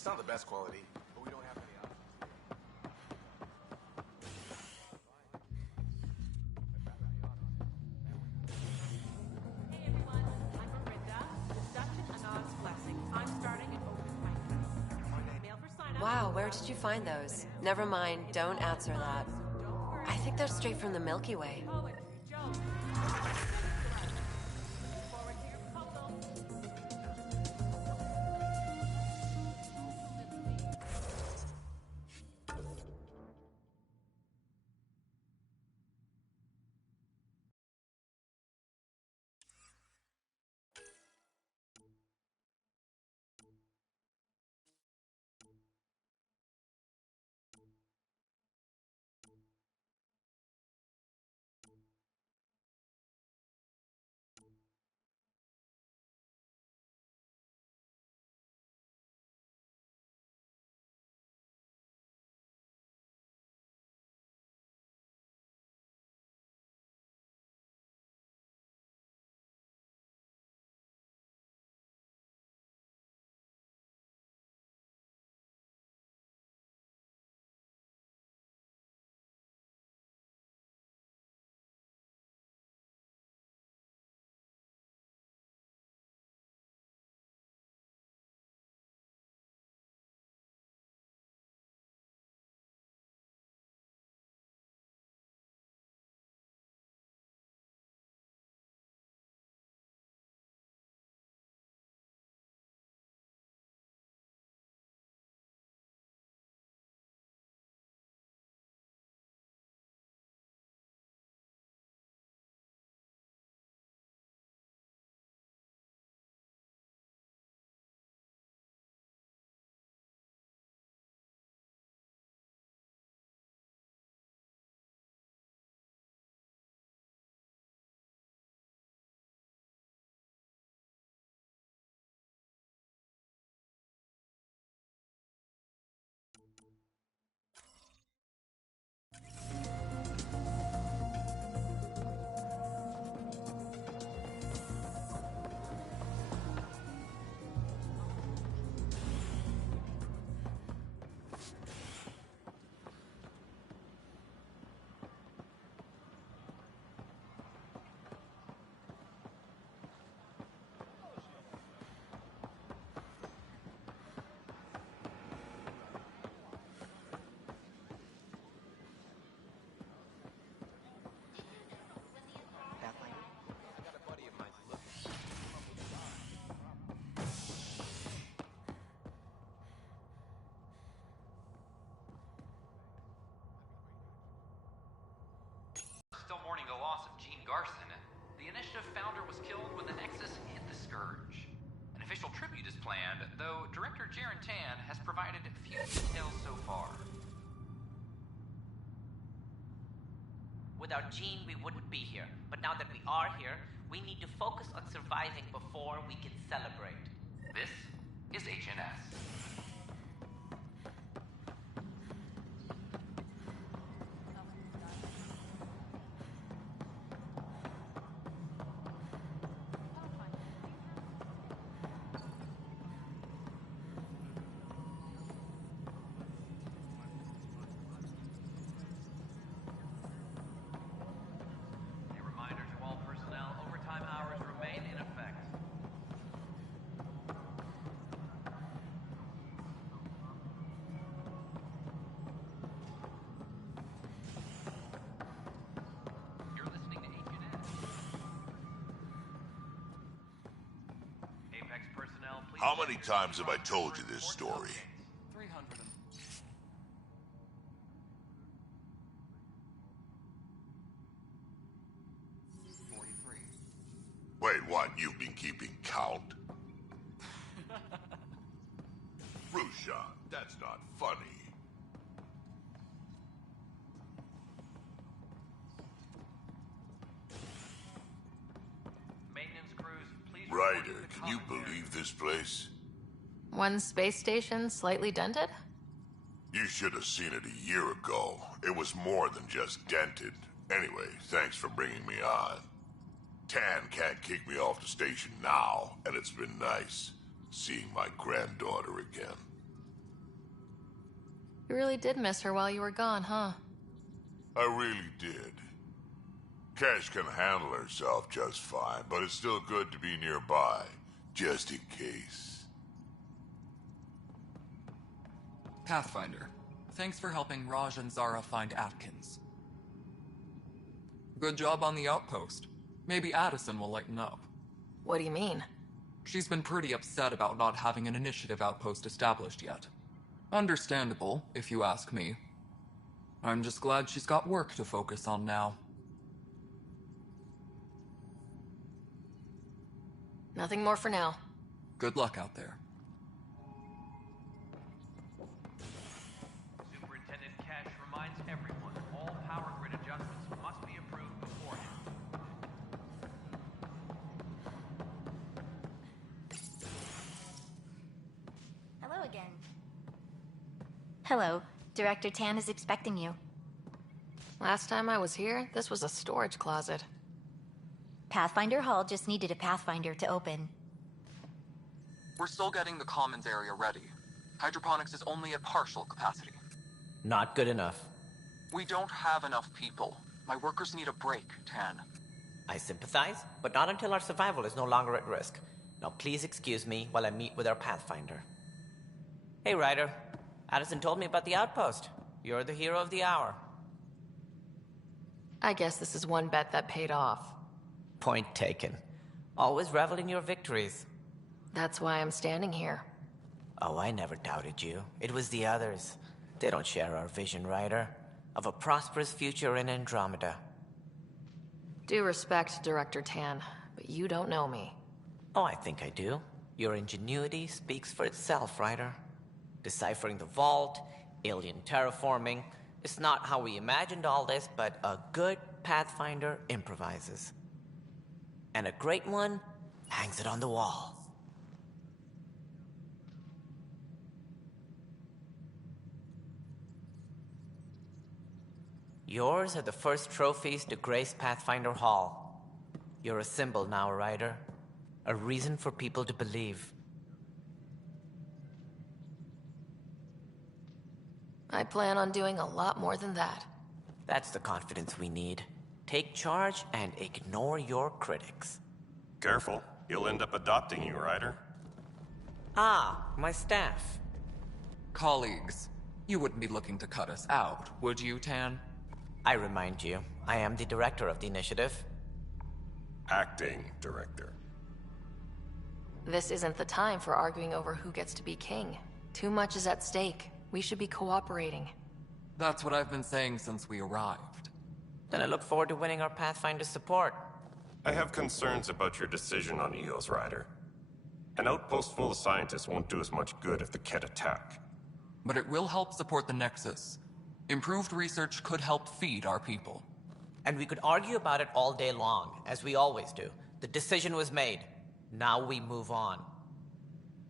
It's not the best quality, but we don't have any options. Hey everyone, I'm Miranda. Deception and Oz Blessing. I'm starting an open mic. Mail for sign up. Wow, where did you find those? Never mind, don't answer that. I think they're straight from the Milky Way. Garson, the Initiative founder was killed when the Nexus hit the Scourge. An official tribute is planned, though Director Jaren Tan has provided few details so far. Without Jean, we wouldn't be here. But now that we are here, we need to focus on surviving before we can celebrate. This is HNS. How many times have I told you this story? 300. Wait, what? You've been keeping count? Rushan, that's not funny. Ryder, can you believe this place? One space station slightly dented? You should have seen it a year ago. It was more than just dented. Anyway, thanks for bringing me on. Tan can't kick me off the station now, and it's been nice seeing my granddaughter again. You really did miss her while you were gone, huh? I really did. Cash can handle herself just fine, but it's still good to be nearby, just in case. Pathfinder, thanks for helping Raj and Zara find Atkins. Good job on the outpost. Maybe Addison will lighten up. What do you mean? She's been pretty upset about not having an initiative outpost established yet. Understandable, if you ask me. I'm just glad she's got work to focus on now. Nothing more for now. Good luck out there. Superintendent Cash reminds everyone all power grid adjustments must be approved beforehand. Hello again. Hello. Director Tan is expecting you. Last time I was here, this was a storage closet. Pathfinder Hall just needed a Pathfinder to open. We're still getting the commons area ready. Hydroponics is only at partial capacity. Not good enough. We don't have enough people. My workers need a break, Tan. I sympathize, but not until our survival is no longer at risk. Now please excuse me while I meet with our Pathfinder. Hey, Ryder. Addison told me about the outpost. You're the hero of the hour. I guess this is one bet that paid off. Point taken. Always revel in your victories. That's why I'm standing here. Oh, I never doubted you. It was the others. They don't share our vision, Ryder, of a prosperous future in Andromeda. Due respect, Director Tan, but you don't know me. Oh, I think I do. Your ingenuity speaks for itself, Ryder. Deciphering the vault, alien terraforming. It's not how we imagined all this, but a good Pathfinder improvises. And a great one hangs it on the wall. Yours are the first trophies to grace Pathfinder Hall. You're a symbol now, Ryder. A reason for people to believe. I plan on doing a lot more than that. That's the confidence we need. Take charge and ignore your critics. Careful, he'll end up adopting you, Ryder. Ah, my staff. Colleagues, you wouldn't be looking to cut us out, would you, Tan? I remind you, I am the director of the initiative. Acting director. This isn't the time for arguing over who gets to be king. Too much is at stake. We should be cooperating. That's what I've been saying since we arrived. Then I look forward to winning our Pathfinder support. I have concerns about your decision on EOS, Ryder. An outpost full of scientists won't do us much good if the Kett attack. But it will help support the Nexus. Improved research could help feed our people. And we could argue about it all day long, as we always do. The decision was made. Now we move on.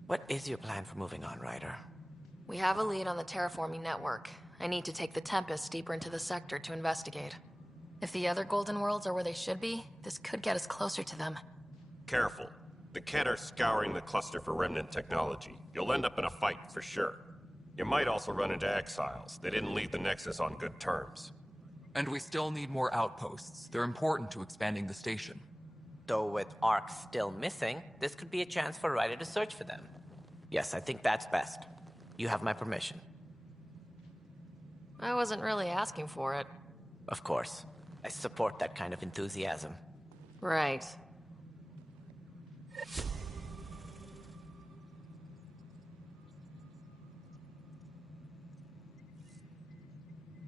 What is your plan for moving on, Ryder? We have a lead on the terraforming network. I need to take the Tempest deeper into the sector to investigate. If the other Golden Worlds are where they should be, this could get us closer to them. Careful. The Kett are scouring the cluster for remnant technology. You'll end up in a fight for sure. You might also run into exiles. They didn't leave the Nexus on good terms. And we still need more outposts. They're important to expanding the station. Though with Ark still missing, this could be a chance for Ryder to search for them. Yes, I think that's best. You have my permission. I wasn't really asking for it. Of course. I support that kind of enthusiasm. Right.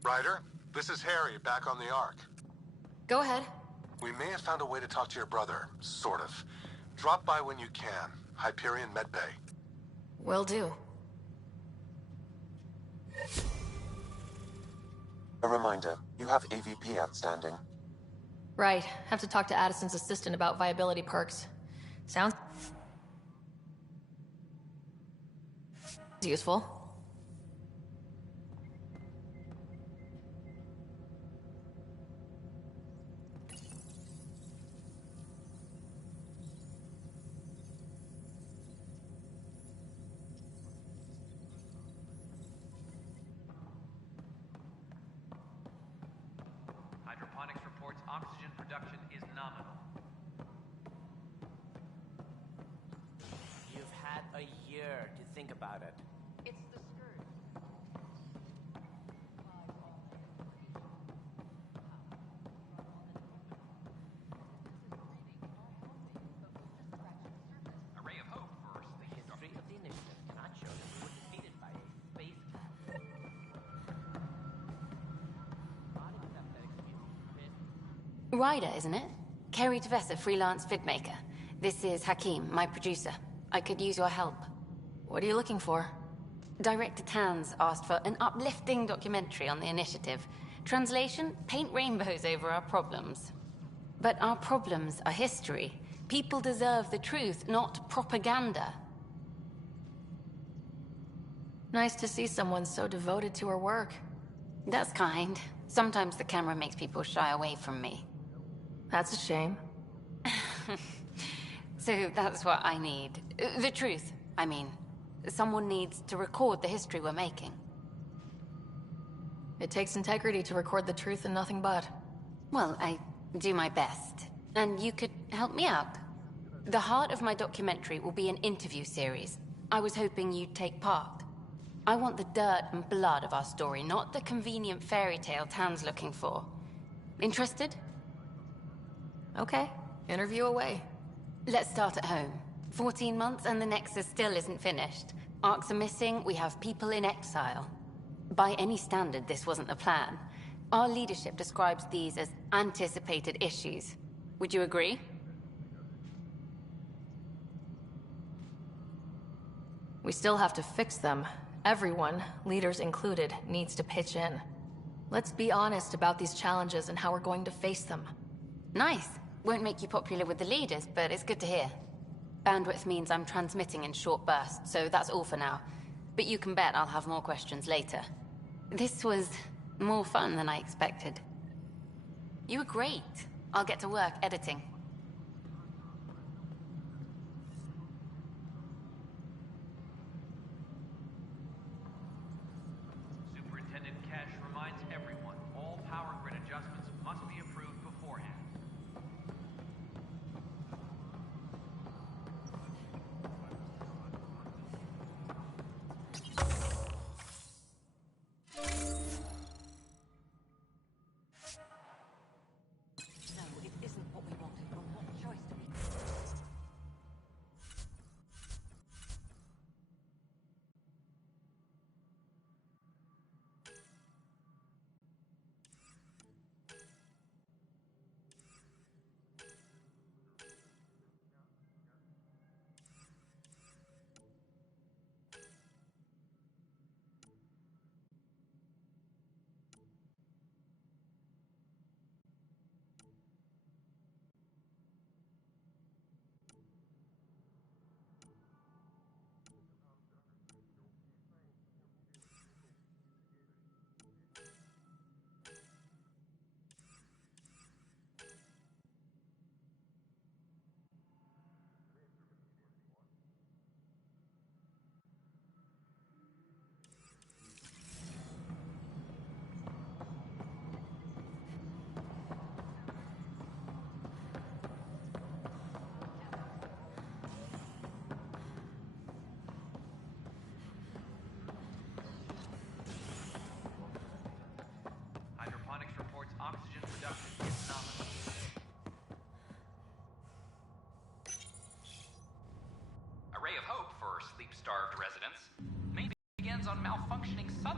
Ryder, this is Harry, back on the Ark. Go ahead. We may have found a way to talk to your brother, sort of. Drop by when you can. Hyperion Medbay. Will do. A reminder, you have AVP outstanding. Right. Have to talk to Addison's assistant about viability perks. Sounds useful. Hydroponics reports oxygen production is nominal. You've had a year to think about it. It's the skirt. A ray of hope first. The history of the initiative cannot show that we were defeated by a space captain. Not accept that excuse. Ryder, isn't it? Kerry Tvessa, freelance vidmaker. This is Hakim, my producer. I could use your help. What are you looking for? Director Tans asked for an uplifting documentary on the initiative. Translation, paint rainbows over our problems. But our problems are history. People deserve the truth, not propaganda. Nice to see someone so devoted to her work. That's kind. Sometimes the camera makes people shy away from me. That's a shame. So that's what I need. The truth, I mean. Someone needs to record the history we're making. It takes integrity to record the truth and nothing but. Well, I do my best. And you could help me out. The heart of my documentary will be an interview series. I was hoping you'd take part. I want the dirt and blood of our story, not the convenient fairy tale Tan's looking for. Interested? Okay, interview away. Let's start at home. 14 months and the Nexus still isn't finished. Arcs are missing, we have people in exile. By any standard, this wasn't the plan. Our leadership describes these as anticipated issues. Would you agree? We still have to fix them. Everyone, leaders included, needs to pitch in. Let's be honest about these challenges and how we're going to face them. Nice. Won't make you popular with the leaders, but it's good to hear. Bandwidth means I'm transmitting in short bursts, so that's all for now. But you can bet I'll have more questions later. This was more fun than I expected. You were great. I'll get to work editing. Superintendent Cash reminds everyone all power grid adjustments must be approved beforehand. No, it isn't what we wanted. hands on malfunctioning suddenly.